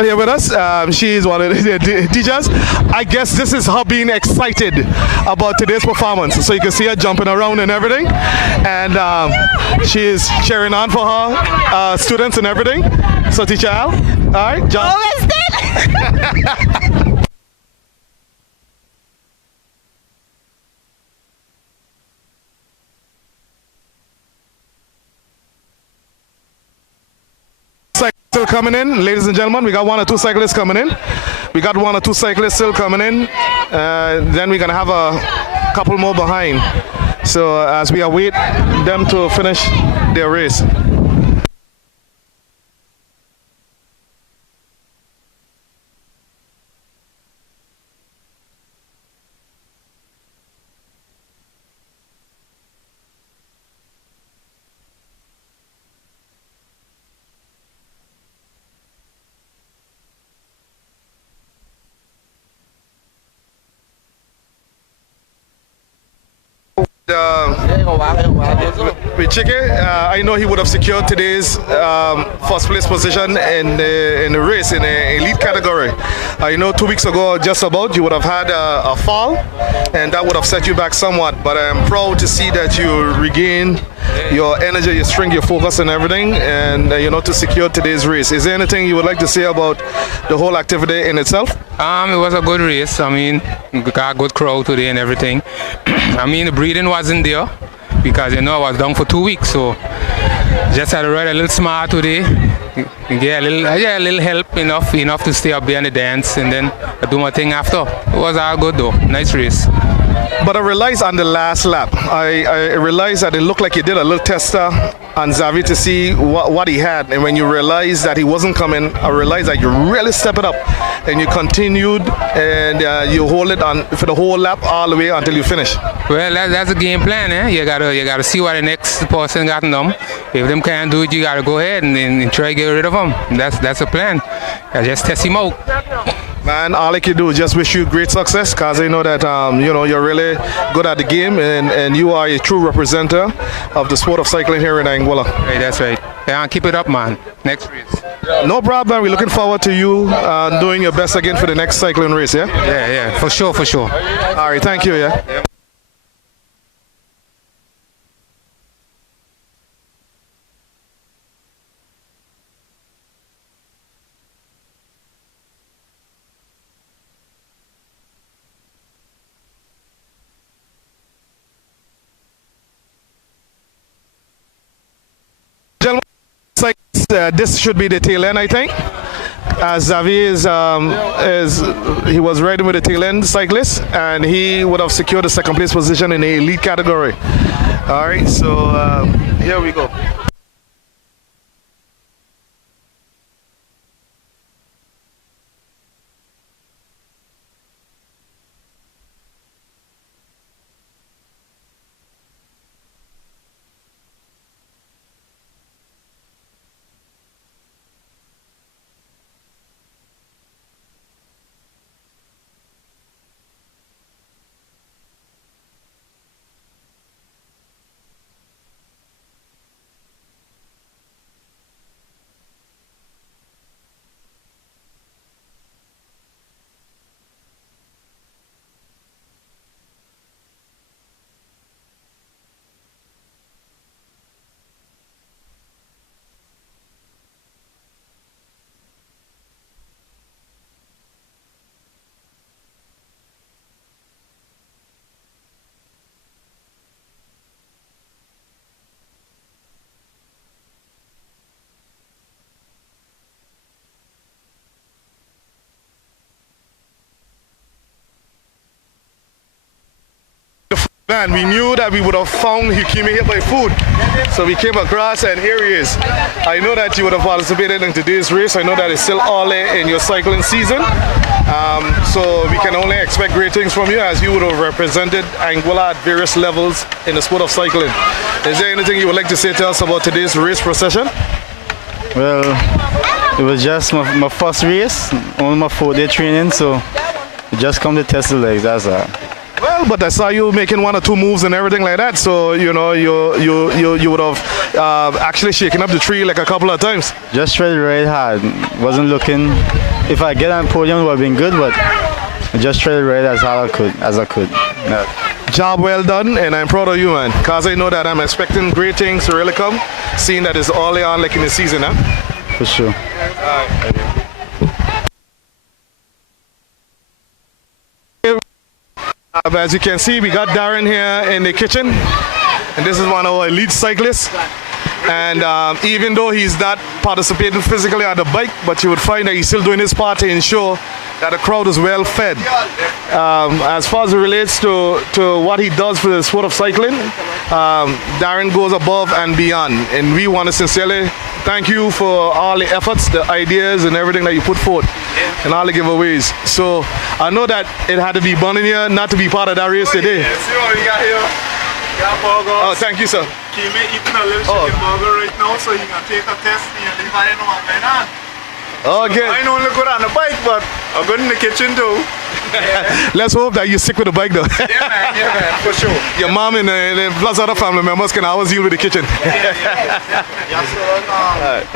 Here with us, she is one of the teachers. I guess this is her being excited about today's performance. So you can see her jumping around and everything, and she is cheering on for her students and everything. So teacher Al, all right, jump. Still coming in, ladies and gentlemen. We got 1 or 2 cyclists coming in. We got 1 or 2 cyclists still coming in. Then we're gonna have a couple more behind. So as we await them to finish their race. With Chike, I know he would have secured today's first place position in the race in the elite category. I know 2 weeks ago, just about, you would have had a fall, and that would have set you back somewhat. But I'm proud to see that you regain your energy, your strength, your focus, and everything, and to secure today's race. Is there anything you would like to say about the whole activity in itself? It was a good race. We got a good crowd today and everything. The breathing wasn't there because I was down for 2 weeks, so just had to ride a little smart today. Get a little help, enough to stay up there in the dance, and then I do my thing after. It was all good though. Nice race. But I realized on the last lap, I realized that it looked like you did a little tester on Xavi to see what he had. And when you realized that he wasn't coming, I realized that you really stepped it up. And you continued and you hold it on for the whole lap all the way until you finish. Well, that's the game plan, eh? You gotta see what the next person got in them. If them can't do it, you gotta go ahead and try to get rid of them. That's the plan. I just test him out. Man, all I can do is just wish you great success, because I know that you're really good at the game, and you are a true representative of the sport of cycling here in Anguilla. Right, that's right. Yeah, keep it up, man. Next race. No problem. We're looking forward to you doing your best again for the next cycling race. Yeah. Yeah, for sure. All right, thank you. Yeah. This should be the tail end, I think. As Xavier he was riding with the tail end cyclist, and he would have secured the second place position in the elite category. All right, so here we go. Man, we knew that we would have found Hikime here by food, so we came across, and here he is. I know that you would have participated in today's race. I know that it's still early in your cycling season, so we can only expect great things from you, as you would have represented Anguilla at various levels in the sport of cycling. Is there anything you would like to say to us about today's race procession? Well, it was just my first race, only my 4-day training, so just come to test the legs, that's all. Well, but I saw you making 1 or 2 moves and everything like that, so you would have actually shaken up the tree like a couple of times. Just tried to ride hard. Wasn't looking. If I get on the podium, it would have been good, but I just tried to ride as hard as I could. Yeah. Job well done, and I'm proud of you, man. Cause I know that I'm expecting great things to really come, seeing that it's early on, like in the season, huh? For sure. As you can see, we got Darren here in the kitchen, and this is one of our elite cyclists. And even though he's not participating physically on the bike, but you would find that he's still doing his part to ensure that the crowd is well fed. As far as it relates to what he does for the sport of cycling, Darren goes above and beyond, and we want to sincerely thank you for all the efforts, the ideas, and everything that you put forth, and all the giveaways. So I know that it had to be burning here not to be part of that race today. See what we got here? Got burgers. Oh, thank you, sir. Came in eating a little chicken burger right now, so you can take a test and leave I know what's going on. Okay. I know only good on the bike, but I'm good in the kitchen too. Let's hope that you stick with the bike though. Yeah, man, for sure. Your mom and plus other family members can always deal with the kitchen. Yes, sir.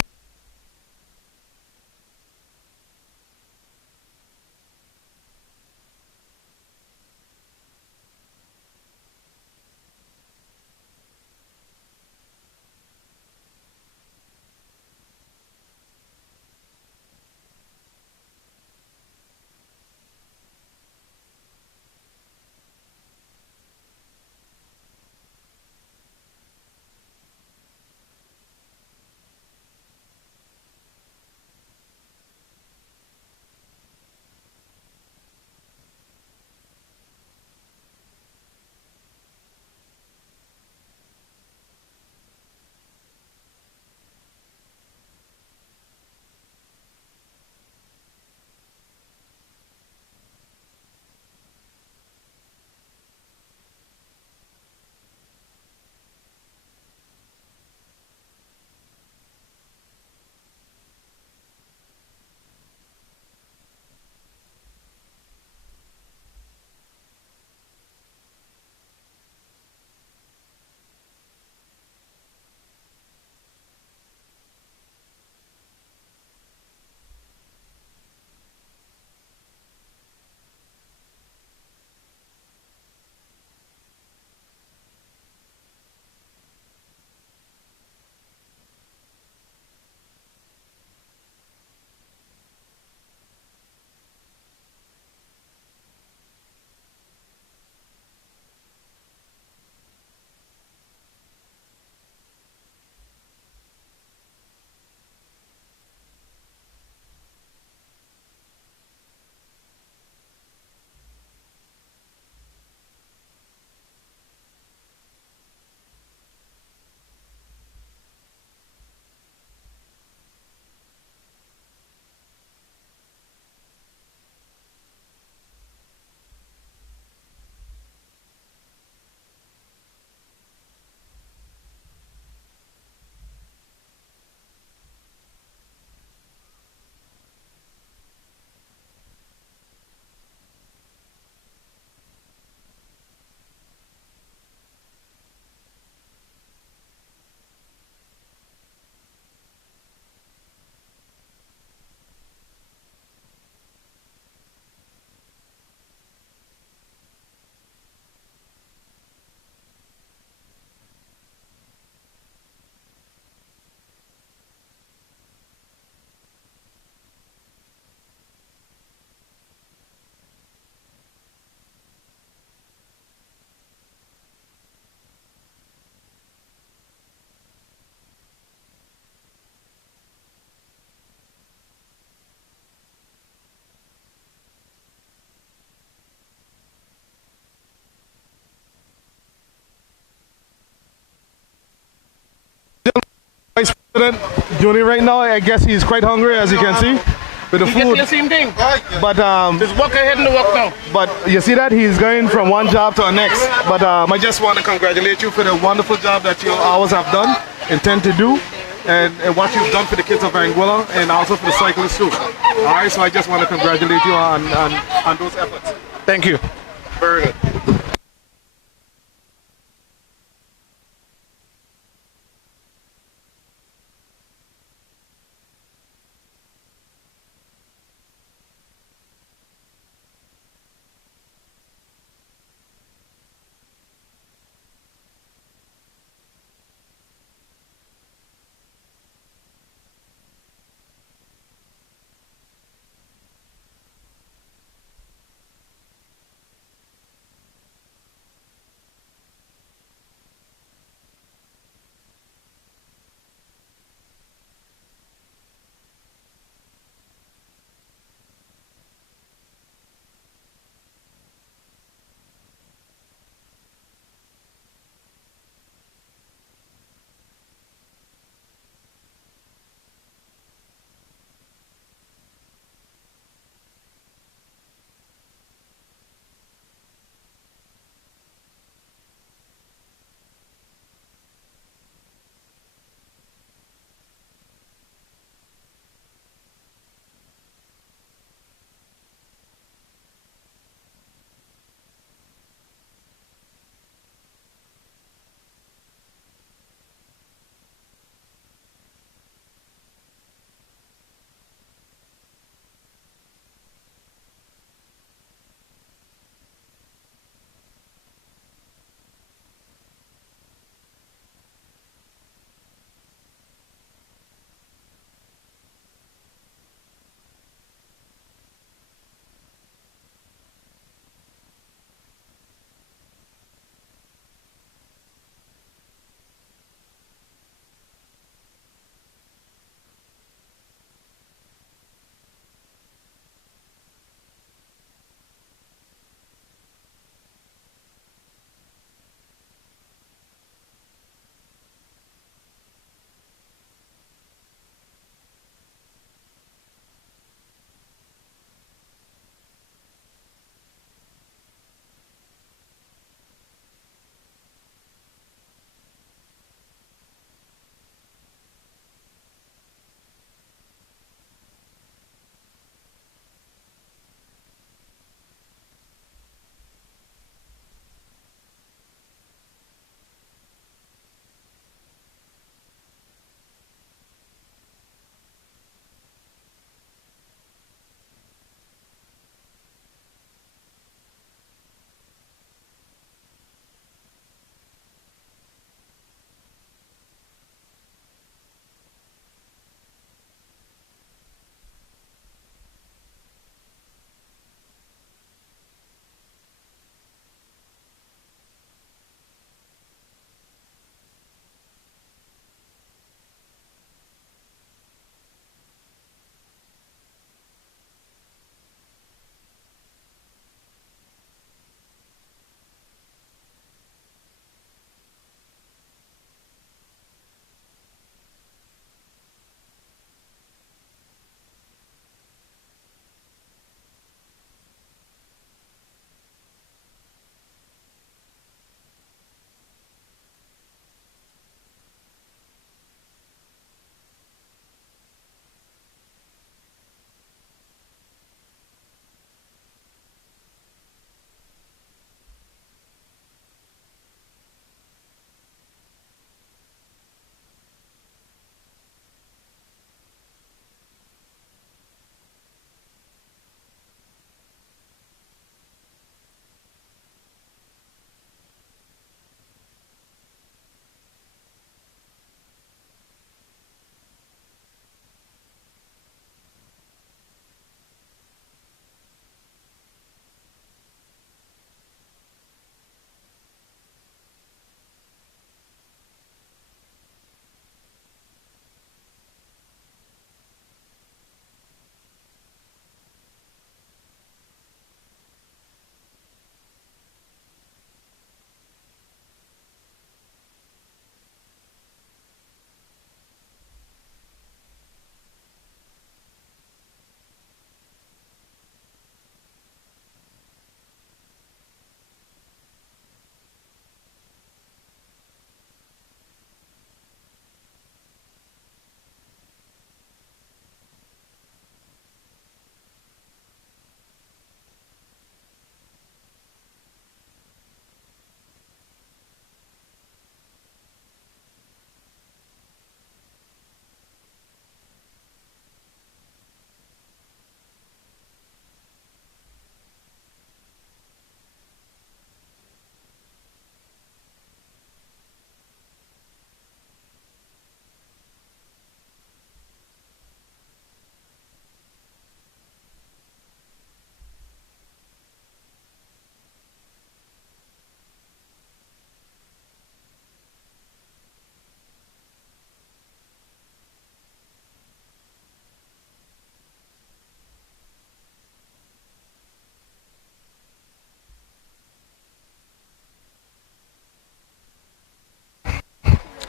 Junior right now, I guess he's quite hungry, as you can see, with the food. The same thing. But just walk ahead and walk now. But you see that he's going from one job to the next. But I just want to congratulate you for the wonderful job that you always have done, intend to do, and what you've done for the kids of Anguilla and also for the cyclists too. All right, so I just want to congratulate you on those efforts. Thank you. Very good.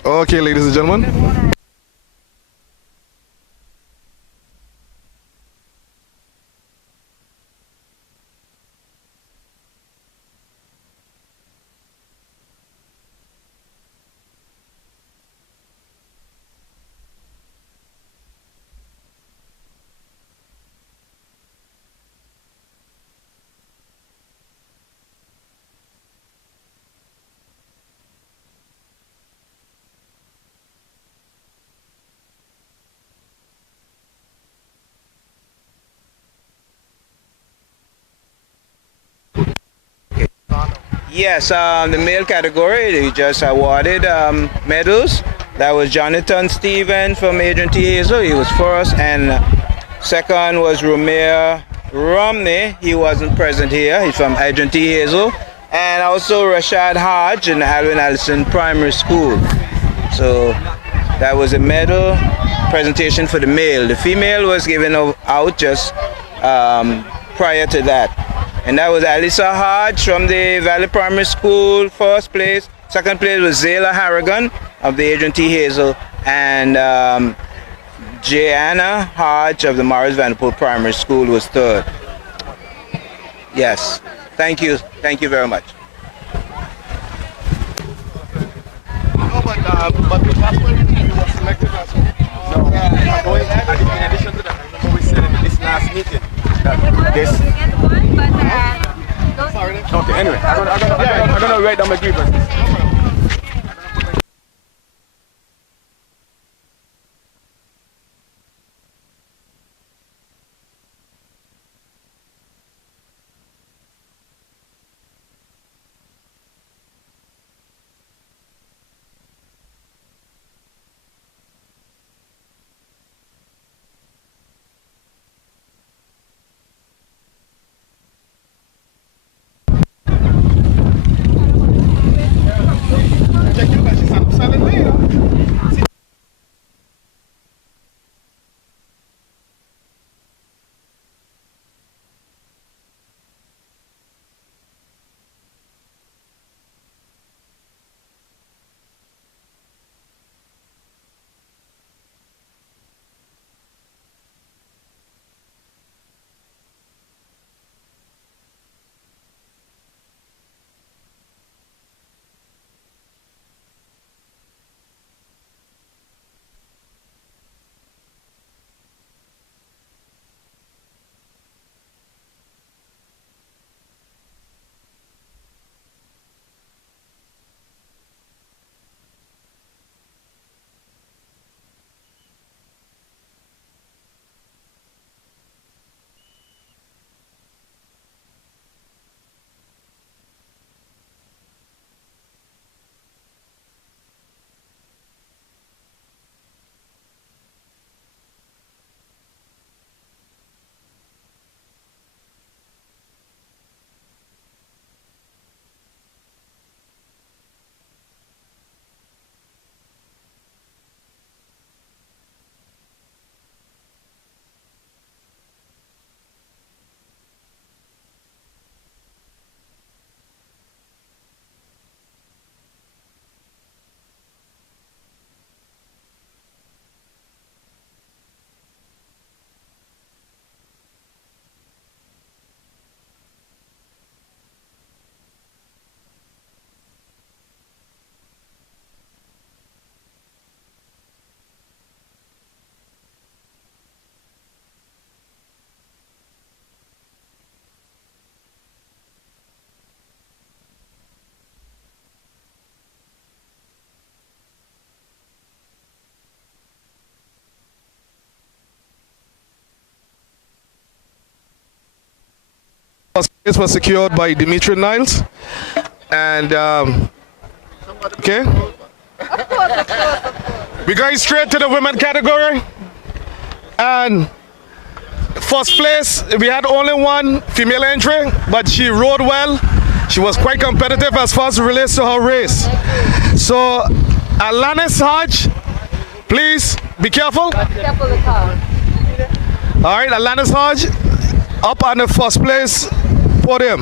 Okay, ladies and gentlemen. Yes, the male category, they just awarded medals. That was Jonathan Stephen from Adrian T. Hazel, he was first, and second was Romeo Romney, he wasn't present here, he's from Adrian T. Hazel, and also Rashad Hodge in Alvin Allison Primary School. So that was a medal presentation for the male. The female was given out just prior to that. And that was Alyssa Hodge from the Valley Primary School, first place. Second place was Zayla Harrigan of the Adrian T. Hazel, and Jayana Hodge of the Morris Vanderpool Primary School was third. Yes, thank you very much. No, but the last one he was selected as well. No, in addition to that, I remember we said in this last meeting that this. Okay, anyway, I'm gonna write down my grievances. This was secured by Dimitri Niles, and okay, we're going straight to the women category, and first place we had only one female entry, but she rode well. She was quite competitive as far as it relates to her race. So Alanis Hodge, please be careful. Careful the car. All right, Alanis Hodge up on the first place podium.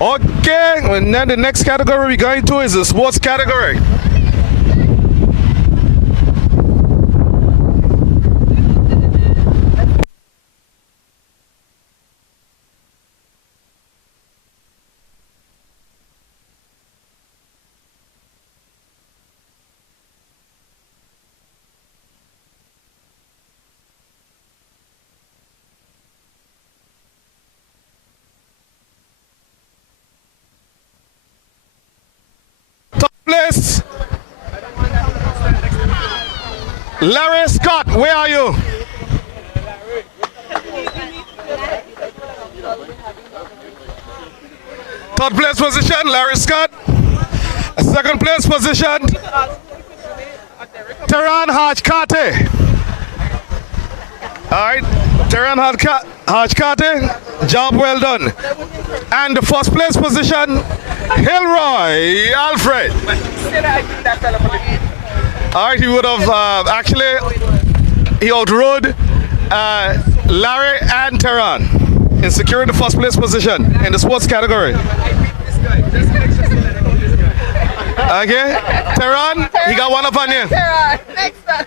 Okay, and then the next category we're going to is the sports category. Place. Larry Scott, where are you? Third place position, Larry Scott. Second place position, Teran Hajkate. Alright, Teran Hajkate, job well done. And the first place position, Hilroy Alfred. Alright, he would have he outrode Larry and Teran in securing the first place position in the sports category. Okay, Teran, he got one up on you.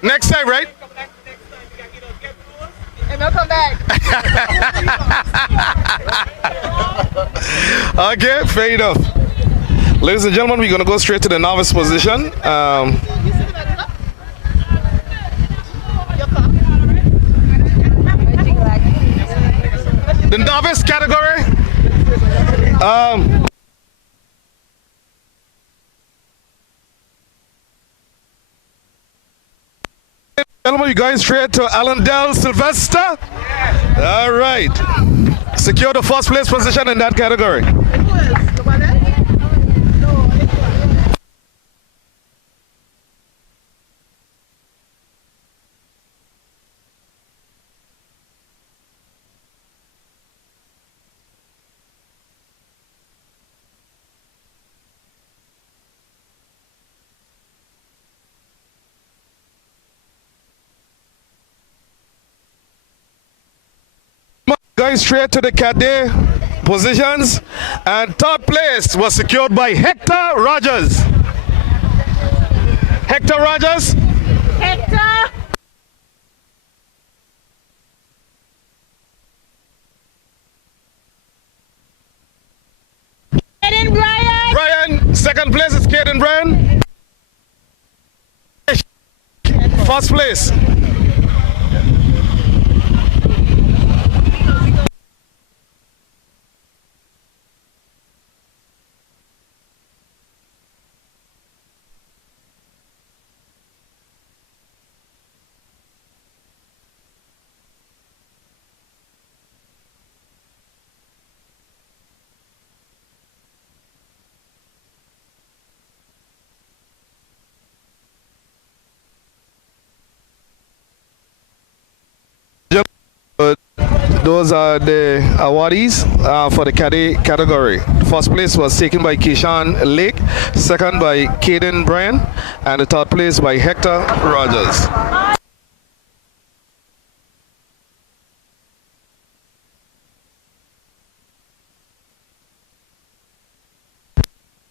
Next time, right? And they'll come back. Okay, fair enough. Ladies and gentlemen, we're going to go straight to the novice position. The novice category. Gentlemen, you going straight to Allendale Sylvester? All right. Secure the first place position in that category. Going straight to the cadet positions, and third place was secured by Hector Rogers. Hector Rogers. Hector. Caden Bryan. Brian, second place is Caden Bryan. First place. Those are the awardees for the cadet category. First place was taken by Keishan Lake, second by Caden Bryan, and the third place by Hector Rogers.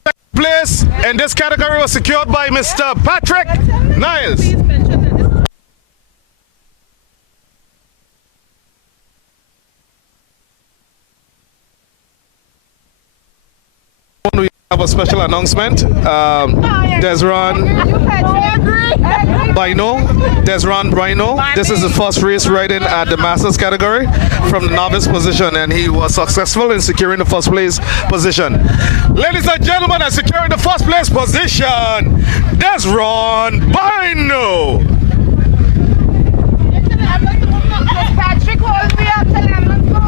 Second place in this category was secured by Mr. Patrick Niles. We have a special announcement. Desron Brino. This is the first race riding at the Masters category from the novice position, and he was successful in securing the first place position. Ladies and gentlemen, and securing the first place position, Desron Brino. Patrick, hold me up, tell him let's go.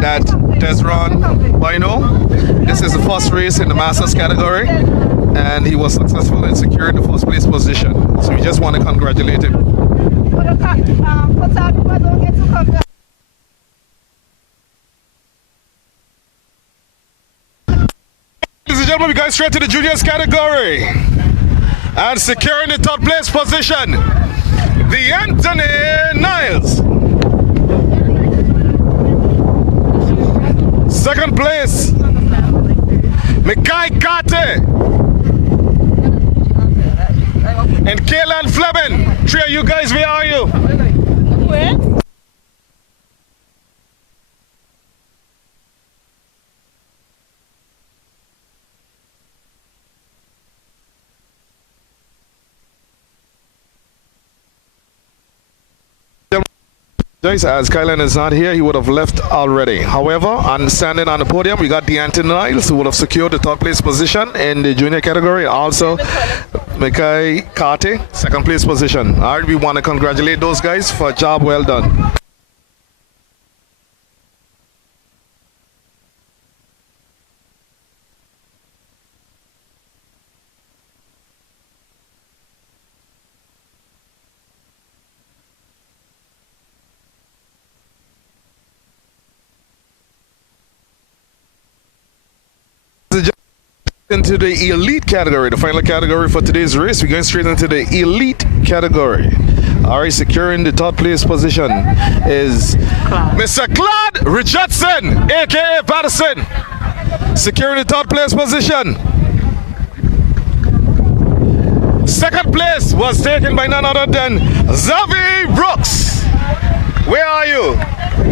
That Desron Bino. This is the first race in the Masters category, and he was successful in securing the first place position. So we just want to congratulate him. Ladies and gentlemen, we go straight to the juniors category. And securing the third place position, the Anthony Niles. Second place, Mikai Kate and Kaylan Fleming. Three of you guys, where are you? Where? As Kylan is not here, he would have left already. However, on standing on the podium, we got the Anthony Niles, who would have secured the third place position in the junior category. Also, Mikai Kate, second place position. All right, we want to congratulate those guys for a job well done. Into the elite category, the final category for today's race. We're going straight into the elite category. All right, securing the third place position is Mr. Claude Richardson, aka Patterson, securing the third place position. Second place was taken by none other than Xavier Brooks. Where are you?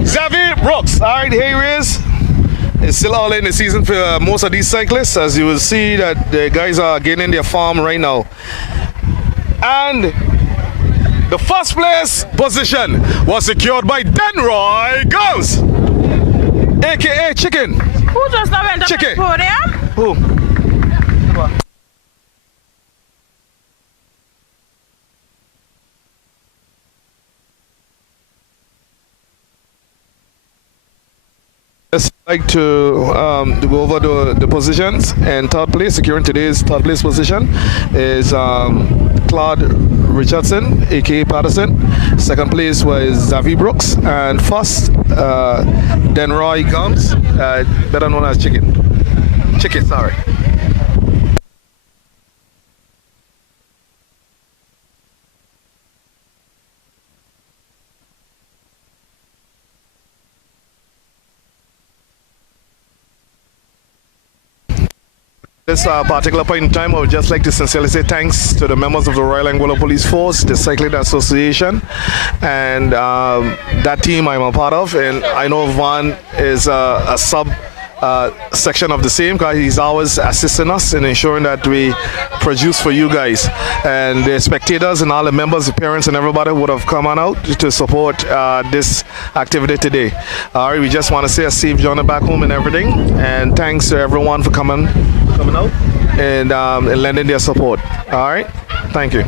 Xavier Brooks. All right, here he is. It's still early in the season for most of these cyclists, as you will see that the guys are getting in their form right now. And the first place position was secured by Denroy Gomes, aka Chicken. Who just now went up on the podium? Who? I'd like to go over the positions. And third place, securing today's third place position, is Claude Richardson, aka Patterson. Second place was Xavier Brooks, and first Denroy Gomes, better known as Chicken. Sorry. This particular point in time, I would just like to sincerely say thanks to the members of the Royal Anguilla Police Force, the Cycling Association, and that team I'm a part of. And I know Van is a sub section of the same, because he's always assisting us in ensuring that we produce for you guys. And the spectators and all the members, the parents and everybody would have come on out to support this activity today. All right, we just want to say a safe journey back home and everything, and thanks to everyone for coming out and lending their support. All right, thank you.